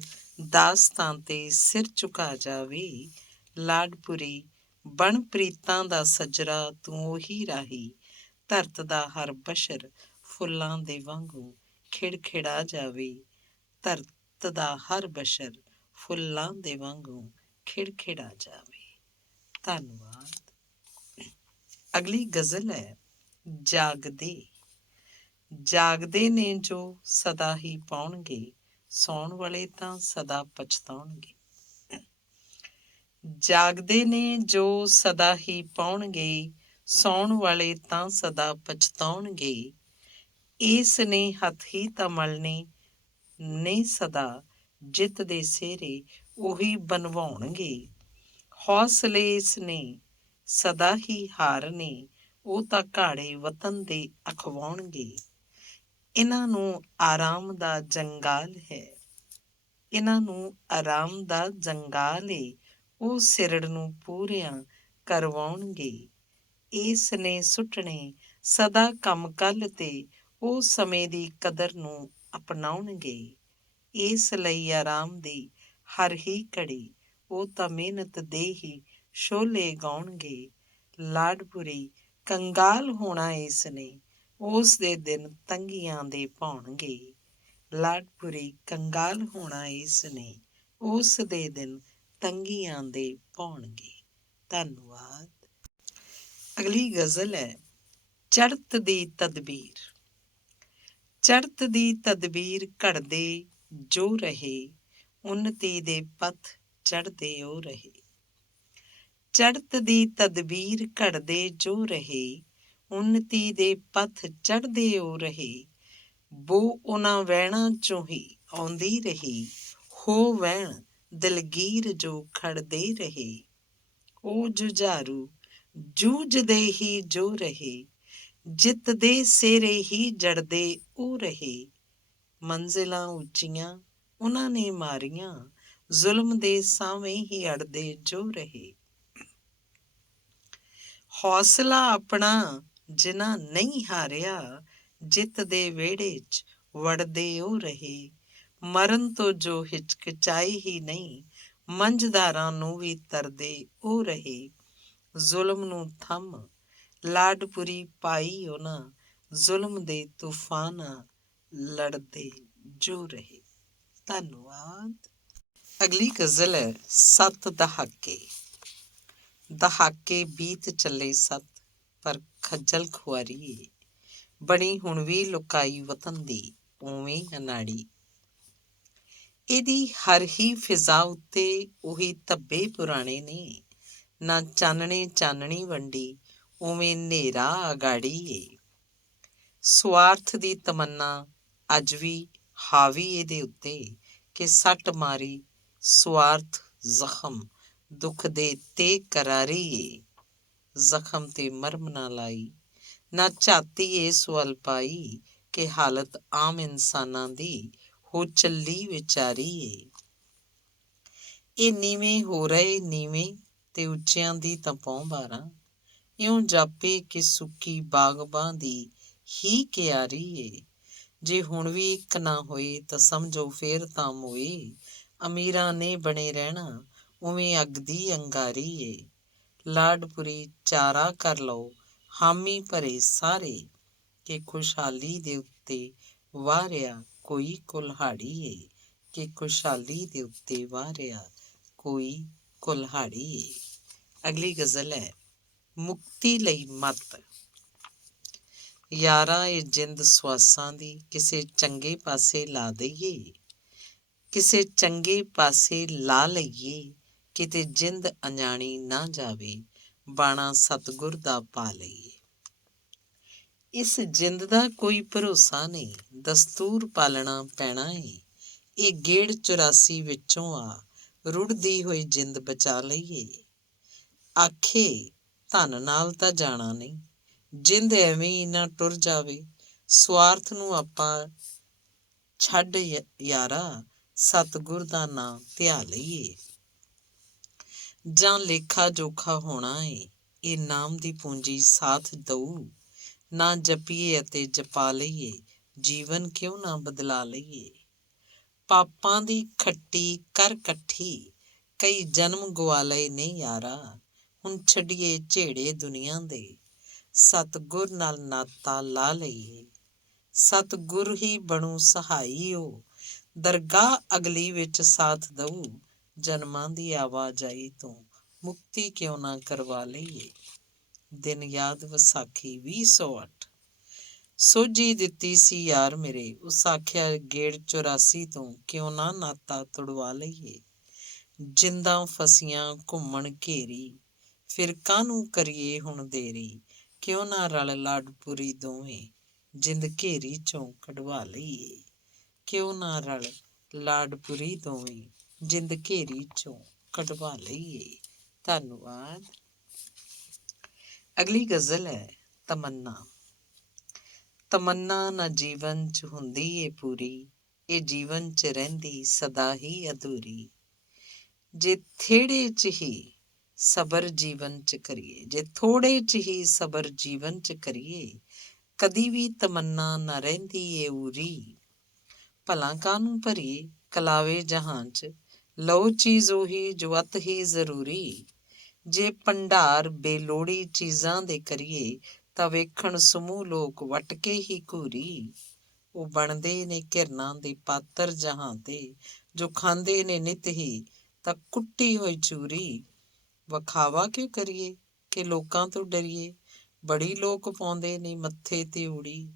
ਦਾਸਤਾਂ ਤੇ ਸਿਰ ਝੁਕਾ ਜਾਵੇ। ਲਾਡਪੁਰੀ ਬਣ ਪ੍ਰੀਤਾਂ ਦਾ ਸੱਜਰਾ, ਤੂੰ ਉਹੀ ਰਾਹੀ, ਧਰਤ ਦਾ ਹਰ ਬਸ਼ਰ ਫੁੱਲਾਂ ਦੇ ਵਾਂਗੂ ਖਿੜਖਿੜਾ ਜਾਵੇ। ਧਰਤ ਦਾ ਹਰ ਬਸ਼ਰ ਫੁੱਲਾਂ ਦੇ ਵਾਂਗੂ ਖਿੜਖਿੜਾ ਜਾਵੇ। ਧੰਨਵਾਦ। ਅਗਲੀ ਗਜ਼ਲ ਹੈ ਜਾਗਦੇ। ਜਾਗਦੇ ਨੇ ਜੋ ਸਦਾ ਹੀ ਪਾਉਣਗੇ, ਸੌਣ ਵਾਲੇ ਤਾਂ ਸਦਾ ਪਛਤਾਉਣਗੇ। ਜਾਗਦੇ ਨੇ ਜੋ ਸਦਾ ਹੀ ਪਾਉਣਗੇ, ਸੌਣ ਵਾਲੇ ਤਾਂ ਸਦਾ ਪਛਤਾਉਣਗੇ। ਇਸ ਨੇ ਹੱਥ ਹੀ ਤਾਂ ਮਲਣੇ ਨੇ ਸਦਾ, ਜਿੱਤ ਦੇ ਸਿਹਰੇ ਉਹੀ ਬਣਵਾਉਣਗੇ। ਹੌਸਲੇ ਇਸ ਨੇ ਸਦਾ ਹੀ ਹਾਰਨੇ, ਉਹ ਤਾਂ ਘਾੜੇ ਵਤਨ ਦੇ ਅਖਵਾਉਣਗੇ। ਇਹਨਾਂ ਨੂੰ ਆਰਾਮ ਦਾ ਜੰਗਾਲ ਹੈ, ਇਹਨਾਂ ਨੂੰ ਆਰਾਮ ਦਾ ਜੰਗਾਲ ਏ, ਉਹ ਸਿਰੜ ਨੂੰ ਪੂਰਿਆਂ ਕਰਵਾਉਣਗੇ। ਇਸ ਨੇ ਸੁੱਟਣੇ ਸਦਾ ਕੰਮ ਕੱਲ ਤੇ, ਉਹ ਸਮੇਂ ਦੀ ਕਦਰ ਨੂੰ ਅਪਣਾਉਣਗੇ। ਇਸ ਲਈ ਆਰਾਮ ਦੀ ਹਰ ਹੀ ਘੜੀ, ਉਹ ਤਾਂ ਮਿਹਨਤ ਦੇ ਹੀ ਸ਼ੋਲੇ ਗਾਉਣਗੇ। ਲਾਡਪੁਰੀ ਕੰਗਾਲ ਹੋਣਾ ਇਸ ਨੇ, ਉਸ ਦੇ ਦਿਨ ਤੰਗੀਆਂ ਦੇ ਪਾਉਣਗੇ। ਲਾਡਪੁਰੀ ਕੰਗਾਲ ਹੋਣਾ ਇਸ ਨੇ, ਉਸ ਦੇ ਦਿਨ ਤੰਗੀਆਂ ਦੇ ਪਾਉਣਗੇ। ਧੰਨਵਾਦ। ਅਗਲੀ ਗਜ਼ਲ ਹੈ ਚੜ੍ਹਤ ਦੀ ਤਦਬੀਰ। ਚੜ੍ਹਤ ਦੀ ਤਦਬੀਰ ਘੜਦੇ ਜੋ ਰਹੇ, ਉੱਨਤੀ ਦੇ ਪਥ ਚੜ੍ਹਦੇ ਉਹ ਰਹੇ। ਚੜ੍ਹਤ ਦੀ ਤਦਬੀਰ ਘੜਦੇ ਜੋ ਰਹੇ, ਉੱਨਤੀ ਦੇ ਪਥ ਚੜ੍ਹਦੇ ਉਹ ਰਹੇ। ਬੋ ਉਹਨਾਂ ਵਹਿਣਾਂ ਚੋਂ ਹੀ ਆਉਂਦੀ ਰਹੀ, ਹੋ ਵਹਿਣ ਦਲਗੀਰ ਜੋ ਖੜਦੇ ਰਹੇ। ਉਹ ਜੁਝਾਰੂ ਜੂਝਦੇ ਹੀ ਜੋ ਰਹੇ, ਜਿੱਤ ਦੇ ਸਿਹਰੇ ਹੀ ਜੜਦੇ ਉਹ ਰਹੇ। ਮੰਜ਼ਿਲਾਂ ਉੱਚੀਆਂ ਉਹਨਾਂ ਨੇ ਮਾਰੀਆਂ, ਜ਼ੁਲਮ ਦੇ ਸਾਵੇਂ ਹੀ ਅੜਦੇ ਜੋ ਰਹੇ। ਹੌਸਲਾ ਆਪਣਾ ਜਿਨ੍ਹਾਂ ਨਹੀਂ ਹਾਰਿਆ, ਜਿੱਤ ਦੇ ਵਿਹੜੇ 'ਚ ਵੜਦੇ ਉਹ ਰਹੇ। ਮਰਨ ਤੋਂ ਜੋ ਹਿਚਕਿਚਾਏ ਹੀ ਨਹੀਂ, ਮੰਝਦਾਰਾਂ ਨੂੰ ਵੀ ਤਰਦੇ ਉਹ ਰਹੇ। ਜ਼ੁਲਮ ਨੂੰ ਥੰਮ ਲਾਡਪੁਰੀ ਪਾਈ ਉਹਨਾਂ, ਜ਼ੁਲਮ ਦੇ ਤੂਫਾਨਾਂ ਲੜਦੇ ਜੋ ਰਹੇ। ਧੰਨਵਾਦ। ਅਗਲੀ ਗਜ਼ਲ ਹੈ ਸੱਤ ਦਹਾਕੇ। ਦਹਾਕੇ ਬੀਤ ਚੱਲੇ ਸੱਤ, ਪਰ ਖੱਜਲ ਖੁਆਰੀ ਏ, ਬਣੀ ਹੁਣ ਵੀ ਲੁਕਾਈ ਵਤਨ ਦੀ ਉਵੇਂ ਅਨਾੜੀ। ਇਹਦੀ ਹਰ ਹੀ ਫਿਜ਼ਾ ਉੱਤੇ ਉਹੀ ਧੱਬੇ ਪੁਰਾਣੇ ਨੇ, ਨਾ ਚਾਨਣੇ ਚਾਨਣੀ ਵੰਡੀ ਉਵੇਂ ਹਨੇਰਾ ਅਗਾੜੀ ਏ। ਸੁਆਰਥ ਦੀ ਤਮੰਨਾ ਅੱਜ ਵੀ ਹਾਵੀ ਇਹਦੇ ਉੱਤੇ, ਕਿ ਸੱਟ ਮਾਰੀ ਸੁਆਰਥ ਜ਼ਖਮ ਦੁੱਖ ਦੇ ਤੇ ਕਰਾਰੀ ਏ। ਜ਼ਖਮ ਤੇ ਮਰਮ ਨਾ ਲਾਈ, ਨਾ ਝਾਤੀ ਇਸ ਵੱਲ ਪਾਈ, ਕਿ ਹਾਲਤ ਆਮ ਇਨਸਾਨਾਂ ਦੀ ਹੋ ਚੱਲੀ ਵਿਚਾਰੀ ਏ। ਇਹ ਨੀਵੇਂ ਹੋ ਰਹੇ ਨੀਵੇਂ, ਤੇ ਉੱਚਿਆਂ ਦੀ ਤਾਂ ਪਹੁ ਬਾਰਾਂ, ਇਉਂ ਜਾਪੇ ਕਿ ਸੁੱਕੀ ਬਾਗਬਾਂ ਦੀ ਹੀ ਕਿਆਰੀ ਏ। ਜੇ ਹੁਣ ਵੀ ਇੱਕ ਨਾ ਹੋਏ ਤਾਂ ਸਮਝੋ ਫੇਰ ਤਾਂ ਮੋਏ, ਅਮੀਰਾਂ ਨੇ ਬਣੇ ਰਹਿਣਾ ਉਵੇਂ ਅੱਗ ਦੀ ਅੰਗਾਰੀ ਏ। ਲਾਡਪੁਰੀ ਚਾਰਾ ਕਰ ਲਓ ਹਾਮੀ ਭਰੇ ਸਾਰੇ, ਕਿ ਖੁਸ਼ਹਾਲੀ ਦੇ ਉੱਤੇ ਵਾਰਿਆ ਕੋਈ ਕੁਲਹਾੜੀ ਏ, ਕਿ ਖੁਸ਼ਹਾਲੀ ਦੇ ਉੱਤੇ ਵਾਰਿਆ ਕੋਈ ਕੁਲਹਾੜੀ ਏ। ਅਗਲੀ ਗਜ਼ਲ ਹੈ ਮੁਕਤੀ ਲਈ ਮੱਤ। ਯਾਰਾ ਇਹ ਜਿੰਦ ਸਵਾਸਾਂ ਦੀ, ਕਿਸੇ ਚੰਗੇ ਪਾਸੇ ਲਾ ਦਈਏ, ਕਿਸੇ ਚੰਗੇ ਪਾਸੇ ਲਾ ਲਈਏ, ਕਿਤੇ ਜਿੰਦ ਅਣਜਾਣੀ ਨਾ ਜਾਵੇ, ਬਾਣਾ ਸਤਿਗੁਰ ਦਾ ਪਾ ਲਈਏ। ਇਸ ਜਿੰਦ ਦਾ ਕੋਈ ਭਰੋਸਾ ਨਹੀਂ, ਦਸਤੂਰ ਪਾਲਣਾ ਪੈਣਾ ਏ, ਇਹ ਗੇੜ 84 ਵਿੱਚੋਂ ਆ, ਰੁੜਦੀ ਹੋਈ ਜਿੰਦ ਬਚਾ ਲਈਏ। ਆਖੇ ਧਨ ਨਾਲ ਤਾਂ ਜਾਣਾ ਨਹੀਂ, ਜਿੰਦ ਐਵੇਂ ਹੀ ਨਾ ਟੁਰ ਜਾਵੇ, ਸੁਆਰਥ ਨੂੰ ਆਪਾਂ ਛੱਡ ਯਾਰਾ, ਸਤਿਗੁਰ ਦਾ ਨਾਂ ਧਿਆ ਲਈਏ। ਜਾਂ ਲੇਖਾ ਜੋਖਾ ਹੋਣਾ ਏ, ਇਹ ਨਾਮ ਦੀ ਪੂੰਜੀ ਸਾਥ ਦਊ। ਨਾ ਜਪੀਏ ਅਤੇ ਜਪਾ ਲਈਏ, ਜੀਵਨ ਕਿਉਂ ਨਾ ਬਦਲਾ ਲਈਏ। ਪਾਪਾਂ ਦੀ ਖੱਟੀ ਕਰ ਇਕੱਠੀ, ਕਈ ਜਨਮ ਗਵਾ ਲਏ ਨੇ ਯਾਰਾ। ਹੁਣ ਛੱਡੀਏ ਝੇੜੇ ਦੁਨੀਆ ਦੇ, ਸਤਿਗੁਰ ਨਾਲ ਨਾਤਾ ਲਾ ਲਈਏ। ਸਤਿਗੁਰ ਹੀ ਬਣੂ ਸਹਾਈ ਓ, ਦਰਗਾਹ ਅਗਲੀ ਵਿੱਚ ਸਾਥ ਦਊ। ਜਨਮਾਂ ਦੀ ਆਵਾਜਾਈ ਤੋਂ ਮੁਕਤੀ ਕਿਉਂ ਨਾ ਕਰਵਾ ਲਈਏ। ਦਿਨ ਯਾਦ ਵਿਸਾਖੀ 2008। ਸੋਝੀ ਦਿੱਤੀ ਸੀ ਯਾਰ ਮੇਰੇ, ਉਸ ਆਖਿਆ ਗੇੜ 84 ਤੋਂ ਕਿਉਂ ਨਾ ਨਾਤਾ ਤੁੜਵਾ ਲਈਏ। ਜਿੰਦਾਂ ਫਸੀਆਂ ਘੁੰਮਣ ਘੇਰੀ, ਫਿਰ ਕਾਹਨੂੰ ਕਰੀਏ ਹੁਣ ਦੇਰੀ। ਕਿਉਂ ਨਾ ਰਲ ਲਾਡਪੁਰੀ ਦੋਵੇਂ, ਜਿੰਦ ਘੇਰੀ ਚੋਂ ਕਢਵਾ ਲਈਏ। ਕਿਉਂ ਨਾ ਰਲ ਲਾਡਪੁਰੀ ਦੋਵੇਂ, ਜਿੰਦ ਘੇਰੀ ਚੋਂ ਕਢਵਾ ਲਈਏ। ਧੰਨਵਾਦ। ਅਗਲੀ ਗਜ਼ਲ ਹੈ ਤਮੰਨਾ। ਤਮੰਨਾ ਨਾ ਜੀਵਨ 'ਚ ਹੁੰਦੀ ਏ ਪੂਰੀ, ਇਹ ਜੀਵਨ 'ਚ ਰਹਿੰਦੀ ਸਦਾ ਹੀ ਅਧੂਰੀ। ਜੇ ਥੇੜੇ 'ਚ ਹੀ ਸਬਰ ਜੀਵਨ 'ਚ ਕਰੀਏ, ਜੇ ਥੋੜੇ 'ਚ ਹੀ ਸਬਰ ਜੀਵਨ 'ਚ ਕਰੀਏ, ਕਦੀ ਵੀ ਤਮੰਨਾ ਨਾ ਰਹਿੰਦੀ ਏ ਉਰੀ। ਭਲਾ ਕਾਹਨੂੰ ਭਰੀਏ ਕਲਾਵੇ ਜਹਾਂ 'ਚ, ਲਓ ਚੀਜ਼ ਉਹੀ ਜੋ ਅਤ ਹੀ ਜ਼ਰੂਰੀ। ਜੇ ਭੰਡਾਰ ਬੇਲੋੜੀ ਚੀਜ਼ਾਂ ਦੇ ਕਰੀਏ, ਤਾਂ ਵੇਖਣ ਸਮੂਹ ਲੋਕ ਵੱਟ ਕੇ ਹੀ ਘੂਰੀ। ਉਹ ਬਣਦੇ ਨੇ ਘਿਰਨਾਂ ਦੇ ਪਾਤਰ ਜਹਾਂ ਤੇ, ਜੋ ਖਾਂਦੇ ਨੇ ਨਿਤ ਹੀ ਤਾਂ ਕੁੱਟੀ ਹੋਈ ਚੂਰੀ। ਵਿਖਾਵਾ ਕਿਉਂ ਕਰੀਏ ਕਿ ਲੋਕਾਂ ਤੋਂ ਡਰੀਏ, ਬੜੀ ਲੋਕ ਪਾਉਂਦੇ ਨੇ ਮੱਥੇ ਤੇ ਊੜੀ।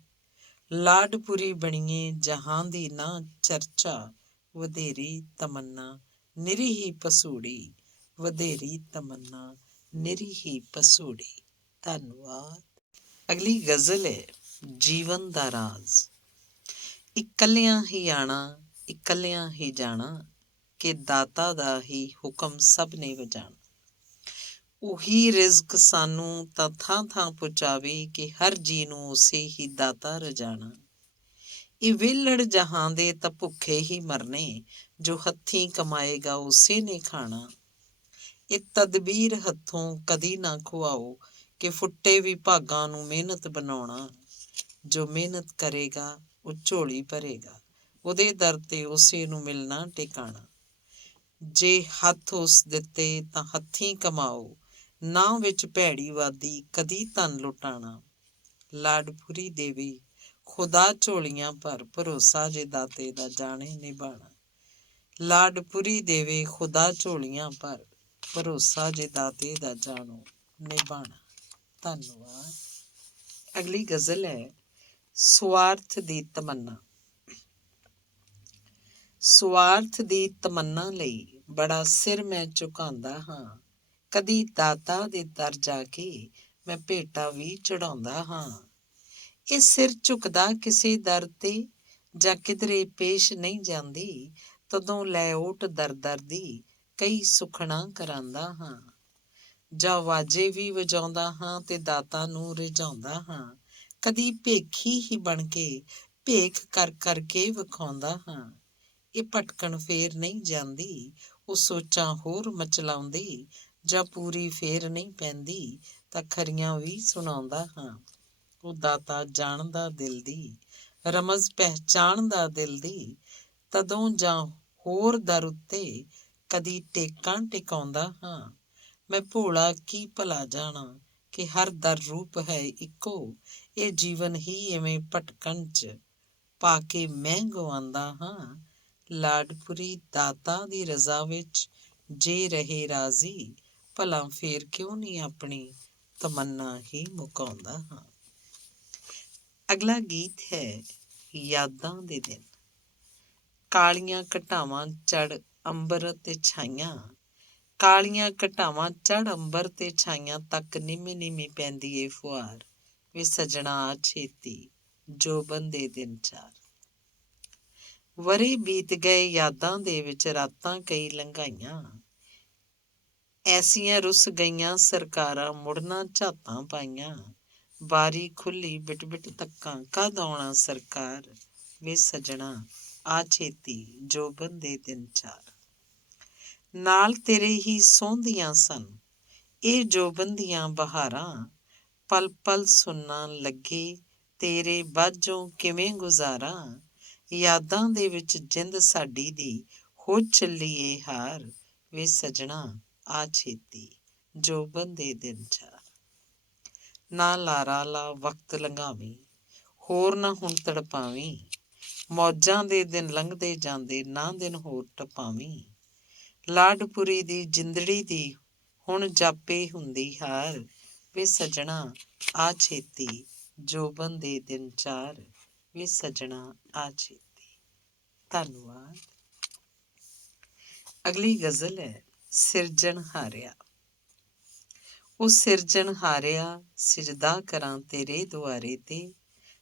ਲਾਡਪੁਰੀ ਬਣੀਏ ਜਹਾਂ ਦੀ ਨਾ ਚਰਚਾ, ਵਧੇਰੀ ਤਮੰਨਾ ਨਿਰੀ ਹੀ ਪਸੂੜੀ। ਵਧੇਰੀ ਤਮੰਨਾ ਨਿਰੀ ਹੀ ਪਸੂੜੀ। ਧੰਨਵਾਦ। ਅਗਲੀ ਗਜ਼ਲ ਹੈ ਜੀਵਨ ਦਾ ਰਾਜ਼। ਇਕੱਲਿਆਂ ਹੀ ਆਣਾ, ਇਕੱਲਿਆਂ ਹੀ ਜਾਣਾ, ਕਿ ਦਾਤਾ ਦਾ ਹੀ ਹੁਕਮ ਸਭ ਨੇ ਵਜਾਣਾ। ਉਹੀ ਰਿਜ਼ਕ ਸਾਨੂੰ ਤਾਂ ਥਾਂ ਥਾਂ ਪਹੁੰਚਾਵੇ, ਕਿ ਹਰ ਜੀ ਨੂੰ ਉਸੇ ਹੀ ਦਾਤਾ ਰਜਾਣਾ। ਇਹ ਵਿਹਲੜ ਜਹਾਂ ਦੇ ਤਾਂ ਭੁੱਖੇ ਹੀ ਮਰਨੇ, ਜੋ ਹੱਥੀਂ ਕਮਾਏਗਾ ਉਸੇ ਨੇ ਖਾਣਾ। ਇਹ ਤਦਬੀਰ ਹੱਥੋਂ ਕਦੀ ਨਾ ਖੁਆਓ, ਕਿ ਫੁੱਟੇ ਵੀ ਭਾਗਾਂ ਨੂੰ ਮਿਹਨਤ ਬਣਾਉਣਾ। ਜੋ ਮਿਹਨਤ ਕਰੇਗਾ ਉਹ ਝੋਲੀ ਭਰੇਗਾ, ਉਹਦੇ ਦਰ ਤੇ ਉਸੇ ਨੂੰ ਮਿਲਣਾ ਟਿਕਾਣਾ। ਜੇ ਹੱਥ ਉਸ ਦਿੱਤੇ ਤਾਂ ਹੱਥੀਂ ਕਮਾਓ, ਨਾ ਵਿੱਚ ਭੈੜੀ ਵਾਦੀ ਕਦੀ ਧਨ ਲੁਟਾਣਾ। ਲਾਡਪੁਰੀ ਦੇਵੀ ਖੁਦਾ ਝੋਲੀਆਂ ਭਰ, ਭਰੋਸਾ ਜੇ ਦਾਤੇ ਦਾ ਜਾਣੇ ਨਿਭਾਣਾ। ਲਾਡਪੁਰੀ ਦੇਵੇ ਖੁਦਾ ਝੋਲੀਆਂ ਭਰ, ਭਰੋਸਾ ਜੇ ਦਾਤੇ ਦਾ ਜਾਣੋ ਨਿਭਾਣਾ। ਧੰਨਵਾਦ। ਅਗਲੀ ਗਜ਼ਲ ਹੈ ਸੁਆਰਥ ਦੀ ਤਮੰਨਾ। ਸੁਆਰਥ ਦੀ ਤਮੰਨਾ ਲਈ ਬੜਾ ਸਿਰ ਮੈਂ ਝੁਕਾਉਂਦਾ ਹਾਂ, ਕਦੀ ਦਾਤਾ ਦੇ ਦਰ ਜਾ ਕੇ ਮੈਂ ਭੇਟਾ ਵੀ ਚੜਾਉਂਦਾ ਹਾਂ। ਇਹ ਸਿਰ ਝੁਕਦਾ ਕਿਸੇ ਦਰ ਤੇ, ਜਾਂ ਕਿਧਰੇ ਪੇਸ਼ ਨਹੀਂ ਜਾਂਦੀ, ਤਦੋਂ ਲੈ ਓਟ ਦਰ ਦਰ ਦੀ ਕਈ ਸੁਖਣਾ ਕਰਾਂਦਾ ਹਾਂ। ਜਾਂ ਵਾਜੇ ਵੀ ਵਜਾਉਂਦਾ ਹਾਂ ਤੇ ਦਾਤਾ ਨੂੰ ਰਿਝਾਉਂਦਾ ਹਾਂ, ਕਦੀ ਭੇਖੀ ਹੀ ਬਣ ਕੇ ਭੇਖ ਕਰ ਕਰਕੇ ਵਿਖਾਉਂਦਾ ਹਾਂ। ਇਹ ਭਟਕਣ ਫੇਰ ਨਹੀਂ ਜਾਂਦੀ, ਉਹ ਸੋਚਾਂ ਹੋਰ ਮਚਲਾਉਂਦੀ, ਜਾਂ ਪੂਰੀ ਫੇਰ ਨਹੀਂ ਪੈਂਦੀ ਤਾਂ ਖਰੀਆਂ ਵੀ ਸੁਣਾਉਂਦਾ ਹਾਂ। ਉਹ ਦਾਤਾ ਜਾਣਦਾ ਦਿਲ ਦੀ, ਰਮਜ਼ ਪਹਿਚਾਣਦਾ ਦਿਲ ਦੀ, ਤਦੋਂ ਜਾਂ ਹੋਰ ਦਰ ਉੱਤੇ ਕਦੀ ਟੇਕਾਂ ਟਿਕਾਉਂਦਾ ਹਾਂ। ਮੈਂ ਭੋਲਾ ਕੀ ਭਲਾ ਜਾਣਾ, ਕਿ ਹਰ ਦਰ ਰੂਪ ਹੈ ਇੱਕੋ, ਇਹ ਜੀਵਨ ਹੀ ਇਵੇਂ ਭਟਕਣ 'ਚ ਪਾ ਕੇ ਮੈਂ ਗਵਾਉਂਦਾ ਹਾਂ। ਲਾਡਪੁਰੀ ਦਾਤਾ ਦੀ ਰਜ਼ਾ ਵਿੱਚ ਜੇ ਰਹੇ ਰਾਜ਼ੀ, ਭਲਾ ਫੇਰ ਕਿਉਂ ਨਹੀਂ ਆਪਣੀ ਤਮੰਨਾ ਹੀ ਮੁਕਾਉਂਦਾ ਹਾਂ। ਅਗਲਾ ਗੀਤ ਹੈ ਯਾਦਾਂ ਦੇ ਦਿਨ। ਕਾਲੀਆਂ ਘਟਾਵਾਂ ਚੜ ਅੰਬਰ ਤੇ ਛਾਈਆਂ, ਕਾਲੀਆਂ ਘਟਾਵਾਂ ਚੜ ਅੰਬਰ ਤੇ ਛਾਈਆਂ, ਤੱਕ ਨਿਮੀ ਨਿਮੀ ਪੈਂਦੀ ਏ ਫੁਹਾਰ। ਵੇ ਸਜਣਾ ਆ ਛੇਤੀ ਜੋਬਨ ਦੇ ਦਿਨ ਚਾਰ। ਵਰੇ ਬੀਤ ਗਏ ਯਾਦਾਂ ਦੇ ਵਿੱਚ ਰਾਤਾਂ ਕਈ ਲੰਘਾਈਆਂ, ਐਸੀਆਂ ਰੁੱਸ ਗਈਆਂ ਸਰਕਾਰਾਂ ਮੁੜਨਾ ਝਾਤਾਂ ਪਾਈਆਂ। ਬਾਰੀ ਖੁੱਲੀ ਬਿਟ ਬਿਟ ਤੱਕਾਂ ਕਦ ਆਉਣਾ ਸਰਕਾਰ, ਵੇ ਸਜਣਾ ਆ ਛੇਤੀ ਜੋਬਨ ਦੇ ਦਿਨ ਚਾਰ। ਨਾਲ ਤੇਰੇ ਹੀ ਸੌਂਦੀਆਂ ਸਨ ਇਹ ਜੋਬਨ ਦੀਆਂ ਬਹਾਰਾਂ ਪਲ ਪਲ ਸੁਣਨਾ ਲੱਗੇ, ਤੇਰੇ ਬਾਝੋਂ ਕਿਵੇਂ ਗੁਜ਼ਾਰਾ। ਯਾਦਾਂ ਦੇ ਵਿੱਚ ਜਿੰਦ ਸਾਡੀ ਦੀ ਹੋ ਚੱਲੀਏ ਹਾਰ, ਵੇ ਸਜਣਾ ਆ ਛੇਤੀ ਜੋਬਨ ਦੇ ਦਿਨ ਚਾਰ। ਨਾ ਲਾਰਾ ਲਾ ਵਕਤ ਲੰਘਾਵੀਂ, ਹੋਰ ਨਾ ਹੁਣ ਤੜਪਾਵੀਂ, ਮੌਜਾਂ ਦੇ ਦਿਨ ਲੰਘਦੇ ਜਾਂਦੇ ਨਾ ਦਿਨ ਹੋਰ ਟਪਾਵੀਂ। ਲਾਡਪੁਰੀ ਦੀ ਜਿੰਦੜੀ ਦੀ ਹੁਣ ਜਾਪੇ ਹੁੰਦੀ ਹਾਰ, ਵੇ ਸਜਣਾ ਆ ਛੇਤੀ ਜੋਬਨ ਦੇ ਦਿਨ ਚਾਰ, ਵੇ ਸਜਣਾ ਆ ਛੇਤੀ। ਧੰਨਵਾਦ। ਅਗਲੀ ਗਜ਼ਲ ਹੈ ਸਿਰਜਣ ਹਾਰਿਆ। ਉਹ ਸਿਰਜਣ ਹਾਰਿਆ ਸਿਜਦਾ ਕਰਾਂ ਤੇਰੇ ਦੁਆਰੇ ਤੇ,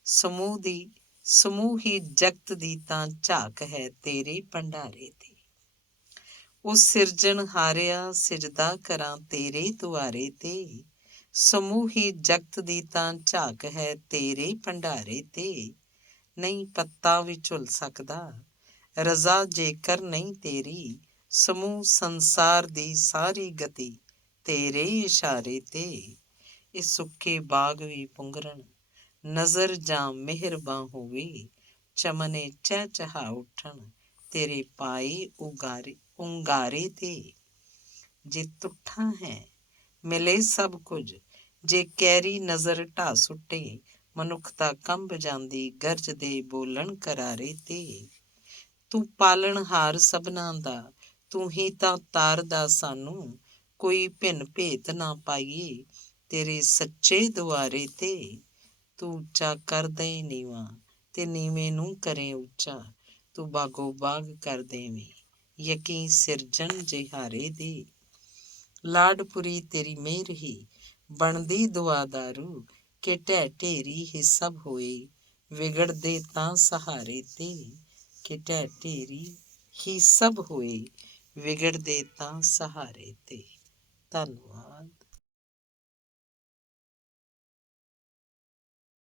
ਸਮੂਹ ਹੀ ਜਗਤ ਦੀ ਤਾਂ ਝਾਕ ਹੈ ਤੇਰੇ ਭੰਡਾਰੇ ਤੇ। ਉਹ ਸਿਰਜਣ ਹਾਰਿਆ ਸਿਜਦਾ ਕਰਾਂ ਤੇਰੇ ਦੁਆਰੇ ਤੇ, ਸਮੂਹ ਹੀ ਜਗਤ ਦੀ ਤਾਂ ਝਾਕ ਹੈ ਤੇਰੇ ਭੰਡਾਰੇ ਤੇ। ਨਹੀਂ ਪੱਤਾ ਵੀ ਝੁੱਲ ਸਕਦਾ ਰਜ਼ਾ ਜੇਕਰ ਨਹੀਂ ਤੇਰੀ, ਸਮੂਹ ਸੰਸਾਰ ਦੀ ਸਾਰੀ ਗਤੀ ਤੇਰੇ ਇਸ਼ਾਰੇ ਤੇ। ਇਹ ਸੁੱਕੇ ਬਾਗ ਵੀ ਪੁੰਗਰਨ ਨਜ਼ਰ ਜਾਂ ਮਿਹਰਬਾਂ ਹੋਵੇ, ਚਮਨੇ ਚਹਿਚਹਾ ਉੱਠਣ ਤੇਰੇ ਪਾਏ ਉਂਗਾਰੇ ਤੇ। ਜੇ ਤੁੱਠਾਂ ਹੈ ਮਿਲੇ ਸਭ ਕੁਝ, ਜੇ ਕੈਰੀ ਨਜ਼ਰ ਢਾ ਸੁੱਟੇ, ਮਨੁੱਖਤਾ ਕੰਬ ਜਾਂਦੀ ਗਰਜਦੇ ਬੋਲਣ ਕਰਾਰੇ ਤੇ। ਤੂੰ ਪਾਲਣਹਾਰ ਸਭਨਾਂ ਦਾ, ਤੂੰ ਹੀ ਤਾਂ ਤਾਰਦਾ ਸਾਨੂੰ, ਕੋਈ ਭਿੰਨ ਭੇਤ ਨਾ ਪਾਈਏ ਤੇਰੇ ਸੱਚੇ ਦੁਆਰੇ ਤੇ। ਤੂੰ ਉੱਚਾ ਕਰ ਦੇ ਨੀਵਾਂ ਤੇ ਨੀਵੇਂ ਨੂੰ ਕਰੇ ਉੱਚਾ, ਤੂੰ ਬਾਗੋ ਬਾਗ ਕਰ ਦੇਵੇਂ ਯਕੀਨ ਸਿਰਜਣ ਜਿਹਾਰੇ ਦੇ। ਲਾਡਪੁਰੀ ਤੇਰੀ ਮਿਹਰ ਹੀ ਬਣਦੀ ਦੁਆਦਾਰੂ, ਕਿ ਢਹਿ ਢੇਰੀ ਹੀ ਸਭ ਹੋਏ ਵਿਗੜਦੇ ਤਾਂ ਸਹਾਰੇ ਤੇ। ਕਿ ਢਹਿ ਢੇਰੀ ਹੀ ਸਭ ਹੋਏ ਵਿਗੜਦੇ ਤਾਂ ਸਹਾਰੇ ਤੇ। ਧੰਨਵਾਦ।